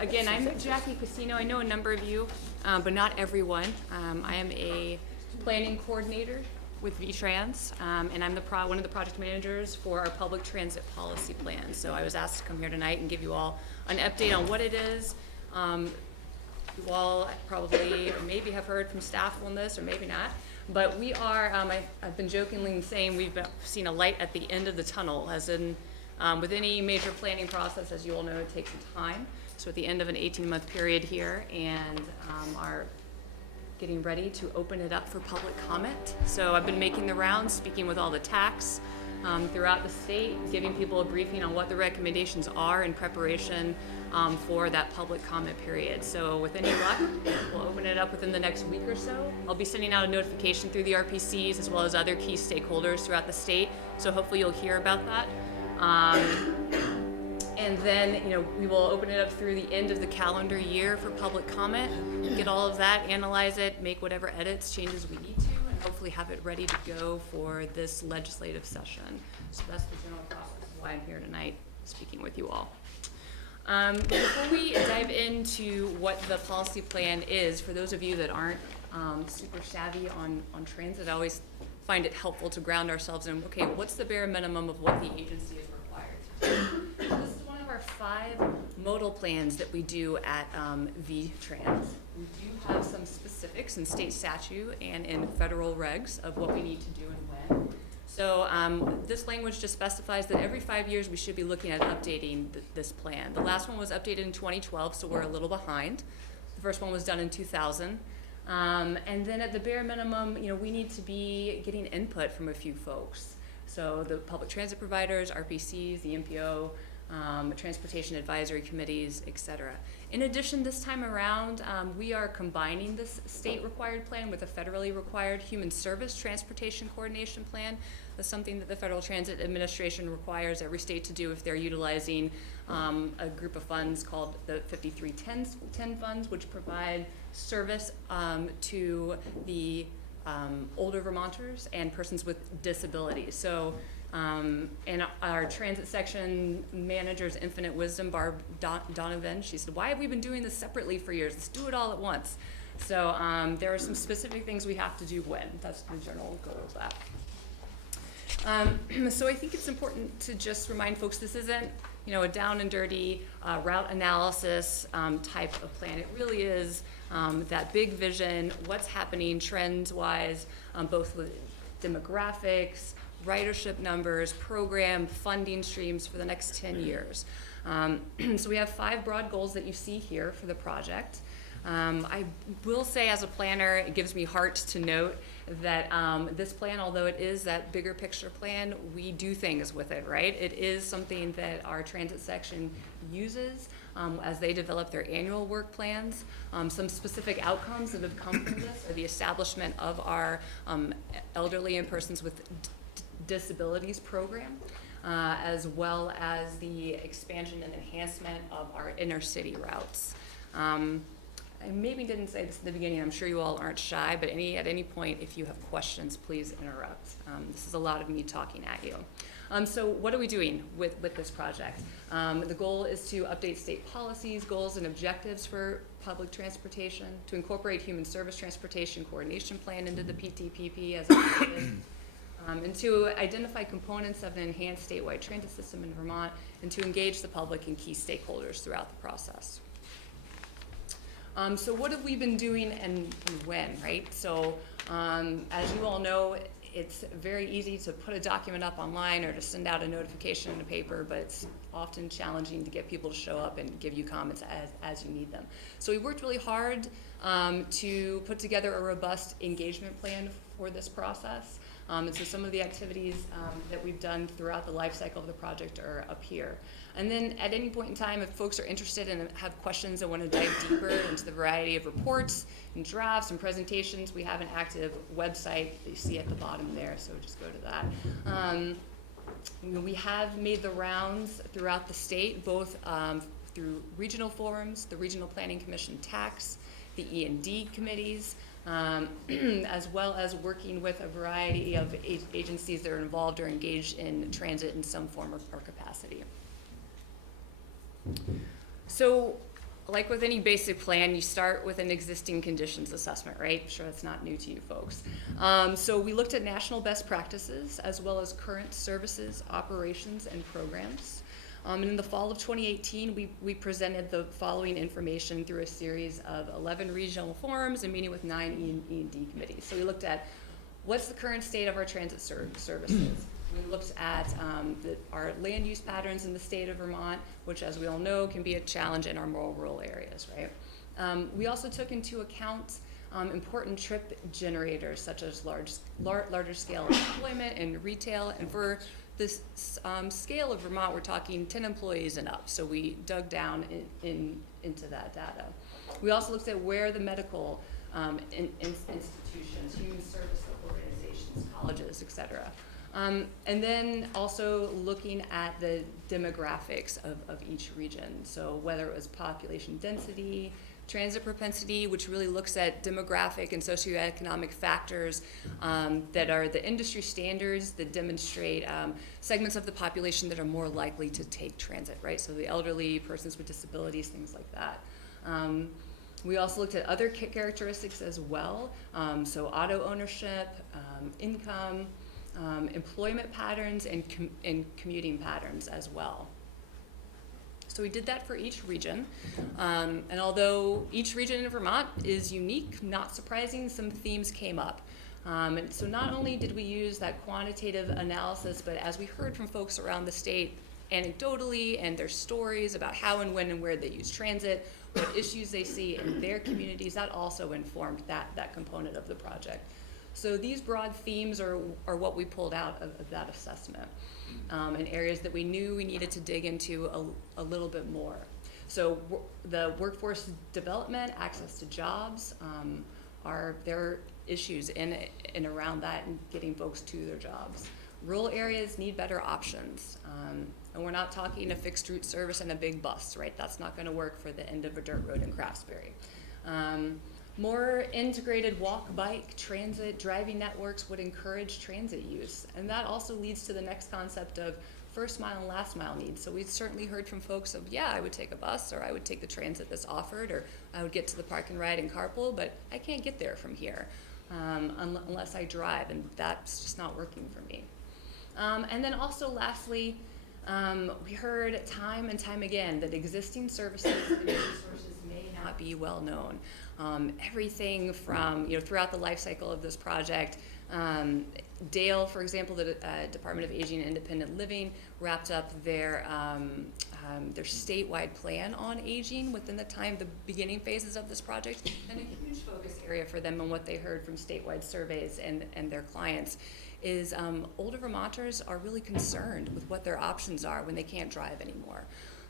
Again, I'm Jackie Casino. I know a number of you, but not everyone. I am a planning coordinator with V-Trans, and I'm one of the project managers for our public transit policy plan. So I was asked to come here tonight and give you all an update on what it is. You all probably or maybe have heard from staff on this, or maybe not. But we are, I've been jokingly saying we've seen a light at the end of the tunnel, as in with any major planning process, as you all know, it takes some time. So at the end of an 18-month period here, and are getting ready to open it up for public comment. So I've been making the rounds, speaking with all the TACs throughout the state, giving people a briefing on what the recommendations are in preparation for that public comment period. So with any luck, we'll open it up within the next week or so. I'll be sending out a notification through the RPCs as well as other key stakeholders throughout the state. So hopefully you'll hear about that. And then, we will open it up through the end of the calendar year for public comment, get all of that, analyze it, make whatever edits, changes we need to, and hopefully have it ready to go for this legislative session. So that's the general process of why I'm here tonight speaking with you all. But before we dive into what the policy plan is, for those of you that aren't super savvy on transit, I always find it helpful to ground ourselves in, okay, what's the bare minimum of what the agency is required? So this is one of our 5 modal plans that we do at V-Trans. We do have some specifics in state statute and in federal regs of what we need to do and when. So this language just specifies that every 5 years we should be looking at updating this plan. The last one was updated in 2012, so we're a little behind. The first one was done in 2000. And then at the bare minimum, we need to be getting input from a few folks. So the public transit providers, RPCs, the MPO, transportation advisory committees, et cetera. In addition, this time around, we are combining this state required plan with a federally required human service transportation coordination plan. That's something that the Federal Transit Administration requires every state to do if they're utilizing a group of funds called the 5310 funds, which provide service to the older Vermonters and persons with disabilities. So in our transit section manager's infinite wisdom, Barb Donovan, she said, why have we been doing this separately for years? Let's do it all at once. So there are some specific things we have to do when. That's the general goal of that. So I think it's important to just remind folks this isn't, a down and dirty route analysis type of plan. It really is that big vision, what's happening trends-wise, both with demographics, ridership numbers, program funding streams for the next 10 years. So we have 5 broad goals that you see here for the project. I will say as a planner, it gives me heart to note that this plan, although it is that bigger picture plan, we do things with it, right? It is something that our transit section uses as they develop their annual work plans. Some specific outcomes that have come from this are the establishment of our elderly and persons with disabilities program, as well as the expansion and enhancement of our inner city routes. I maybe didn't say this at the beginning, I'm sure you all aren't shy, but at any point, if you have questions, please interrupt. This is a lot of me talking at you. So what are we doing with this project? The goal is to update state policies, goals, and objectives for public transportation, to incorporate human service transportation coordination plan into the PTPP as I mentioned, and to identify components of an enhanced statewide transit system in Vermont, and to engage the public and key stakeholders throughout the process. So what have we been doing and when, right? So as you all know, it's very easy to put a document up online or to send out a notification in a paper, but it's often challenging to get people to show up and give you comments as you need them. So we worked really hard to put together a robust engagement plan for this process. And so some of the activities that we've done throughout the life cycle of the project are up here. And then at any point in time, if folks are interested and have questions and want to dive deeper into the variety of reports and drafts and presentations, we have an active website that you see at the bottom there, so just go to that. We have made the rounds throughout the state, both through regional forums, the Regional Planning Commission TACs, the E&D committees, as well as working with a variety of agencies that are involved or engaged in transit in some form or capacity. So, like with any basic plan, you start with an existing conditions assessment, right? I'm sure that's not new to you folks. So we looked at national best practices as well as current services, operations, and programs. And in the fall of 2018, we presented the following information through a series of 11 regional forums and meeting with 9 E&D committees. So we looked at what's the current state of our transit services. We looked at our land use patterns in the state of Vermont, which, as we all know, can be a challenge in our more rural areas, right? We also took into account important trip generators, such as larger scale employment and retail. And for this scale of Vermont, we're talking 10 employees and up. So we dug down into that data. We also looked at where the medical institutions, human service organizations, colleges, et cetera. And then also looking at the demographics of each region. So whether it was population density, transit propensity, which really looks at demographic and socioeconomic factors that are the industry standards that demonstrate segments of the population that are more likely to take transit, right? So the elderly, persons with disabilities, things like that. We also looked at other characteristics as well. So auto ownership, income, employment patterns, and commuting patterns as well. So we did that for each region. And although each region in Vermont is unique, not surprising, some themes came up. And so not only did we use that quantitative analysis, but as we heard from folks around the state anecdotally and their stories about how and when and where they use transit, what issues they see in their communities, that also informed that component of the project. So these broad themes are what we pulled out of that assessment, and areas that we knew we needed to dig into a little bit more. So the workforce development, access to jobs, there are issues in and around that and getting folks to their jobs. Rural areas need better options, and we're not talking a fixed route service and a big bus, right? That's not going to work for the end of a dirt road in Craftsbury. More integrated walk, bike, transit, driving networks would encourage transit use. And that also leads to the next concept of first mile and last mile needs. So we've certainly heard from folks of, yeah, I would take a bus, or I would take the transit that's offered, or I would get to the park and ride and carpool, but I can't get there from here unless I drive, and that's just not working for me. And then also lastly, we heard time and time again that existing services and resources may not be well known. Everything from, throughout the life cycle of this project, Dale, for example, the Department of Aging and Independent Living wrapped up their statewide plan on aging within the beginning phases of this project, and a huge focus area for them and what they heard from statewide surveys and their clients is older Vermonters are really concerned with what their options are when they can't drive anymore.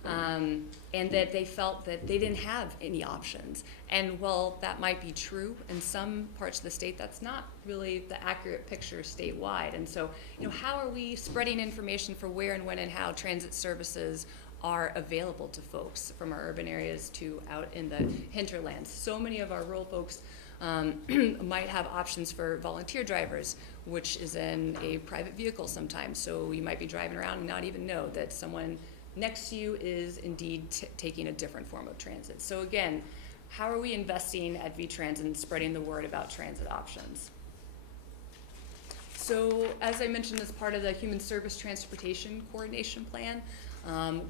And that they felt that they didn't have any options. And while that might be true in some parts of the state, that's not really the accurate picture statewide. And so, how are we spreading information for where and when and how transit services are available to folks from our urban areas to out in the hinterlands. So many of our rural folks might have options for volunteer drivers, which is in a private vehicle sometimes. So you might be driving around and not even know that someone next to you is indeed taking a different form of transit. So again, how are we investing at V-Trans and spreading the word about transit options? So as I mentioned, as part of the Human Service Transportation Coordination Plan,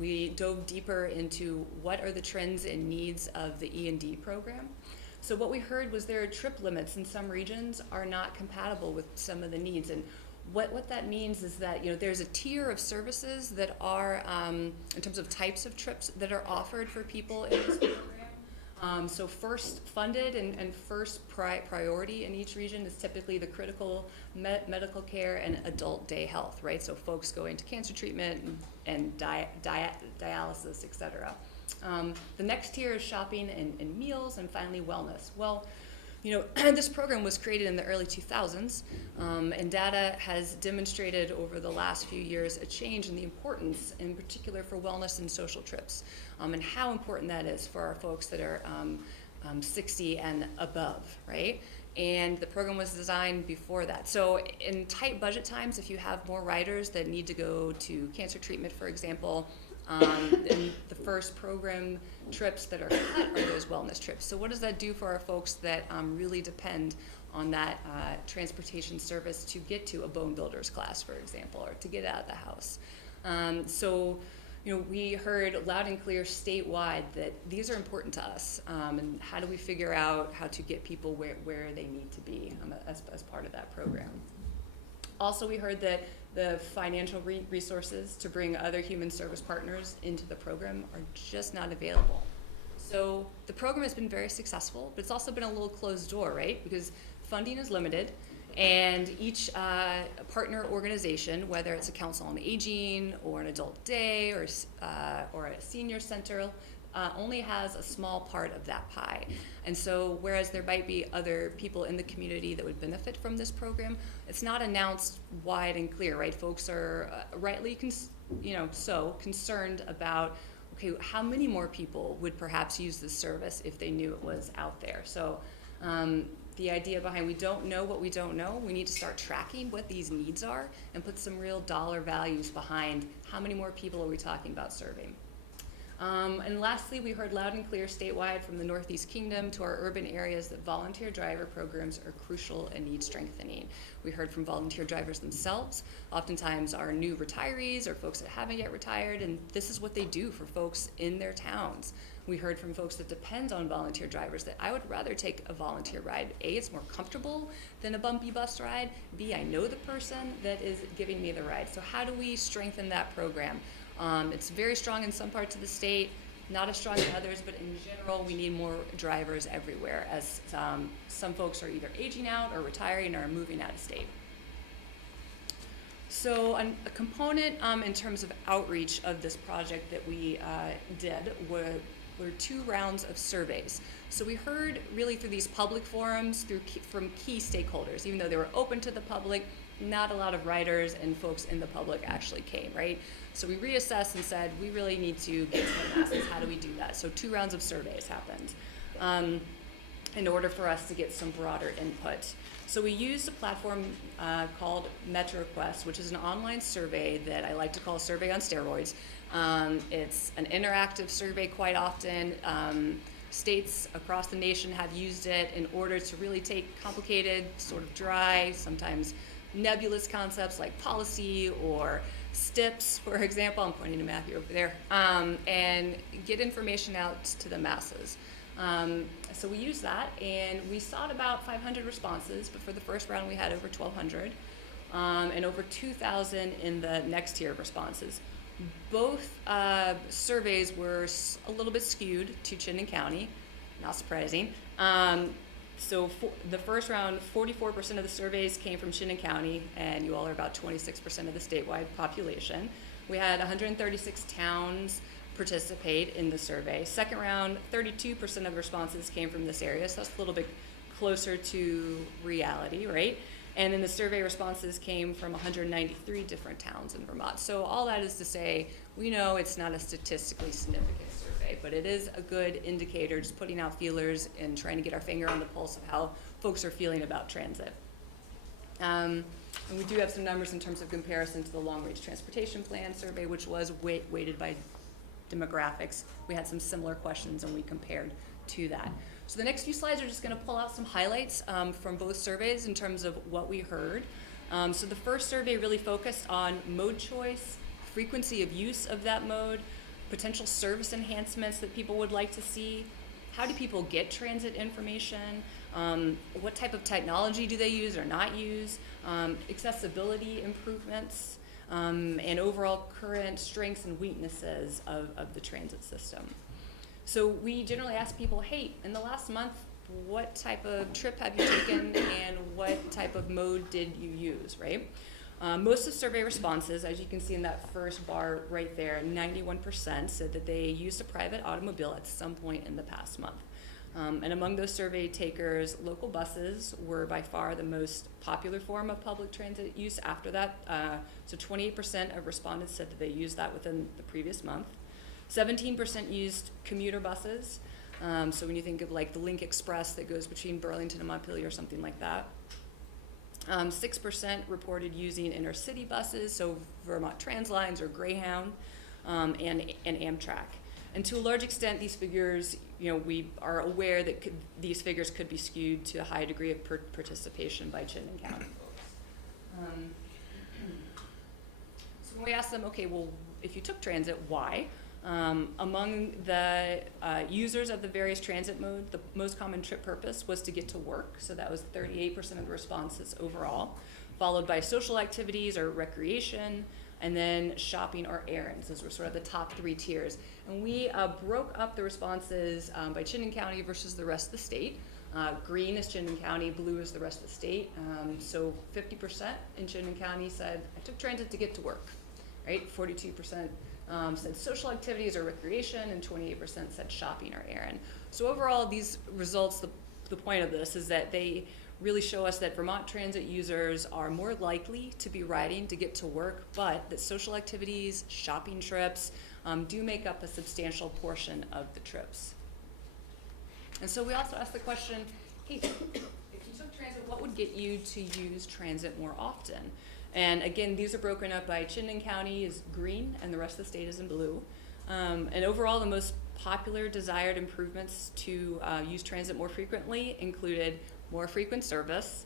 we dove deeper into what are the trends and needs of the E&D program. So what we heard was there are trip limits in some regions are not compatible with some of the needs. And what that means is that, you know, there's a tier of services that are, in terms of types of trips that are offered for people in this program. So first funded and first priority in each region is typically the critical medical care and adult day health, right? So folks going to cancer treatment and dialysis, et cetera. The next tier is shopping and meals, and finally wellness. Well, you know, this program was created in the early 2000s, and data has demonstrated over the last few years a change in the importance, in particular for wellness and social trips, and how important that is for our folks that are 60 and above, right? And the program was designed before that. So in tight budget times, if you have more riders that need to go to cancer treatment, for example, and the first program trips that are cut are those wellness trips. So what does that do for our folks that really depend on that transportation service to get to a bone builders class, for example, or to get out of the house? So, you know, we heard loud and clear statewide that these are important to us, and how do we figure out how to get people where they need to be as part of that program. Also, we heard that the financial resources to bring other human service partners into the program are just not available. So the program has been very successful, but it's also been a little closed door, right? Because funding is limited, and each partner organization, whether it's a council on aging or an adult day or a senior center, only has a small part of that pie. And so whereas there might be other people in the community that would benefit from this program, it's not announced wide and clear, right? Folks are rightly concerned about, okay, how many more people would perhaps use this service if they knew it was out there? So the idea behind we don't know what we don't know, we need to start tracking what these needs are and put some real dollar values behind how many more people are we talking about serving. And lastly, we heard loud and clear statewide from the Northeast Kingdom to our urban areas that volunteer driver programs are crucial and need strengthening. We heard from volunteer drivers themselves, oftentimes are new retirees or folks that haven't yet retired, and this is what they do for folks in their towns. We heard from folks that depend on volunteer drivers that I would rather take a volunteer ride. A, it's more comfortable than a bumpy bus ride. B, I know the person that is giving me the ride. So how do we strengthen that program? It's very strong in some parts of the state, not as strong in others, but in general, we need more drivers everywhere as some folks are either aging out or retiring or moving out of state. So a component in terms of outreach of this project that we did were 2 rounds of surveys. So we heard really through these public forums from key stakeholders. Even though they were open to the public, not a lot of riders and folks in the public actually came, right? So we reassessed and said, we really need to get to the masses. How do we do that? So 2 rounds of surveys happened in order for us to get some broader input. So we used a platform called MetroQuest, which is an online survey that I like to call a survey on steroids. It's an interactive survey quite often. States across the nation have used it in order to really take complicated, sort of dry, sometimes nebulous concepts like policy or STIPs, for example, I'm pointing to Matthew over there, and get information out to the masses. So we used that, and we sought about 500 responses, but for the first round we had over 1,200, and over 2,000 in the next tier of responses. Both surveys were a little bit skewed to Chittenden County, not surprising. So for the first round, 44% of the surveys came from Chittenden County, and you all are about 26% of the statewide population. We had 136 towns participate in the survey. Second round, 32% of responses came from this area, so that's a little bit closer to reality, right? And then the survey responses came from 193 different towns in Vermont. So all that is to say, we know it's not a statistically significant survey, but it is a good indicator, just putting out feelers and trying to get our finger on the pulse of how folks are feeling about transit. And we do have some numbers in terms of comparison to the long-range transportation plan survey, which was weighted by demographics. We had some similar questions and we compared to that. So the next few slides are just going to pull out some highlights from both surveys in terms of what we heard. So the first survey really focused on mode choice, frequency of use of that mode, potential service enhancements that people would like to see. How do people get transit information? What type of technology do they use or not use? Accessibility improvements, and overall current strengths and weaknesses of the transit system. So we generally ask people, hey, in the last month, what type of trip have you taken and what type of mode did you use, right? Most of survey responses, as you can see in that first bar right there, 91% said that they used a private automobile at some point in the past month. And among those survey takers, local buses were by far the most popular form of public transit use after that. So 28% of respondents said that they used that within the previous month. 17% used commuter buses. So when you think of like the Link Express that goes between Burlington and Montpelier or something like that. 6% reported using intercity buses, so Vermont Translines or Greyhound, and Amtrak. And to a large extent, these figures, we are aware that these figures could be skewed to a high degree of participation by Chittenden County folks. So when we asked them, okay, well, if you took transit, why? Among the users of the various transit modes, the most common trip purpose was to get to work, so that was 38% of the responses overall, followed by social activities or recreation, and then shopping or errands. Those were sort of the top three tiers. And we broke up the responses by Chittenden County versus the rest of the state. Green is Chittenden County, blue is the rest of the state. So 50% in Chittenden County said, I took transit to get to work, right? 42% said social activities or recreation, and 28% said shopping or errand. So overall, these results, the point of this is that they really show us that Vermont transit users are more likely to be riding to get to work, but that social activities, shopping trips, do make up a substantial portion of the trips. And so we also asked the question, hey, if you took transit, what would get you to use transit more often? And again, these are broken up by Chittenden County is green and the rest of the state is in blue. And overall, the most popular desired improvements to use transit more frequently included more frequent service,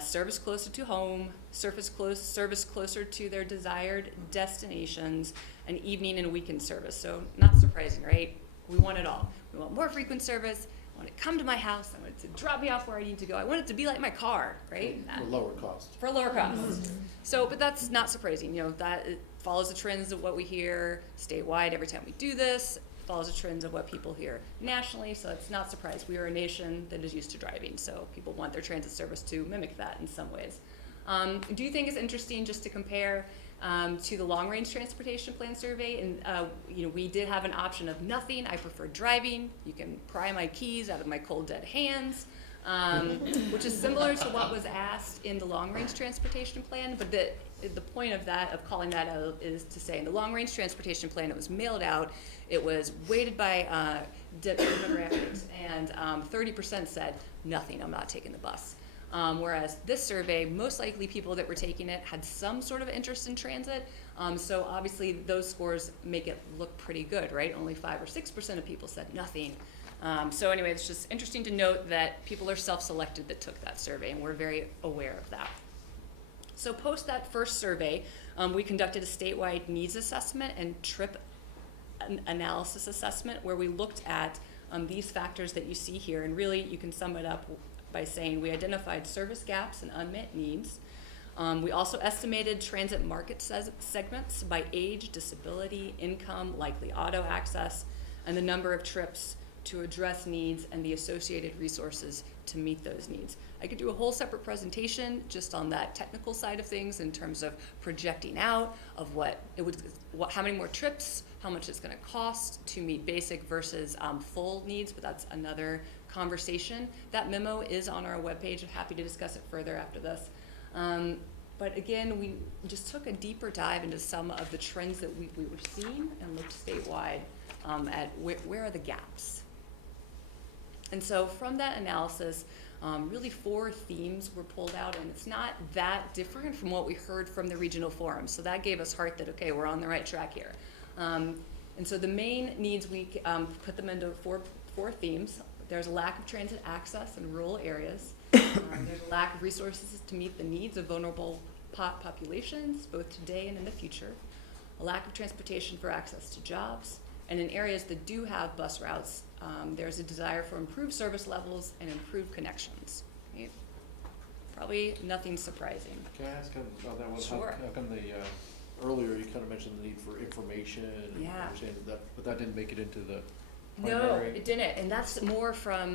service closer to home, service closer to their desired destinations, and evening and weekend service. So not surprising, right? We want it all. We want more frequent service. I want it to come to my house. I want it to drop me off where I need to go. I want it to be like my car, right? For lower cost. For lower cost. So, but that's not surprising. That it follows the trends of what we hear statewide every time we do this. Follows the trends of what people hear nationally, so it's not surprising. We are a nation that is used to driving, so people want their transit service to mimic that in some ways. Do you think it's interesting just to compare to the long-range transportation plan survey? And we did have an option of nothing. I prefer driving. You can pry my keys out of my cold dead hands, which is similar to what was asked in the long-range transportation plan. But the point of that, of calling that out, is to say in the long-range transportation plan, it was mailed out. It was weighted by demographics, and 30% said, nothing, I'm not taking the bus. Whereas this survey, most likely people that were taking it had some sort of interest in transit, so obviously those scores make it look pretty good, right? Only 5 or 6% of people said nothing. So anyway, it's just interesting to note that people are self-selected that took that survey, and we're very aware of that. So post that first survey, we conducted a statewide needs assessment and trip analysis assessment where we looked at these factors that you see here, and really you can sum it up by saying we identified service gaps and unmet needs. We also estimated transit market segments by age, disability, income, likely auto access, and the number of trips to address needs and the associated resources to meet those needs. I could do a whole separate presentation just on that technical side of things in terms of projecting out of how many more trips, how much it's going to cost to meet basic versus full needs, but that's another conversation. That memo is on our webpage. I'm happy to discuss it further after this. But again, we just took a deeper dive into some of the trends that we were seeing and looked statewide at where are the gaps. And so from that analysis, really 4 themes were pulled out, and it's not that different from what we heard from the regional forums. So that gave us heart that, okay, we're on the right track here. And so the main needs, we put them into four themes. There's a lack of transit access in rural areas. There's a lack of resources to meet the needs of vulnerable populations, both today and in the future. A lack of transportation for access to jobs. And in areas that do have bus routes, there's a desire for improved service levels and improved connections. Right? Probably nothing surprising. Can I ask about that one? Sure. How come earlier you kind of mentioned the need for information and Yeah. understanding that, but that didn't make it into the No, primary? it didn't, and that's more from,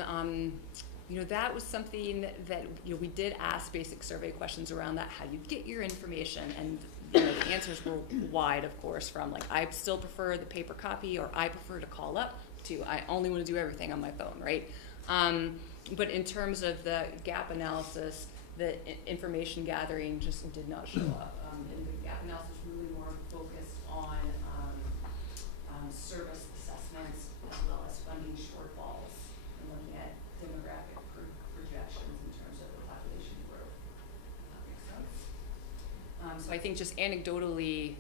that was something that, we did ask basic survey questions around that, how do you get your information, and, the answers were wide, of course, from like, I still prefer the paper copy, or I prefer to call up, to I only want to do everything on my phone, right? But in terms of the gap analysis, the information gathering just did not show up, and the gap analysis really more focused on, service assessments as well as funding shortfalls and looking at demographic projections in terms of the population growth. That makes sense. So I think just anecdotally,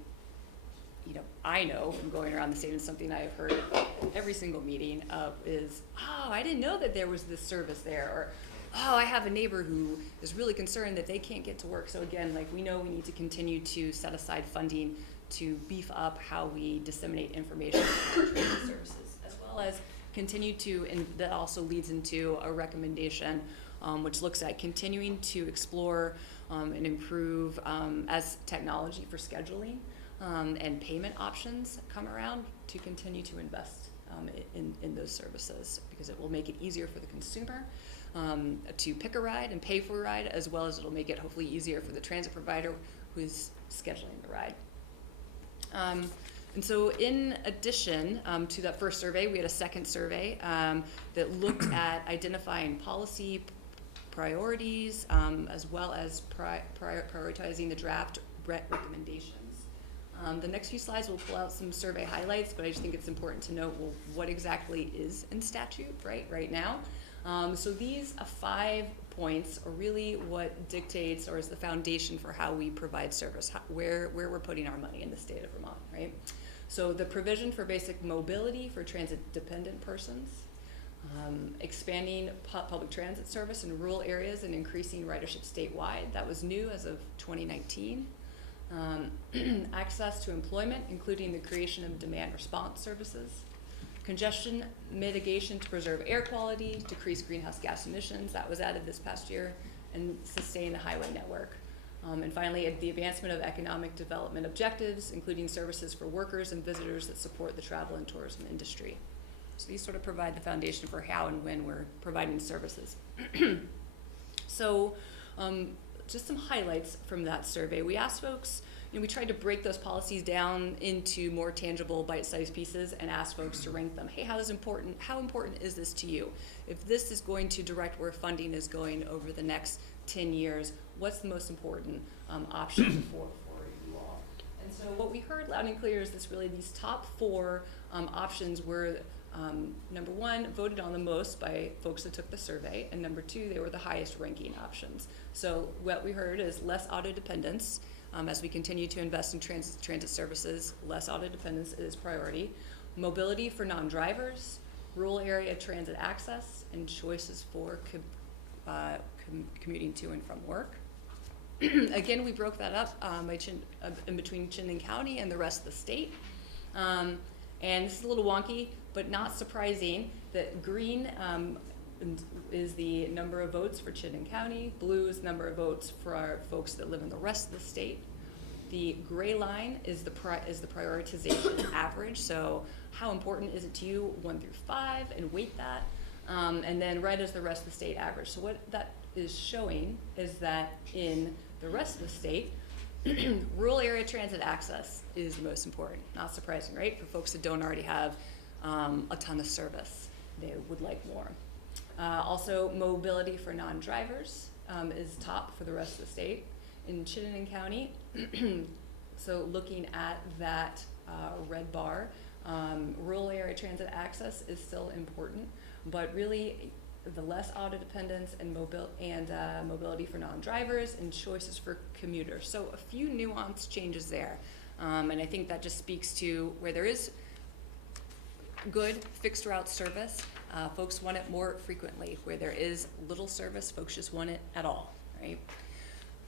I know from going around the state, and something I have heard at every single meeting is, I didn't know that there was this service there, or, I have a neighbor who is really concerned that they can't get to work. So again, like, we know we need to continue to set aside funding to beef up how we disseminate information on transit services, as well as continue to, and that also leads into a recommendation which looks at continuing to explore and improve as technology for scheduling and payment options come around, to continue to invest in those services, because it will make it easier for the consumer to pick a ride and pay for a ride, as well as it'll make it hopefully easier for the transit provider who's scheduling the ride. And so in addition to that first survey, we had a second survey that looked at identifying policy priorities as well as prioritizing the draft recommendations. The next few slides will pull out some survey highlights, but I just think it's important to note, well, what exactly is in statute right now. So these 5 points are really what dictates or is the foundation for how we provide service, where we're putting our money in the state of Vermont, right? So the provision for basic mobility for transit-dependent persons, expanding public transit service in rural areas and increasing ridership statewide. That was new as of 2019. Access to employment, including the creation of demand response services. Congestion mitigation to preserve air quality, decrease greenhouse gas emissions, that was added this past year, and sustain the highway network. And finally, the advancement of economic development objectives, including services for workers and visitors that support the travel and tourism industry. So these sort of provide the foundation for how and when we're providing services. So just some highlights from that survey. We asked folks, we tried to break those policies down into more tangible bite-sized pieces and ask folks to rank them. Hey, how important is this to you? If this is going to direct where funding is going over the next 10 years, what's the most important option for you all? And so what we heard loud and clear is these top 4 options were, number 1, voted on the most by folks that took the survey, and number 2, they were the highest ranking options. So what we heard is less auto dependence. As we continue to invest in transit services, less auto dependence is priority. Mobility for non-drivers, rural area transit access, and choices for commuting to and from work. Again, we broke that up in between Chittenden County and the rest of the state. And this is a little wonky, but not surprising that green is the number of votes for Chittenden County. Blue is the number of votes for our folks that live in the rest of the state. The gray line is the prioritization average. So how important is it to you, 1 through 5, and weight that. And then red is the rest of the state average. So what that is showing is that in the rest of the state, rural area transit access is the most important. Not surprising, right? For folks that don't already have a ton of service, they would like more. Also, mobility for non-drivers is top for the rest of the state. In Chittenden County, so looking at that red bar, rural area transit access is still important, but really the less auto dependence and mobility for non-drivers and choices for commuters. So a few nuanced changes there. And I think that just speaks to where there is good fixed route service, folks want it more frequently. Where there is little service, folks just want it at all, right?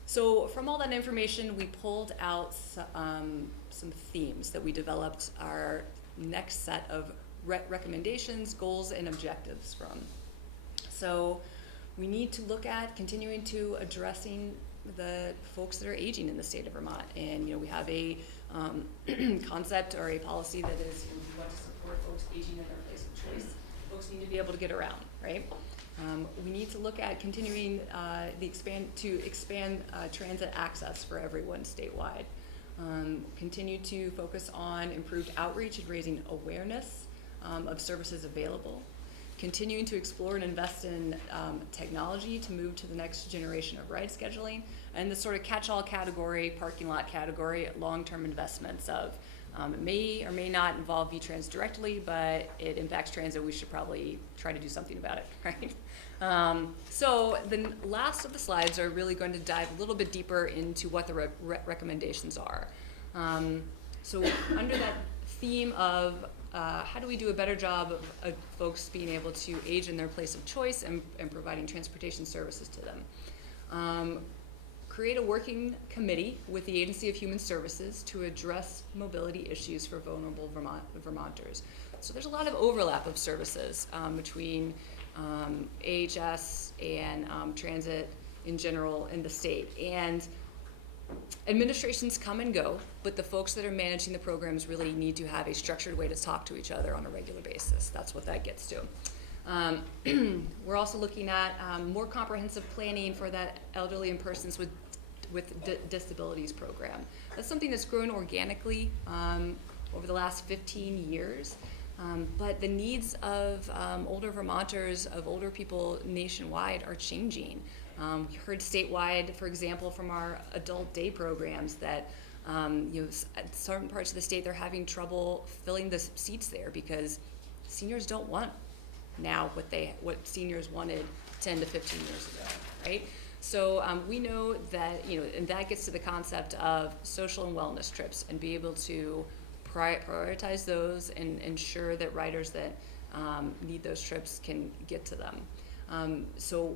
So from all that information, we pulled out some themes that we developed our next set of recommendations, goals, and objectives from. So we need to look at continuing to addressing the folks that are aging in the state of Vermont. And, we have a concept or a policy that is, we want to support folks aging in their place of choice. Folks need to be able to get around, right? We need to look at continuing to expand transit access for everyone statewide. Continue to focus on improved outreach and raising awareness of services available. Continuing to explore and invest in technology to move to the next generation of ride scheduling, and the sort of catch-all category, parking lot category, long-term investments of it may or may not involve VTrans directly, but it impacts transit. We should probably try to do something about it, right? So the last of the slides are really going to dive a little bit deeper into what the recommendations are. So under that theme of how do we do a better job of folks being able to age in their place of choice and providing transportation services to them. Create a working committee with the Agency of Human Services to address mobility issues for vulnerable Vermonters. So there's a lot of overlap of services between AHS and transit in general in the state. And administrations come and go, but the folks that are managing the programs really need to have a structured way to talk to each other on a regular basis. That's what that gets to. We're also looking at more comprehensive planning for that elderly and persons with disabilities program. That's something that's grown organically over the last 15 years. But the needs of older Vermonters, of older people nationwide are changing. We heard statewide, for example, from our adult day programs that at certain parts of the state they're having trouble filling the seats there because seniors don't want now what seniors wanted 10 to 15 years ago, right? So we know that, and that gets to the concept of social and wellness trips and be able to prioritize those and ensure that riders that need those trips can get to them. So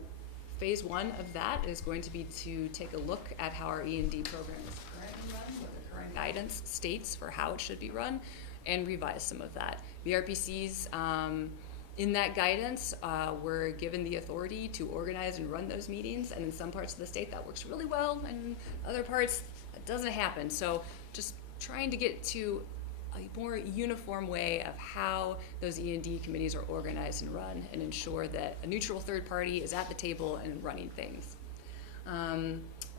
phase one of that is going to be to take a look at how our E&D program is currently run, what the current guidance states for how it should be run, and revise some of that. The RPCs in that guidance were given the authority to organize and run those meetings, and in some parts of the state that works really well, and in other parts that doesn't happen. So just trying to get to a more uniform way of how those E&D committees are organized and run, and ensure that a neutral third party is at the table and running things.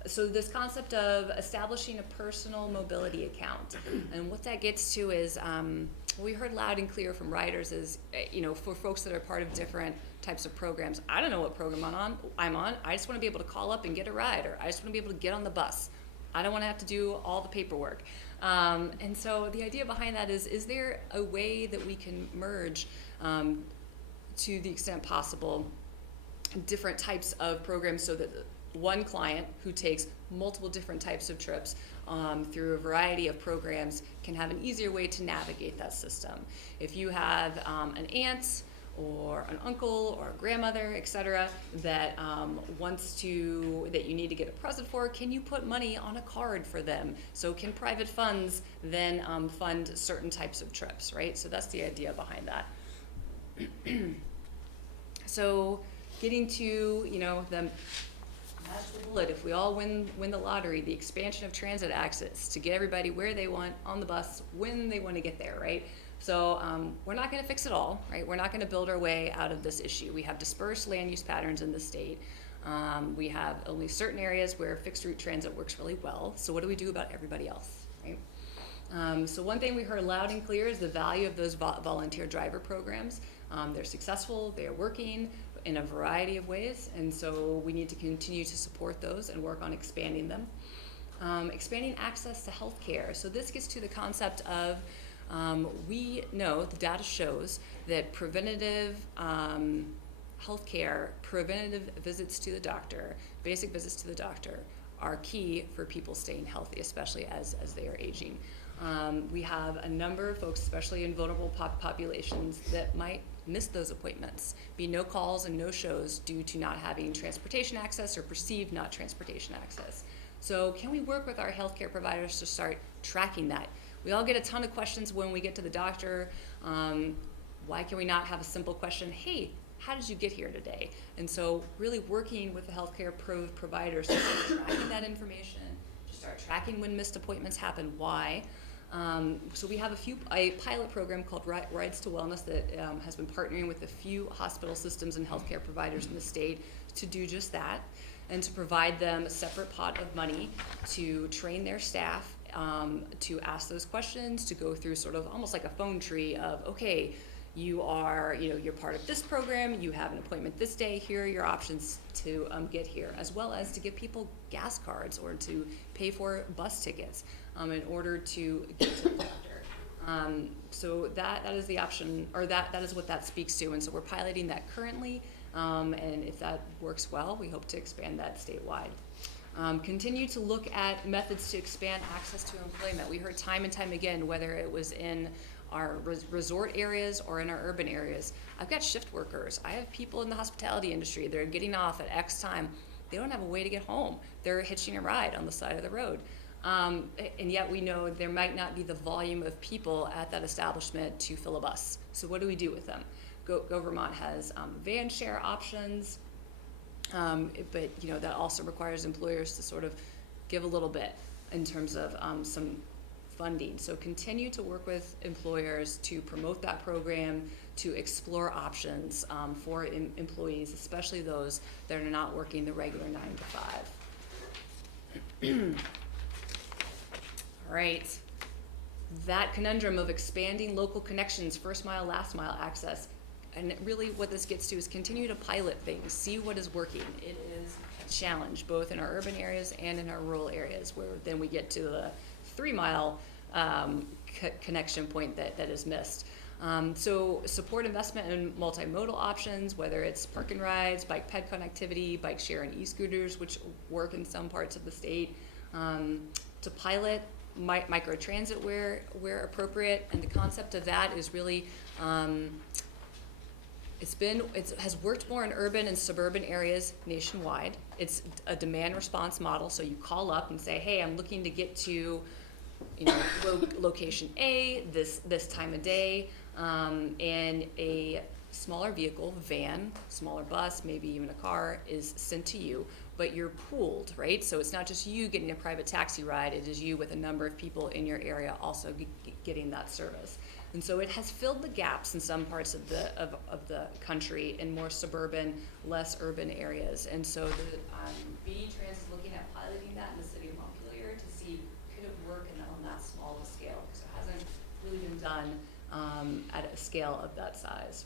So this concept of establishing a personal mobility account, and what that gets to is, what we heard loud and clear from riders is, for folks that are part of different types of programs, I don't know what program I'm on, I just want to be able to call up and get a ride, or I just want to be able to get on the bus. I don't want to have to do all the paperwork. And so the idea behind that is there a way that we can merge, to the extent possible, different types of programs so that one client who takes multiple different types of trips through a variety of programs can have an easier way to navigate that system. If you have an aunt or an uncle or a grandmother, etc., that that you need to get a present for, can you put money on a card for them? So can private funds then fund certain types of trips, right? So that's the idea behind that. So getting to, the magical bullet, if we all win the lottery, the expansion of transit access to get everybody where they want on the bus when they want to get there, right? So we're not going to fix it all, right? We're not going to build our way out of this issue. We have dispersed land use patterns in the state. We have only certain areas where fixed route transit works really well. So what do we do about everybody else, right? So one thing we heard loud and clear is the value of those volunteer driver programs. They're successful, they're working, in a variety of ways, and so we need to continue to support those and work on expanding them. Expanding access to healthcare. So this gets to the concept of we know the data shows that preventative healthcare, preventative visits to the doctor, basic visits to the doctor are key for people staying healthy, especially as they are aging. We have a number of folks, especially in vulnerable populations, that might miss those appointments, be no calls and no shows due to not having transportation access or perceived not transportation access. So can we work with our healthcare providers to start tracking that? We all get a ton of questions when we get to the doctor. Why can we not have a simple question, hey, how did you get here today? And so really working with the healthcare providers to start tracking that information, to start tracking when missed appointments happen, why. So we have a pilot program called Rides to Wellness that has been partnering with a few hospital systems and healthcare providers in the state to do just that, and to provide them a separate pot of money to train their staff to ask those questions, to go through sort of almost like a phone tree of, okay, you're part of this program, you have an appointment this day, here are your options to get here, as well as to give people gas cards or to pay for bus tickets in order to get to the doctor. So that is the option, or that is what that speaks to, and so we're piloting that currently, and if that works well, we hope to expand that statewide. Continue to look at methods to expand access to employment. We heard time and time again, whether it was in our resort areas or in our urban areas. I've got shift workers. I have people in the hospitality industry. They're getting off at X time. They don't have a way to get home. They're hitching a ride on the side of the road. And yet we know there might not be the volume of people at that establishment to fill a bus. So what do we do with them? Go Vermont has van share options, but that also requires employers to sort of give a little bit in terms of some funding. So continue to work with employers to promote that program, to explore options for employees, especially those that are not working the regular 9 to 5. All right, that conundrum of expanding local connections, first mile, last mile access, and really what this gets to is continue to pilot things, see what is working. It is a challenge both in our urban areas and in our rural areas, where then we get to the 3 mile connection point that is missed. So support investment in multimodal options, whether it's park and rides, bike ped connectivity, bike share and e-scooters, which work in some parts of the state, to pilot microtransit where appropriate. And the concept of that is really, it has worked more in urban and suburban areas nationwide. It's a demand response model, so you call up and say, hey, I'm looking to get to location A, this time of day, and a smaller vehicle, van, smaller bus, maybe even a car, is sent to you, but you're pooled, right? So it's not just you getting a private taxi ride, it is you with a number of people in your area also getting that service. And so it has filled the gaps in some parts of the country in more suburban, less urban areas. And so the VE Trans is looking at piloting that in the city of Montpelier to see could it work on that small of a scale, because it hasn't really been done at a scale of that size.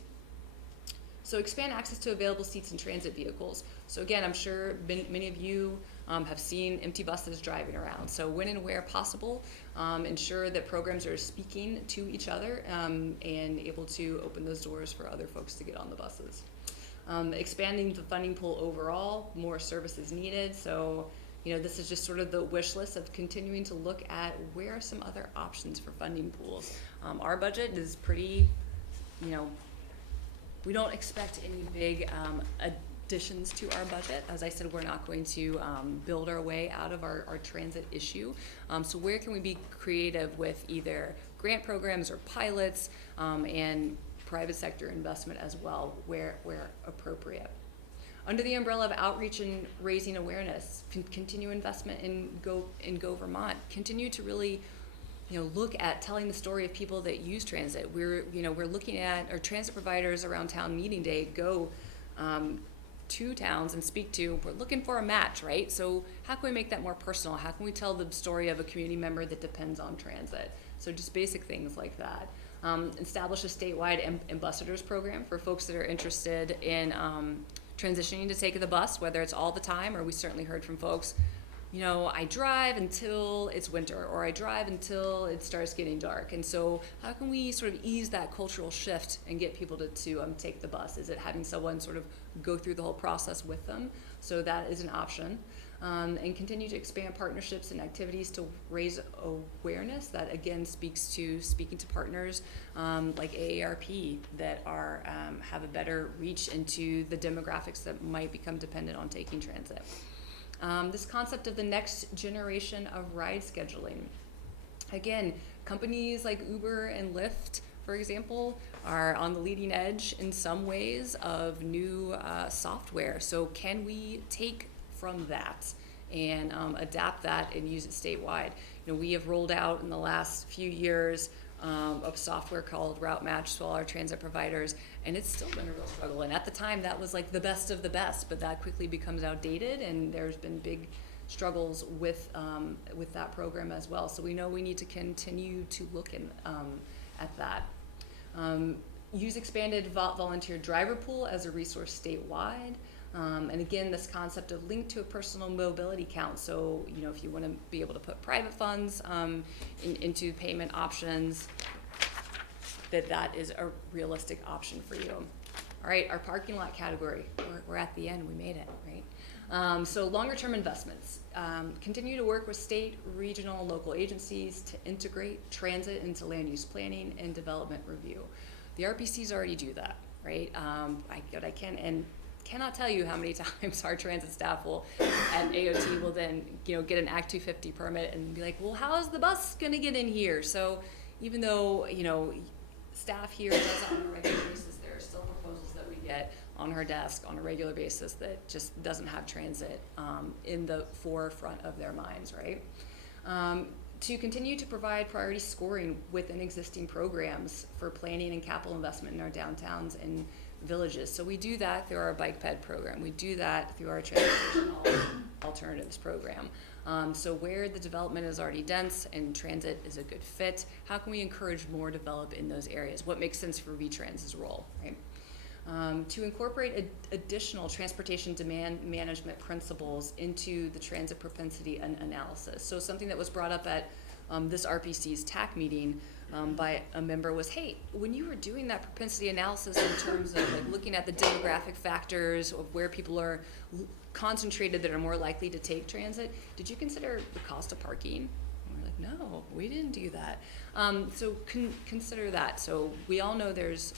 So expand access to available seats in transit vehicles. So again, I'm sure many of you have seen empty buses driving around. So when and where possible, ensure that programs are speaking to each other and able to open those doors for other folks to get on the buses. Expanding the funding pool overall, more services needed. So this is just sort of the wish list of continuing to look at where are some other options for funding pools. Our budget is pretty, we don't expect any big additions to our budget. As I said, we're not going to build our way out of our transit issue. So where can we be creative with either grant programs or pilots and private sector investment as well, where appropriate? Under the umbrella of outreach and raising awareness, continue investment in Go Vermont. Continue to really look at telling the story of people that use transit. We're looking at our transit providers around town meeting day, go to towns and speak to, we're looking for a match, right? So how can we make that more personal? How can we tell the story of a community member that depends on transit? So just basic things like that. Establish a statewide ambassadors program for folks that are interested in transitioning to take the bus, whether it's all the time, or we certainly heard from folks, you know, I drive until it's winter, or I drive until it starts getting dark. And so how can we sort of ease that cultural shift and get people to take the bus? Is it having someone sort of go through the whole process with them? So that is an option. And continue to expand partnerships and activities to raise awareness. That again speaking to partners like AARP that are have a better reach into the demographics that might become dependent on taking transit. This concept of the next generation of ride scheduling. Again, companies like Uber and Lyft, for example, are on the leading edge in some ways of new software. So can we take from that and adapt that and use it statewide? You know, we have rolled out in the last few years of software called Route Match to all our transit providers, and it's still been a real struggle. And at the time, that was like the best of the best, but that quickly becomes outdated, and there's been big struggles with that program as well. So we know we need to continue to look at that. Use expanded volunteer driver pool as a resource statewide. And again, this concept of linked to a personal mobility count. So, you know, if you want to be able to put private funds into payment options, that is a realistic option for you. All right, our parking lot category. We're at the end. We made it, right? So longer term investments. Continue to work with state, regional, local agencies to integrate transit into land use planning and development review. The RPCs already do that, right? I cannot tell you how many times our transit staff will, at AOT, will then, you know, get an Act 250 permit and be like, well, how is the bus gonna get in here? So even though, you know, staff here does it on a regular basis, there are still proposals that we get on her desk on a regular basis that just doesn't have transit in the forefront of their minds, right? To continue to provide priority scoring within existing programs for planning and capital investment in our downtowns and villages. So we do that through our bike ped program. We do that through our transportation alternatives program. So where the development is already dense and transit is a good fit, how can we encourage more develop in those areas? What makes sense for VTrans's role, right? To incorporate additional transportation demand management principles into the transit propensity analysis. So something that was brought up at this RPC's TAC meeting by a member was, hey, when you were doing that propensity analysis in terms of like looking at the demographic factors of where people are concentrated that are more likely to take transit, did you consider the cost of parking? And we're like, no, we didn't do that. So consider that. So we all know there's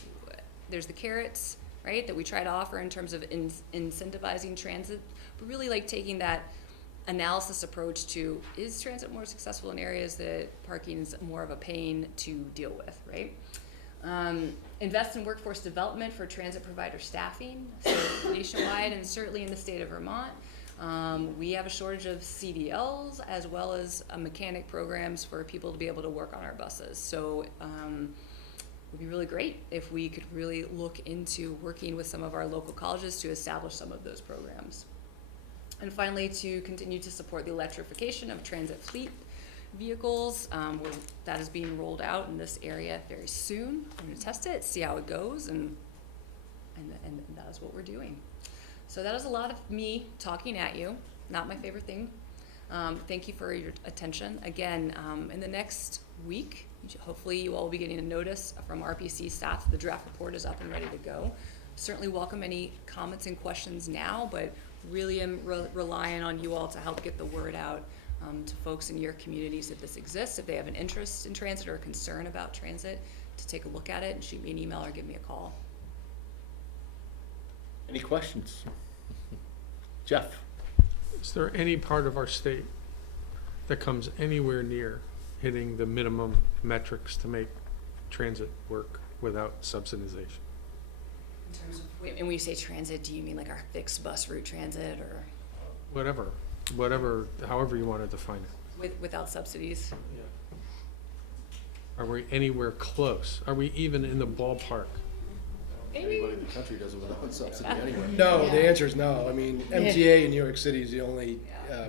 the carrots, right, that we try to offer in terms of incentivizing transit, but really like taking that analysis approach to, is transit more successful in areas that parking is more of a pain to deal with, right? Invest in workforce development for transit provider staffing. So nationwide and certainly in the state of Vermont, we have a shortage of CDLs as well as mechanic programs for people to be able to work on our buses. So it would be really great if we could really look into working with some of our local colleges to establish some of those programs. And finally, to continue to support the electrification of transit fleet vehicles. That is being rolled out in this area very soon. We're going to test it, see how it goes, and that is what we're doing. So that is a lot of me talking at you. Not my favorite thing. Thank you for your attention. Again, in the next week, hopefully you all will be getting a notice from RPC staff. The draft report is up and ready to go. Certainly welcome any comments and questions now, but really am relying on you all to help get the word out to folks in your communities if this exists, if they have an interest in transit or a concern about transit, to take a look at it and shoot me an email or give me a call. Any questions? Jeff? Is there any part of our state that comes anywhere near hitting the minimum metrics to make transit work without subsidization? In terms of, and when you say transit, do you mean like our fixed bus route transit or? Whatever, however you want to define it. Without subsidies? Are we anywhere close? Are we even in the ballpark? Anybody in the country does it without subsidy anyway. No, the answer is no. I mean, MTA in New York City is the only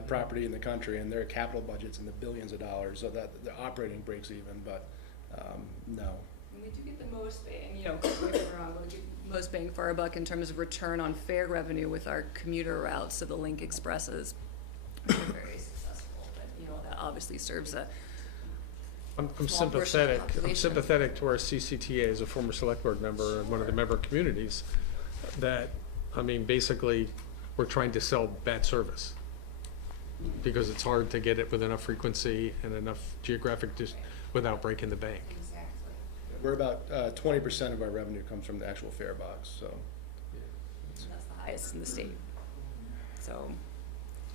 property in the country, and their capital budget's in the billions of dollars, so that the operating breaks even, but no. And we do get the most bang, correct me if I'm wrong, we get most bang for our buck in terms of return on fare revenue with our commuter routes, so the Link Expresses. Which are very successful, but, that obviously serves a I'm small portion of the sympathetic, I'm population. sympathetic to our CCTA as a former select board member and one of the member communities that, basically, we're trying to sell bad service because it's hard to get it with enough frequency and enough geographic without breaking the bank. Exactly. We're about 20% of our revenue comes from the actual fare box, so. And that's the highest in the state. So,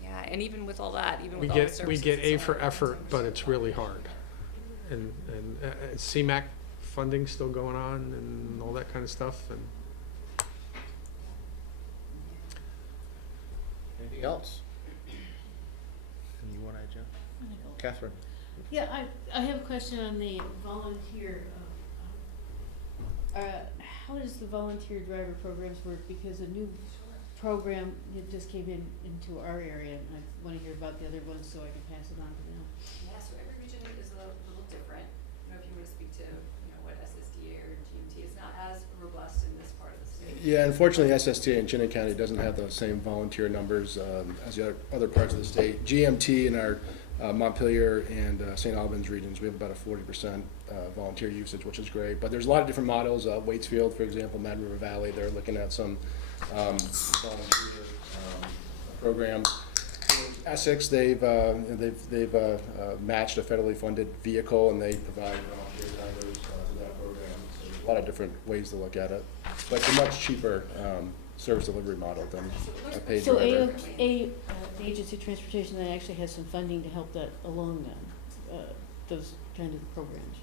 yeah, and even with all that, even We with all the get, services. we get A it's for all- effort, but it's really hard. And CMAQ funding's still going on and all that kind of stuff, and Anything else? You want to, Joe? Catherine? Yeah, I have a question on the volunteer, how does the volunteer driver programs work? Because a new program, it just came into our area, and I wanna hear about the other ones so I can pass it on to them. Yeah, so every region is a little different. I don't know if you want to speak to, what SSDA or GMT, it's not as robust in this part of the state. Yeah, unfortunately, SSTA in Chittenden County doesn't have those same volunteer numbers as the other parts of the state. GMT in our Montpelier and St. Albans regions, we have about a 40% volunteer usage, which is great. But there's a lot of different models. Waitsfield, for example, Mad River Valley, they're looking at some volunteer programs. In Essex, they've matched a federally funded vehicle, and they provide volunteer drivers to that program. So there's a lot of different ways to look at it. But it's a much cheaper service delivery model than a paid So driver. the Agency of Transportation that actually has some funding to help that along those kind of programs.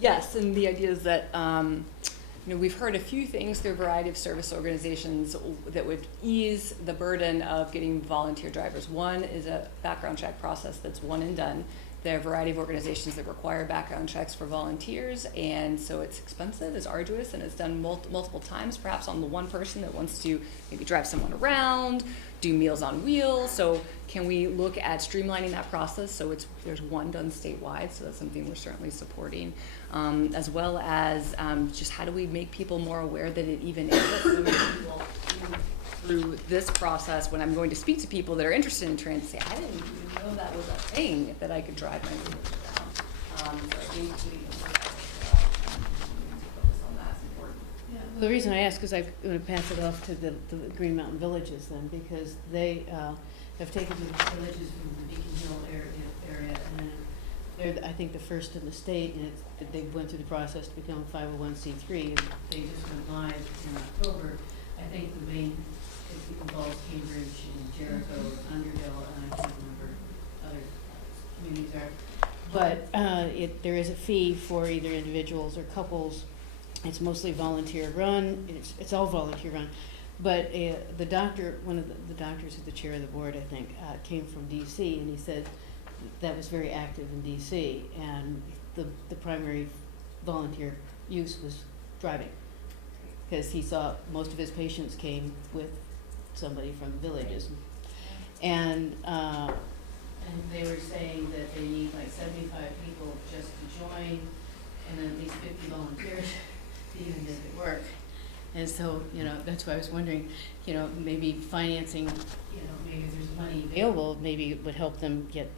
Yes, and the idea is that, we've heard a few things through a variety of service organizations that would ease the burden of getting volunteer drivers. One is a background check process that's one and done. There are a variety of organizations that require background checks for volunteers, and so it's expensive, it's arduous, and it's done multiple times, perhaps on the one person that wants to maybe drive someone around, do Meals on Wheels. So can we look at streamlining that process so there's one done statewide? So that's something we're certainly supporting, as well as just how do we make people more aware that it even exists? So many people, even through this process, when I'm going to speak to people that are interested in transit, say, I didn't even know that was a thing, that I could drive my vehicles around. So I think we need to focus on that, it's important. Well, the reason I ask is I'm going to pass it off to the Green Mountain Villages then, because they have taken to the villages from the Beacon Hill area, and they're, I think, the first in the state, and they went through the process to become a 501c3, and they just went live in October. I think the main, it involves Cambridge and Jericho, Underhill, and I can't remember other communities are. But there is a fee for either individuals or couples. It's mostly volunteer run. It's all volunteer run. But the doctor, one of the doctors who's the chair of the board, I think, came from DC, and he said that was very active in DC, and the primary volunteer use was driving, because he saw most of his patients came with somebody from the villages, and they were saying that they need like 75 people just to join, and then at least 50 volunteers to even make it work. And so, that's why I was wondering, maybe financing, maybe if there's money available, maybe it would help them get,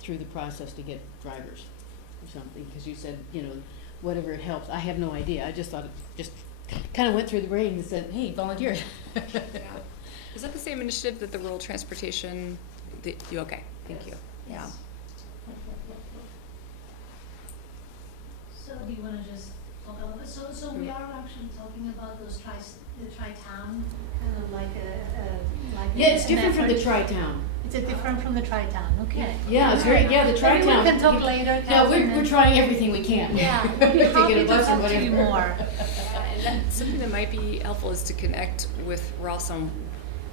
through the process to get drivers or something, because you said, whatever it helps. I have no idea. I just thought it just kind of went through the brain and said, hey, volunteer. Yeah. Is that the same initiative that the rural transportation, okay, thank you, yeah. So do you wanna just talk about it? So we are actually talking about those the tri-town, kind of like Yeah, it's different from the effort. tri-town. It's different from the tri-town, okay. Yeah, it's very, the tri-town. Maybe we can talk later, Yeah, Catherine, we're and- trying everything we can. Yeah, To we'd be get a happy to bus or talk to you whatever. more. And something that might be helpful is to connect with Ross or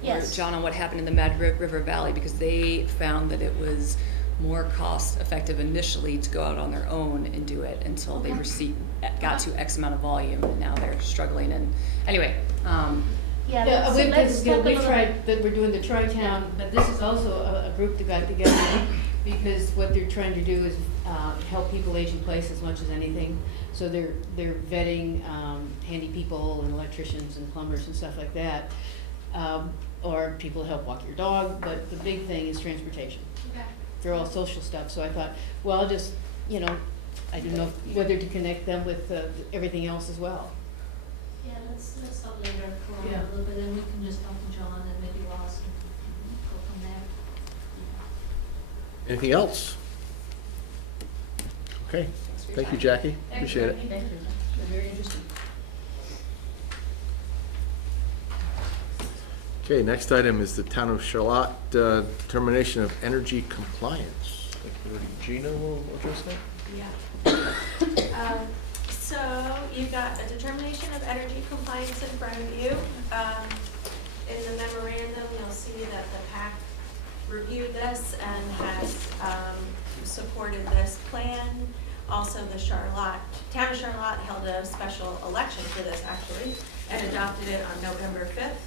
Yes. John on what happened in the Mad River Valley, because they found that it was more cost effective initially to go out on their own and do it until they got to X amount of volume, and now they're struggling. And anyway, Yeah, We've tried, that we're doing the tri-town, but this is also a group that got together because what they're trying to do is help people age in place as much as anything. So they're vetting handy people and electricians and plumbers and stuff like that, or people to help walk your dog. But the big thing is transportation. Okay. They're all social stuff. So I thought, well, I'll just, you know, I don't know whether to connect them with everything else as well. Yeah, let's talk later for Yeah. a little bit, then we can just talk to John and maybe Ross and go from there. Anything else? Okay, thank you, Jackie, appreciate it. Thank you. Very interesting. Okay, next item is the Town of Charlotte determination of energy compliance. Gina will address that? Yeah. So you've got a determination of energy compliance in front of you. In the memorandum, you'll see that the PAC reviewed this and has supported this plan. Also, the Town of Charlotte held a special election for this actually and adopted it on November 5th.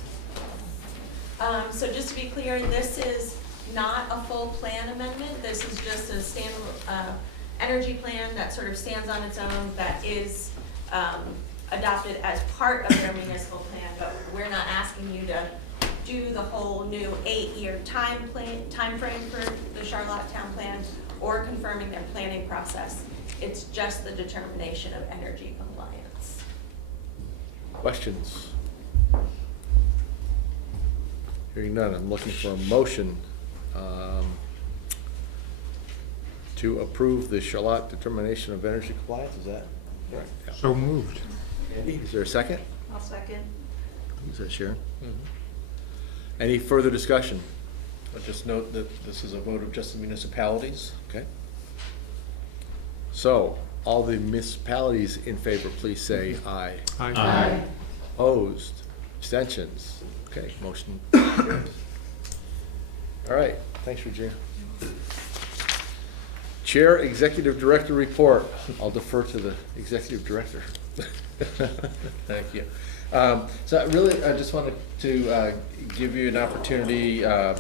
So just to be clear, this is not a full plan amendment. This is just a standalone energy plan that sort of stands on its own, that is adopted as part of their municipal plan, but we're not asking you to do the whole new 8-year time frame for the Charlotte Town Plan or confirming their planning process. It's just the determination of energy compliance. Questions? Hearing none, I'm looking for a motion to approve the Charlotte determination of energy compliance, is that correct? Yeah. So moved. Andy, is there a second? I'll second. Is that Sharon? Any further discussion? I'll just note that this is a vote of just the municipalities. Okay. So, all the municipalities in favor, please say aye. Aye. Opposed? Abstentions? Okay, motion carries. All right, thanks, Regina. Chair Executive Director report. I'll defer to the Executive Director. Thank you. So really, I just wanted to give you an opportunity, or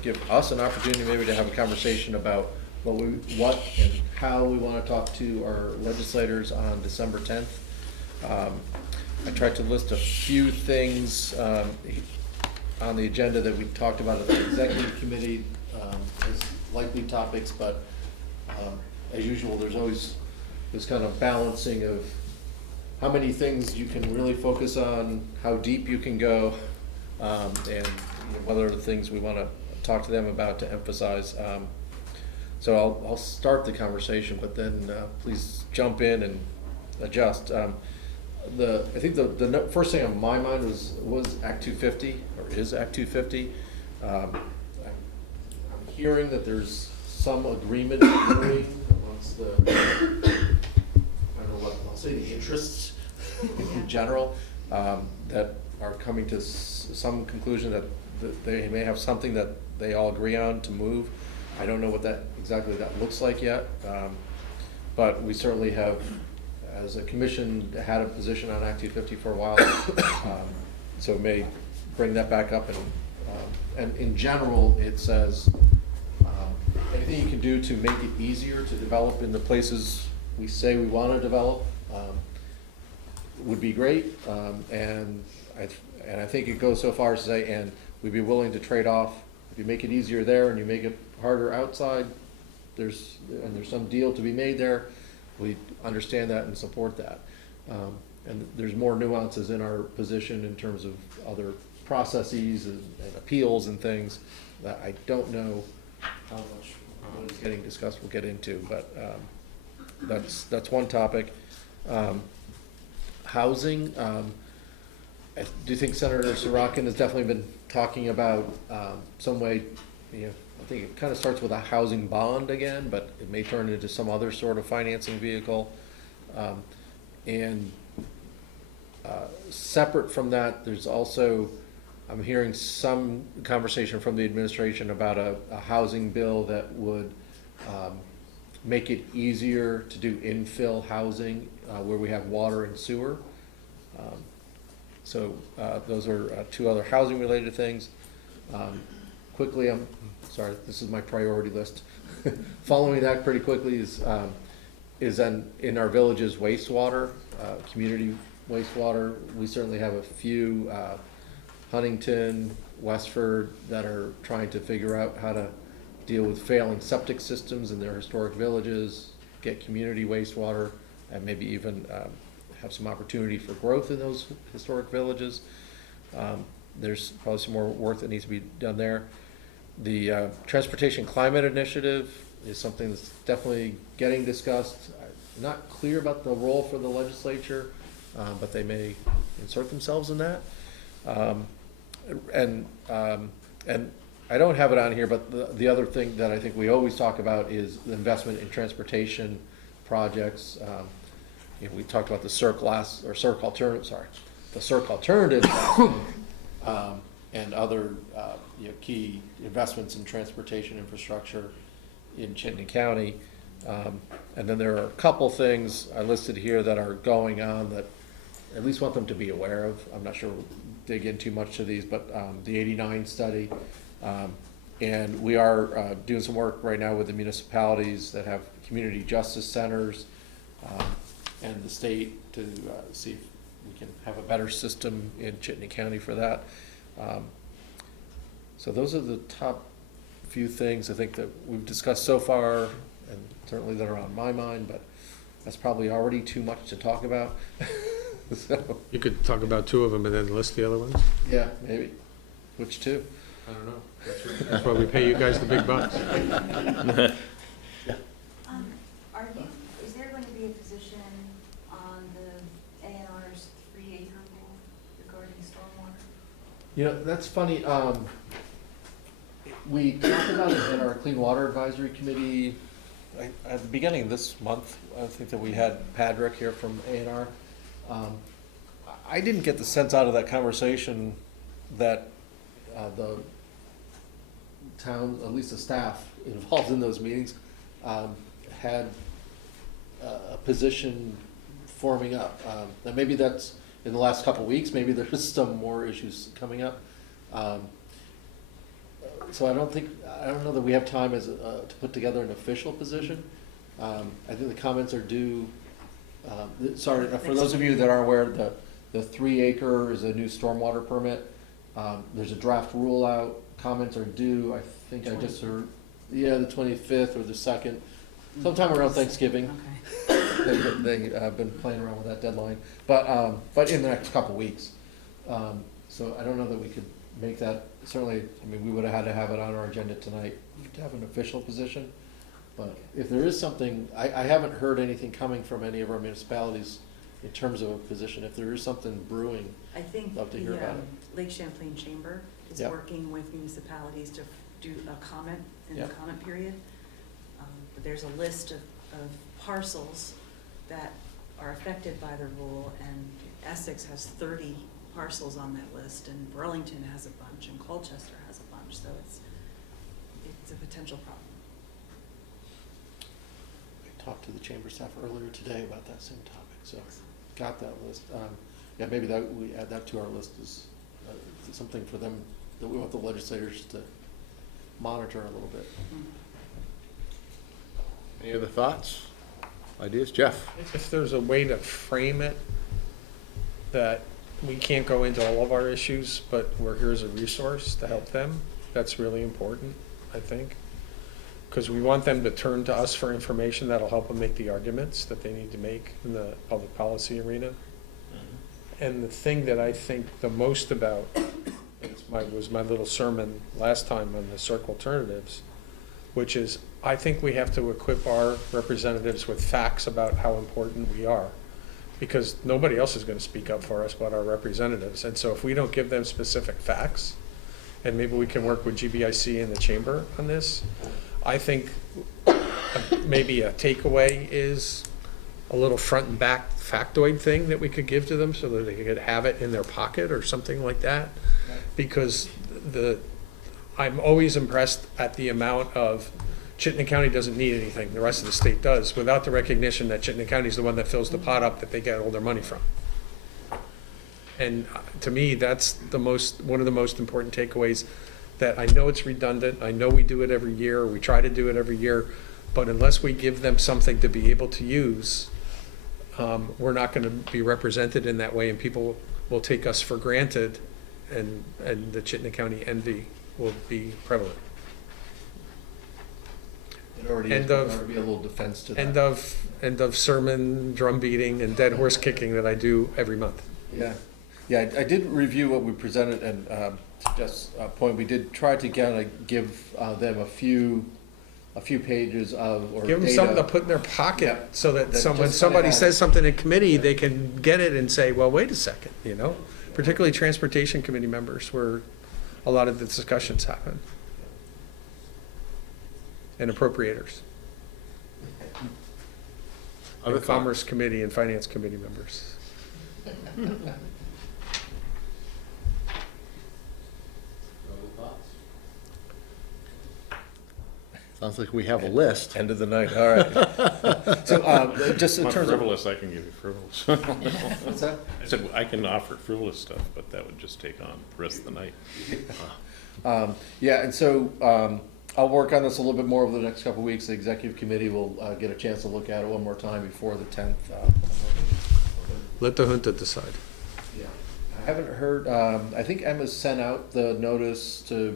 give us an opportunity maybe to have a conversation about what and how we want to talk to our legislators on December 10th. I tried to list a few things on the agenda that we talked about at the executive committee as likely topics, but as usual, there's always this kind of balancing of how many things you can really focus on, how deep you can go, and what are the things we want to talk to them about to emphasize. So I'll start the conversation, but then please jump in and adjust. I think the first thing on my mind was Act 250, or is Act 250. I'm hearing that there's some agreement brewing amongst the, I don't know what, I'll say the interests in general, that are coming to some conclusion that they may have something that they all agree on to move. I don't know what exactly that looks like yet, but we certainly have, as a commission, had a position on Act 250 for a while, so it may bring that back up. And in general, it says anything you can do to make it easier to develop in the places we say we want to develop would be great. And I think it goes so far as to say, and we'd be willing to trade off. If you make it easier there and you make it harder outside, there's some deal to be made there. We understand that and support that. And there's more nuances in our position in terms of other processes and appeals and things that I don't know how much what is getting discussed we'll get into, but that's one topic. Housing, I do think Senator Sorokin has definitely been talking about some way, I think it kind of starts with a housing bond again, but it may turn into some other sort of financing vehicle. And separate from that, there's also, I'm hearing some conversation from the administration about a housing bill that would make it easier to do infill housing where we have water and sewer. So those are two other housing related things. Quickly, I'm sorry, this is my priority list. following that pretty quickly is in our villages wastewater, community wastewater. We certainly have a few, Huntington, Westford, that are trying to figure out how to deal with failing septic systems in their historic villages, get community wastewater, and maybe even have some opportunity for growth in those historic villages. There's probably some more work that needs to be done there. The Transportation Climate Initiative is something that's definitely getting discussed. I'm not clear about the role for the legislature, but they may insert themselves in that. And I don't have it on here, but the other thing that I think we always talk about is the investment in transportation projects. We talked about the the Circ alternative, and other key investments in transportation infrastructure in Chittenden County. And then there are a couple things I listed here that are going on that I at least want them to be aware of. I'm not sure we'll dig in too much to these, but the 89 study. And we are doing some work right now with the municipalities that have community justice centers and the state to see if we can have a better system in Chittenden County for that. So those are the top few things I think that we've discussed so far, and certainly that are on my mind, but that's probably already too much to talk about. So, You could talk about two of them and then list the other ones? yeah, maybe. Which two? I don't know. That's why we pay you guys the big bucks. Is there going to be a position on the A&R's 3-acre rule regarding stormwater? That's funny. We talked about it in our Clean Water Advisory Committee at the beginning of this month. I think that we had Patrick here from A&R. I didn't get the sense out of that conversation that the town, at least the staff involved in those meetings, had a position forming up. And maybe that's in the last couple of weeks, maybe there's some more issues coming up. So I don't know that we have time to put together an official position. I think the comments are due, sorry, for those of you that aren't aware, the 3-acre is a new stormwater permit. There's a draft rule out, comments are due, I think I just heard, the 25th or the 2nd, sometime around Thanksgiving. They've been playing around with that deadline, but in the next couple weeks. So I don't know that we could make that, certainly, we would have had to have it on our agenda tonight to have an official position. But if there is something, I haven't heard anything coming from any of our municipalities in terms of a position. If there is something brewing, I think love to hear about it. Lake Champlain Chamber is Yep. working with municipalities to do a comment in the Yep. comment period. But there's a list of parcels that are affected by the rule, and Essex has 30 parcels on that list, and Burlington has a bunch, and Colchester has a bunch, so it's a potential problem. I talked to the chamber staff earlier today about that same topic, so got that list. Yeah, maybe that we add that to our list as something for them that we want the legislators to monitor a little bit. Any other thoughts, ideas? Jeff? If there's a way to frame it that we can't go into all of our issues, but we're here as a resource to help them, that's really important, I think. Because we want them to turn to us for information that'll help them make the arguments that they need to make in the public policy arena. And the thing that I think the most about was my little sermon last time on the Circ alternatives, which is I think we have to equip our representatives with facts about how important we are, because nobody else is going to speak up for us but our representatives. And so if we don't give them specific facts, and maybe we can work with GBIC and the chamber on this, I think maybe a takeaway is a little front and back factoid thing that we could give to them so that they could have it in their pocket or something like that. Because I'm always impressed at the amount of Chittenden County doesn't need anything, the rest of the state does, without the recognition that Chittenden County is the one that fills the pot up that they get all their money from. And to me, that's one of the most important takeaways that I know it's redundant, I know we do it every year, or we try to do it every year, but unless we give them something to be able to use, we're not gonna be represented in that way, and people will take us for granted, and the Chittenden County envy will be prevalent. It already is, but there would be a little defense to that. End of sermon drum beating and dead horse kicking that I do every month. Yeah, yeah, I did review what we presented, and to Jeff's point, we did try to kind of give them a few pages of, or Give them data. something to put in their pocket, Yeah. so that That when just somebody kinda says something in committee, they can get it and say, well, wait a second, you know? Particularly transportation committee members, where a lot of the discussions happen. And appropriators. Other And Commerce Committee and Finance Committee members. Sounds like we have a list. End of the night, all right. So, just in If terms of. frivolous, I can give you frivolous. What's that? I said, I can offer frivolous stuff, but that would just take on the rest of the night. Yeah, and so, I'll work on this a little bit more over the next couple of weeks. The executive committee will, get a chance to look at it one more time before the 10th. Let the junta decide. Yeah. I haven't heard, I think Emma's sent out the notice to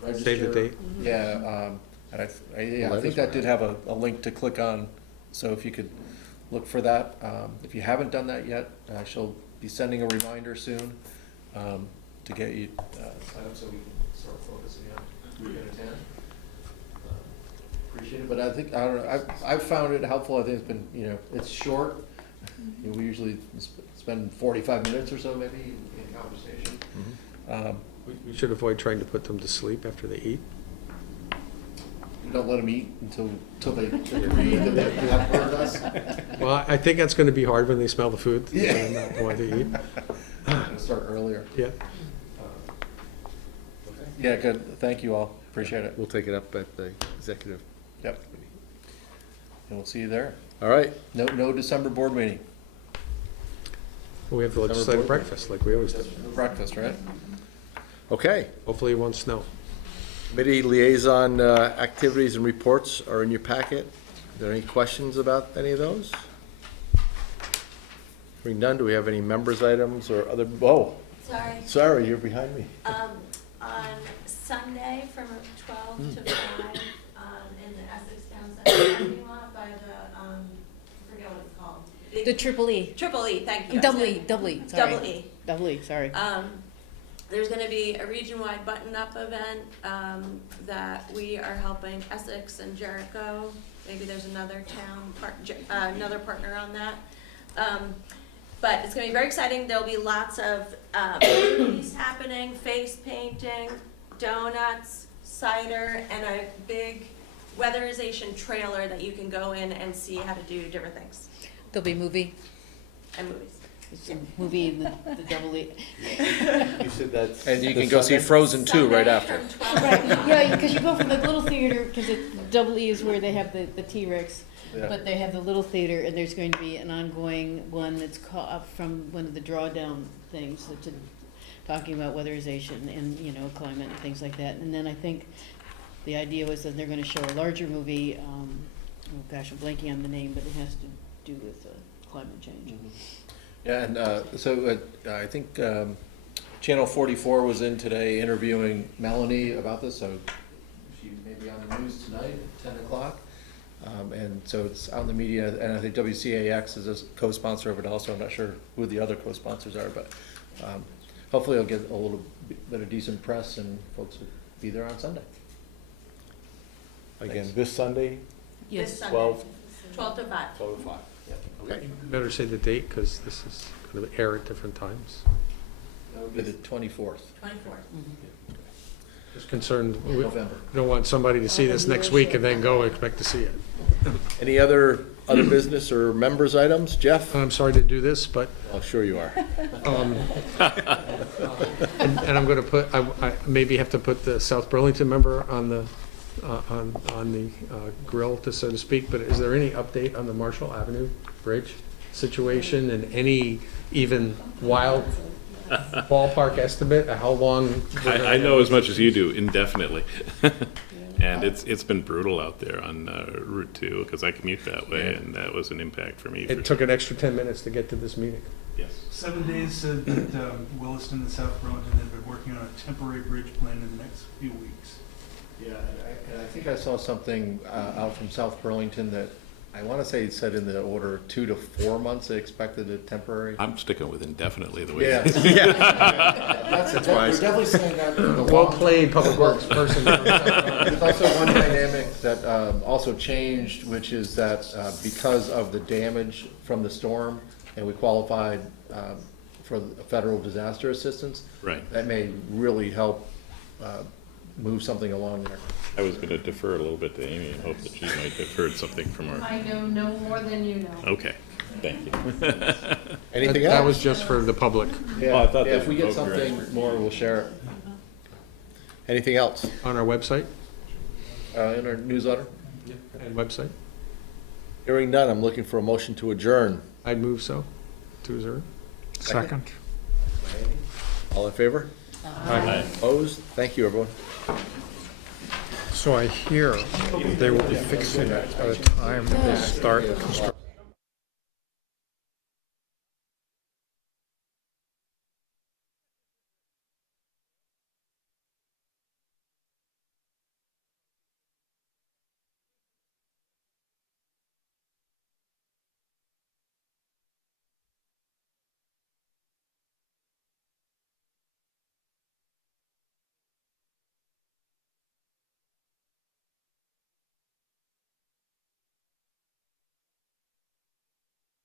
register. Save the date? Yeah, and I think that did have a link to click on, so if you could look for that. If you haven't done that yet, she'll be sending a reminder soon, to get you, signed up so we can start focusing on Weekend at 10. Appreciate it, but I think, I don't know, I've found it helpful. I think it's been, it's short. You know, we usually spend 45 minutes or so maybe in conversation. We should avoid trying to put them to sleep after they eat. We don't let them eat until they agree that they have heard us. Well, I think that's gonna be hard when they smell the food. Yeah. And not want to eat. We'll start earlier. Yeah. Yeah, good. Thank you all. Appreciate it. We'll take it up at the executive. Yep. And we'll see you there. All right. No December board meeting. We have the legislative breakfast like we always do. Breakfast, right? Okay. Hopefully it won't snow. Committee liaison activities and reports are in your packet. Are there any questions about any of those? Hearing none, do we have any members' items or other, sorry, you're behind me. On Sunday from 12 to 5, in the Essex Town Center parking lot by the, I forget what it's called. The Triple E. Triple E, thank you. Double E, sorry. Double E. Double E, sorry. There's gonna be a region-wide button-up event, that we are helping Essex and Jericho. Maybe there's another town, another partner on that. But it's gonna be very exciting. There'll be lots of, movies happening, face painting, donuts, cider, and a big weatherization trailer that you can go in and see how to do different things, There'll be a movie, and movies. it's a movie in the Double E. You said that's. And you can go see Frozen 2 right after. Sunday from 12 Right, yeah, because you go from the little theater, because Double E is where they have the T-Rex. Yeah. But they have the little theater, and there's going to be an ongoing one that's up from one of the drawdown things, that's talking about weatherization and, climate and things like that. And then I think the idea was that they're gonna show a larger movie, oh gosh, I'm blanking on the name, but it has to do with climate change. Yeah, and so I think Channel 44 was in today interviewing Melanie about this, so she may be on the news tonight at 10 o'clock. And so it's out in the media, and I think WCAX is a co-sponsor of it also. I'm not sure who the other co-sponsors are, but hopefully it'll get a little bit of decent press and folks will be there on Sunday. Again, this Sunday, This Sunday, 12 12 to 5. 12 to 5. Okay. Better say the date, because this is gonna air at different times. That'll be the 24th. 24th. Just concerned, we November. don't want somebody to see this next week and then go expect to see it. Any other business or members' items? Jeff? I'm sorry to do this, but Oh, sure you are. and I'm gonna put, I maybe have to put the South Burlington member on the, on the grill, to so to speak, but is there any update on the Marshall Avenue Bridge situation and any even wild Ballpark estimate of how long? we're gonna I know have as much as you do, indefinitely. And it's been brutal out there on Route 2, because I commute that way, and that was an impact for me. It took an extra 10 minutes to get to this meeting. Yes. 7 days said that Williston and South Burlington had been working on a temporary bridge plan in the next few weeks. Yeah, and I think I saw something out from South Burlington that I want to say it said in the order 2 to 4 months they expected it temporary. I'm sticking with indefinitely the way. Yeah. it is. That's why. We're definitely saying that. Well played, Public Works person. There's also one dynamic that also changed, which is that because of the damage from the storm, and we qualified for the federal disaster assistance. Right. That may really help move something along there. I was going to defer a little bit to Amy and hope that she might have heard something from her. I know no more than you know. Okay, thank you. Anything That else? was just for the public. Yeah, I thought yeah, that- if we get oh, something right. more, we'll share it Anything else? On our website in our newsletter. and website. Hearing none, I'm looking for a motion to adjourn. I'd move so, to adjourn. Second. All in favor? Aye. Opposed? Thank you, everyone. So I hear they will be fixing it by the time they start construction.